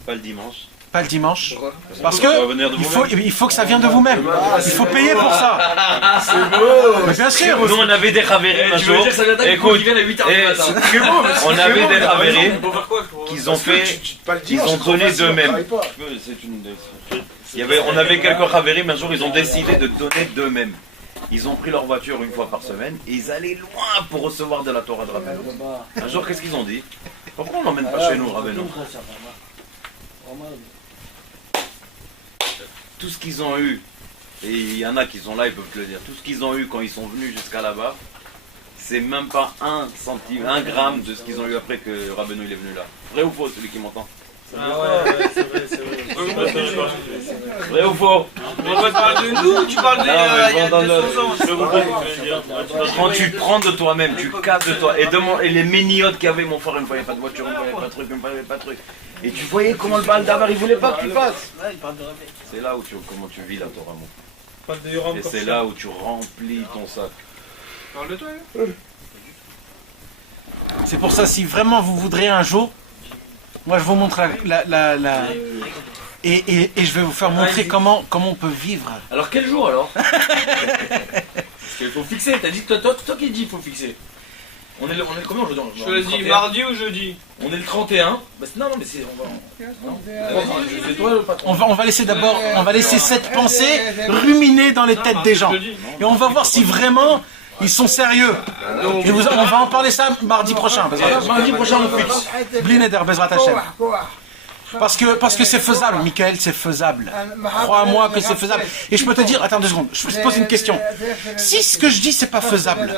Pas le dimanche. pas le dimanche, parce Ça va venir de que il faut que ça vienne de vous-même. Il faut payer pour ça. C'est beau. Mais bien sûr. Nous on avait des Ravérés un Tu veux jour. dire que ça vient d'un coup qui vient à 8h du matin. C'est beau, mais On avait des Ravérés Pour faire quoi? qu'ils ont fait, pas le ils dimanche, ont c'est trop donné facile, on d'eux-mêmes. travaille pas. C'est une... on avait quelques Ravérés, mais un jour ils ont décidé de donner d'eux-mêmes. Ils ont pris leur voiture une fois par semaine et ils allaient loin pour recevoir de la Torah de Rabbeinu. Un jour, qu'est-ce qu'ils ont dit? Pourquoi on l'emmène pas chez nous, Rabbeinu? Tout ce qu'ils ont eu, et il y en a qui sont là, ils peuvent te le dire, tout ce qu'ils ont eu quand ils sont venus jusqu'à là-bas, c'est même pas 1 centime, 1 gramme de ce qu'ils ont eu après que Rabbeinu il est venu là. Vrai ou faux, celui qui m'entend? Ah ouais, c'est vrai. Vrai ou faux? On va te parler de nous, tu parles de il y a 200 ans. Je comprends. Quand tu prends de toi-même, tu casses de toi. Et les méniotes qu'il y avait, mon frère, il ne voyait pas de voiture, il ne voyait pas de truc, il ne voyait pas de truc. Et tu voyais comment le bal d'Avar, il voulait pas que tu fasses. C'est là où comment tu vis la Torah, mon frère. Et c'est là où tu remplis ton sac. Parle de toi. C'est pour ça, si vraiment vous voudrez un jour, moi je vous montre et je vais vous faire montrer comment on peut vivre. Alors quel jour alors? Parce qu'il faut fixer, t'as dit, toi qui dis il faut fixer. On est le combien aujourd'hui? Choisis mardi ou jeudi? On est le 31. Bah, non, mais c'est. C'est toi le patron. On va laisser d'abord, on va laisser cette pensée ruminer dans les têtes des gens. Et on va voir si vraiment ils sont sérieux. Et on va en parler ça mardi prochain. Mardi prochain on fixe. Bli neder, Bezrat Hashem. Parce que c'est faisable, Michael, c'est faisable. Crois-moi que c'est faisable. Et je peux te dire, attends 2 secondes, je te pose une question. Si ce que je dis, c'est pas faisable,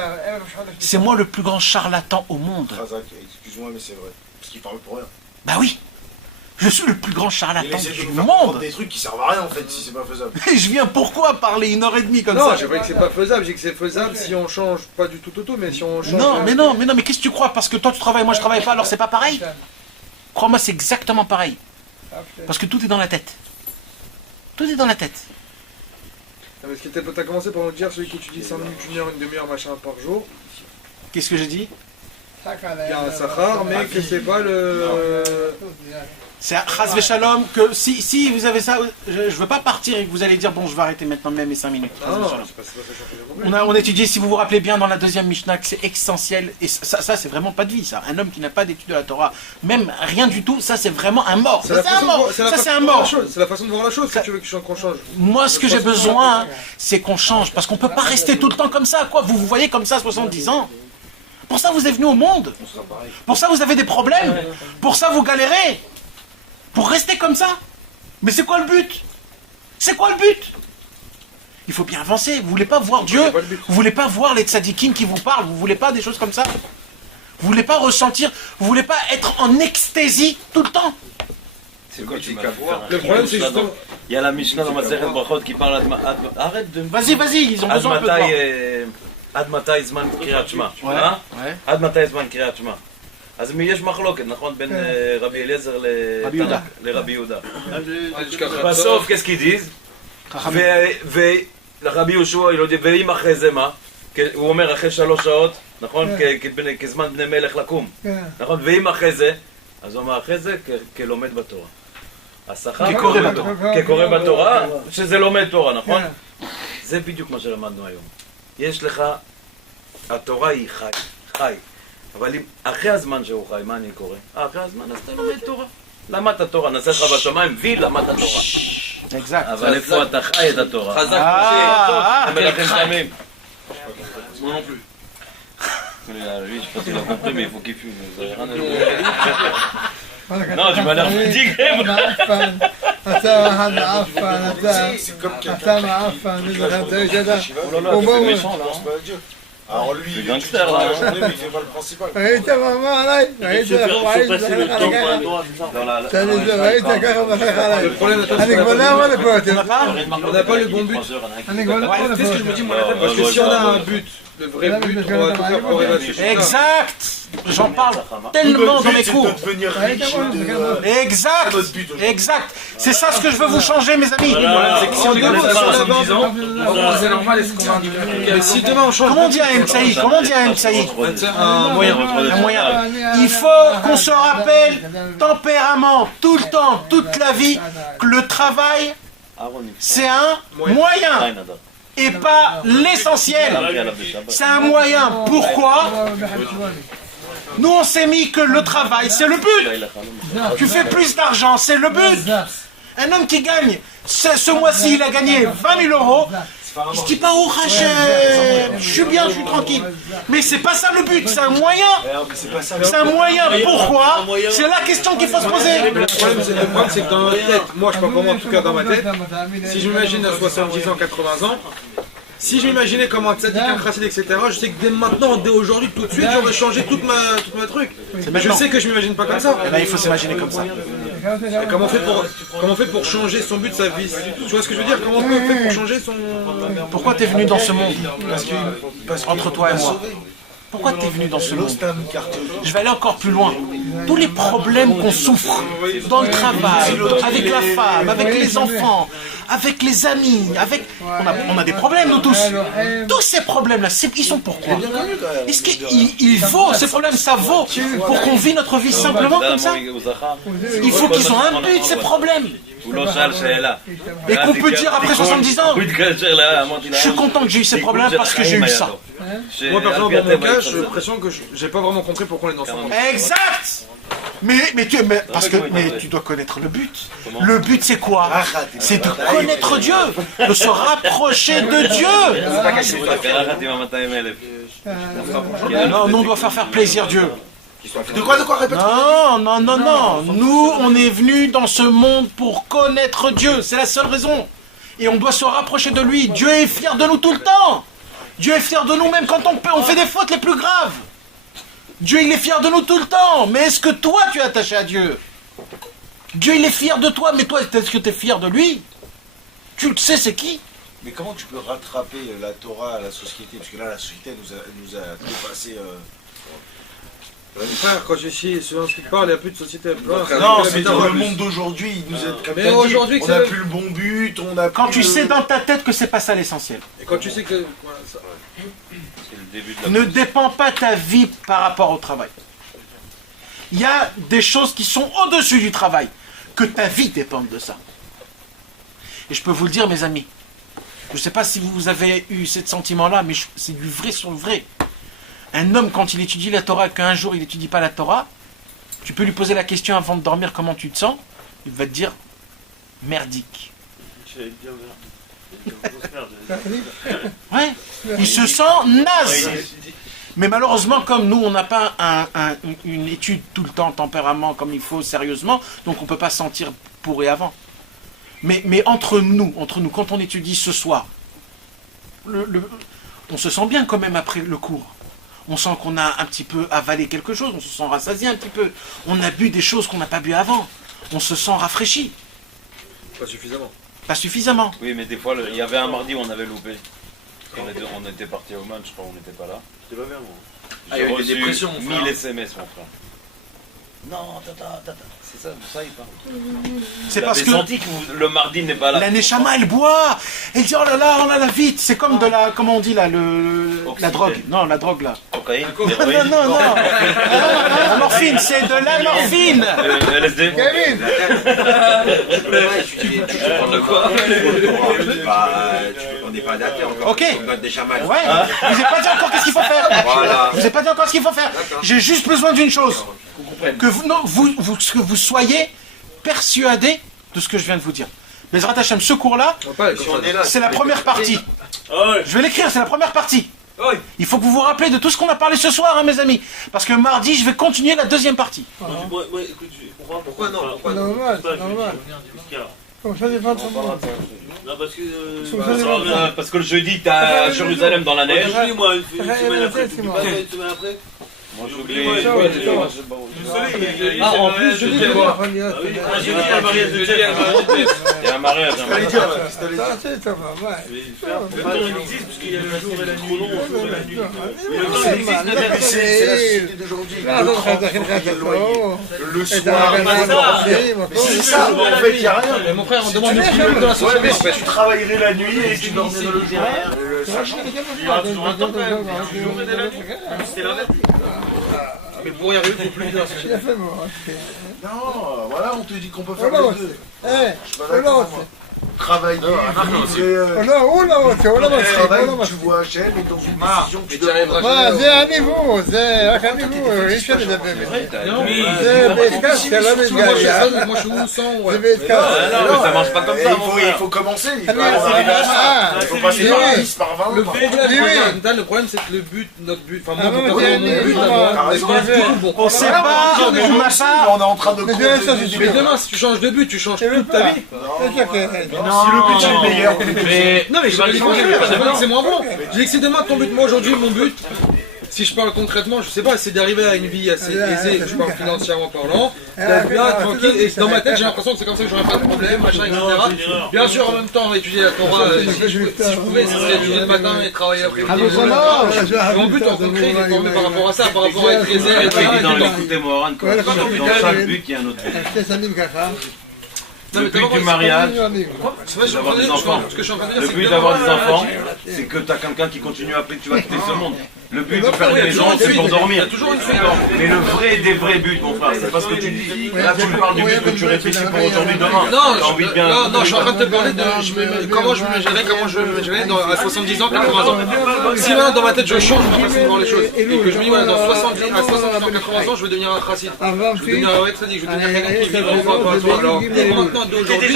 c'est moi le plus grand charlatan au monde. Excuse-moi, mais c'est vrai. Parce qu'il parle pour rien. Bah oui. Je suis le plus grand charlatan du monde. Des trucs qui servent à rien en fait, si c'est pas faisable. Et je viens pourquoi parler 1h30 comme ça? Non, j'ai pas dit que c'est pas faisable, j'ai dit que c'est faisable si on change pas du tout, mais si on change. Non, mais qu'est-ce que tu crois? Parce que toi tu travailles, moi je travaille pas, alors c'est pas pareil? Crois-moi, c'est exactement pareil. Parce que tout est dans la tête. Tout est dans la tête. Parce que t'as commencé par nous dire celui qui étudie 5 minutes, 1 heure, une demi-heure, machin par jour. Qu'est-ce que j'ai dit? Il y a un sachar, mais que c'est pas le. C'est Chas Veshalom que si vous avez ça, je veux pas partir et que vous allez dire bon je vais arrêter maintenant même mes 5 minutes. On a étudié, si vous vous rappelez bien dans la deuxième Mishnah, que c'est essentiel et ça c'est vraiment pas de vie ça. Un homme qui n'a pas d'étude de la Torah, même rien du tout, ça c'est vraiment un mort. Ça c'est un mort. Ça c'est un mort. C'est la façon de voir la chose que tu veux qu'on change. Moi ce que j'ai besoin c'est qu'on change parce qu'on peut pas rester tout le temps comme ça quoi. Vous vous voyez comme ça à 70 ans. Pour ça vous êtes venu au monde. Pour ça vous avez des problèmes. Pour ça vous galérez. Pour rester comme ça. Mais c'est quoi le but? C'est quoi le but? Il faut bien avancer. Vous voulez pas voir Dieu? Vous voulez pas voir les tzadikim qui vous parlent? Vous voulez pas des choses comme ça? Vous voulez pas ressentir? Vous voulez pas être en extasie tout le temps? C'est quoi tu m'as fait faire? Le problème c'est justement... Il y a la Mishnah dans Masechet Brachot qui parle arrête de... Vas-y, ils ont besoin de toi. עד מתי זמן קריאת שמע? עד מתי זמן קריאת שמע? אז יש מחלוקת, נכון? בין רבי אליעזר לרבי יהודה. בסוף, qu'est-ce qu'ils disent? ורבי יהושע, ואם אחרי זה מה? הוא אומר אחרי 3 שעות, נכון? כזמן בני מלך לקום. נכון? ואם אחרי זה, אז הוא אומר אחרי זה כלומד בתורה. השכר כקורא בתורה, שזה לומד תורה, נכון? זה בדיוק מה שלמדנו היום. יש לך, התורה היא חי, אבל אם אחרי הזמן שהוא חי, מה אני קורא? אחרי הזמן אז אתה לומד תורה. למדת תורה, נעשה לך בשמיים, למדת תורה. אבל איפה אתה חי את התורה? חזק מלכים שלמים. Moi non plus. Lui, je pense qu'il a compris, mais il faut qu'il fume. Non, tu m'as l'air fatigué. Alors lui, il est gangster là, mais il fait pas le principal. Le problème on n'a pas le bon but. C'est ce que je me dis moi, parce que si on a un but, le vrai but, on va tout faire pour arriver à... Exact. J'en parle tellement dans mes cours. Exact. C'est ça ce que je veux vous changer mes amis. C'est normal, est-ce qu'on va... Si demain on change... Comment on dit un MTI? Un moyen. Il faut qu'on se rappelle, tempérament, tout le temps, toute la vie, que le travail, c'est un moyen et pas l'essentiel. C'est un moyen. Pourquoi? Nous on s'est mis que le travail, c'est le but. Tu fais plus d'argent, c'est le but. Un homme qui gagne, ce mois-ci il a gagné 20 000 euros. Il se dit pas, oh Hachem, je suis bien, je suis tranquille. Mais c'est pas ça le but, c'est un moyen. C'est un moyen, pourquoi? C'est la question qu'il faut se poser. Le problème c'est que dans notre tête, moi je parle pour moi en tout cas dans ma tête, si je m'imagine à 70 ans, 80 ans, si je m'imaginais comme un tzaddik, un chassid, etc., je sais que dès maintenant, dès aujourd'hui, tout de suite, j'aurais changé toute ma truc. Mais je sais que je m'imagine pas comme ça. Eh ben, il faut s'imaginer comme ça. Et comment on fait pour changer son but, sa vie? Tu vois ce que je veux dire? Comment on fait pour changer son... Pourquoi tu es venu dans ce monde? Entre toi et moi. Pourquoi tu es venu dans ce monde? Je vais aller encore plus loin. Tous les problèmes qu'on souffre dans le travail, avec la femme, avec les enfants, avec les amis, on a des problèmes nous tous. Tous ces problèmes-là, ils sont pourquoi? Est-ce qu'il vaut, ces problèmes, ça vaut pour qu'on vit notre vie simplement comme ça? Il faut qu'ils ont un but, ces problèmes. Et qu'on peut dire après 70 ans, je suis content que j'ai eu ces problèmes parce que j'ai eu ça. Moi personnellement dans mon cas, j'ai l'impression que j'ai pas vraiment compris pourquoi on est dans ce monde. Exact. Mais tu dois connaître le but. Le but c'est quoi? C'est de connaître Dieu, de se rapprocher de Dieu. Non, nous on doit faire plaisir Dieu. De quoi répète? Non. Nous, on est venus dans ce monde pour connaître Dieu. C'est la seule raison. Et on doit se rapprocher de lui. Dieu est fier de nous tout le temps. Dieu est fier de nous même quand on fait des fautes les plus graves. Dieu, il est fier de nous tout le temps. Mais est-ce que toi, tu es attaché à Dieu? Dieu, il est fier de toi, mais toi, est-ce que tu es fier de lui? Tu le sais, c'est qui? Mais comment tu peux rattraper la Torah à la société? Parce que là, la société nous a dépassé. Frère, quand je suis sur ce qui parle, il n'y a plus de société. Non, c'est dans le monde d'aujourd'hui. Mais aujourd'hui, on n'a plus le bon but. Quand tu sais dans ta tête que c'est pas ça l'essentiel. Et quand tu sais que. Voilà, ça. Ne dépend pas ta vie par rapport au travail. Il y a des choses qui sont au-dessus du travail. Que ta vie dépende de ça. Et je peux vous le dire, mes amis. Je ne sais pas si vous avez eu ce sentiment-là, mais c'est du vrai sur le vrai. Un homme, quand il étudie la Torah, qu'un jour il n'étudie pas la Torah, tu peux lui poser la question avant de dormir comment tu te sens, il va te dire merdique. Ouais, il se sent naze. Mais malheureusement, comme nous, on n'a pas une étude tout le temps, tempérament comme il faut, sérieusement, donc on ne peut pas sentir pour et avant. Mais entre nous, quand on étudie ce soir, on se sent bien quand même après le cours. On sent qu'on a un petit peu avalé quelque chose, on se sent rassasié un petit peu. On a bu des choses qu'on n'a pas bu avant. On se sent rafraîchi. Pas suffisamment. Pas suffisamment. Oui, mais des fois, il y avait un mardi où on avait loupé. On était parti au match, je crois, on n'était pas là. C'était pas bien, moi. J'ai reçu des pressions, mon frère. 1000 SMS, mon frère. Non, tata. C'est ça, ça il parle. C'est parce que senti que le mardi n'est pas là. la Neshama, elle boit. Elle dit, oh là là, on a la vite. C'est comme de la, comment on dit là, la drogue. Non, la drogue là. Cocaïne. Non. La morphine, c'est de la morphine. LSD. Kevin. On n'est pas daté encore. Ok. On note des chamans. Ouais. Je vous ai pas dit encore qu'est-ce qu'il faut faire. Voilà. Je vous ai pas dit encore ce qu'il faut faire. J'ai juste besoin d'une chose. Que vous soyez persuadés de ce que je viens de vous dire. Bezrat Hashem, ce cours-là, c'est la première partie. Je vais l'écrire, c'est la première partie. Il faut que vous vous rappelez de tout ce qu'on a parlé ce soir, hein, mes amis. Parce que mardi, je vais continuer la deuxième partie. Pourquoi non? Normal. Comme ça, c'est pas trop bon. Non, parce que. Parce que le jeudi, t'es à Jérusalem dans la neige. Moi, une semaine après. Moi, je voulais. En plus, je dis, il y a un mariage de Dieu. Il y a un mariage. Ça, c'est ça va, ouais. Le temps existe, parce qu'il y a le jour et la nuit. C'est la société d'aujourd'hui. Le soir, c'est ça, en fait, il n'y a rien. Mais mon frère, on demande une opinion dans la société. Mais tu travaillerais la nuit et tu dormirais le jour. Mais pour y arriver, il faut plus vite dans la société. Non, voilà, on te dit qu'on peut faire les deux. Je suis pas d'accord, moi. Travailler, vivre, tu vois Hachem et dans une décision que tu dois prendre. זה הניוון, זה רק הניוון, אי אפשר לדבר בזה. זה בהתקס, זה לא מתגעגע. זה בהתקס. Non, mais ça marche pas comme ça, mon Il frère. faut commencer. Il אני faut passer par 10, par 20. Le problème, c'est que le but, notre but, enfin, Ah, mon mais but d'abord, c'est mon but d'abord, On sait pas, on m'a pas. On est en train de Mais demain, si tu changes de but, tu changes toute ta vie. Si le but est le meilleur. Non, mais je vais pas dire que c'est moins bon. Je dis que c'est demain ton but. Moi, aujourd'hui, mon but, si je parle concrètement, je sais pas, c'est d'arriver à une vie assez aisée, je parle financièrement parlant, d'être bien, tranquille, et dans ma tête, j'ai l'impression que c'est comme ça que j'aurais pas de problème, machin, etc. Bien sûr, en même temps, étudier la Torah, si je pouvais, ce serait étudier le matin et travailler l'après-midi. Mon but, en concret, il est formé par rapport à ça, par rapport à être aisé, etc. Il dit dans l'écouter Moran, dans chaque but, il y a un autre but. Le but du mariage, c'est d'avoir des enfants. Le but d'avoir des enfants, c'est que tu as quelqu'un qui continue après, que tu vas quitter ce monde. Le but de faire des gens, c'est pour dormir. Mais le vrai des vrais buts, mon frère, c'est pas ce que tu dis. Là, tu me parles du but que tu réfléchis pour aujourd'hui, demain. Non, je suis en train de te parler de comment je me gérais, à 70 ans, 80 ans. Si là, dans ma tête, je change ma façon de voir les choses, et que je me dis, voilà, dans 70 ans, 80 ans, je vais devenir un chassid. Je vais devenir un tzaddik, je vais devenir quelqu'un qui vit en rapport. Alors, maintenant, d'aujourd'hui,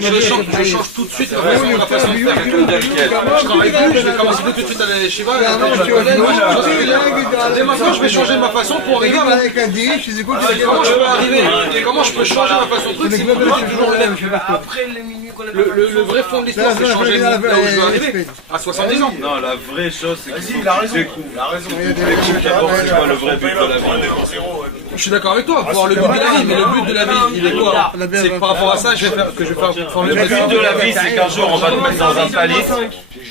je change tout de suite la façon de faire. Je travaille plus, je vais commencer tout de suite à Shiva, dès maintenant je vais changer ma façon pour arriver à... Comment je peux changer ma façon de truc si toujours le même. Après les minuit qu'on a Le vrai fond de l'histoire, c'est changer là où je veux arriver, à 70 ans. Non, la vraie chose, c'est que Vas-y, il a raison. Il a raison. d'abord, tu vois le vrai but de la vie. Je suis d'accord avec toi, pour voir le but de la vie, mais le but de la vie, il est quoi? C'est que par rapport à ça, que je vais faire Le but de la vie, c'est qu'un jour, on va te mettre dans un palier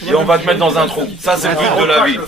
et on va te mettre dans un trou. Ça, c'est le but de la vie.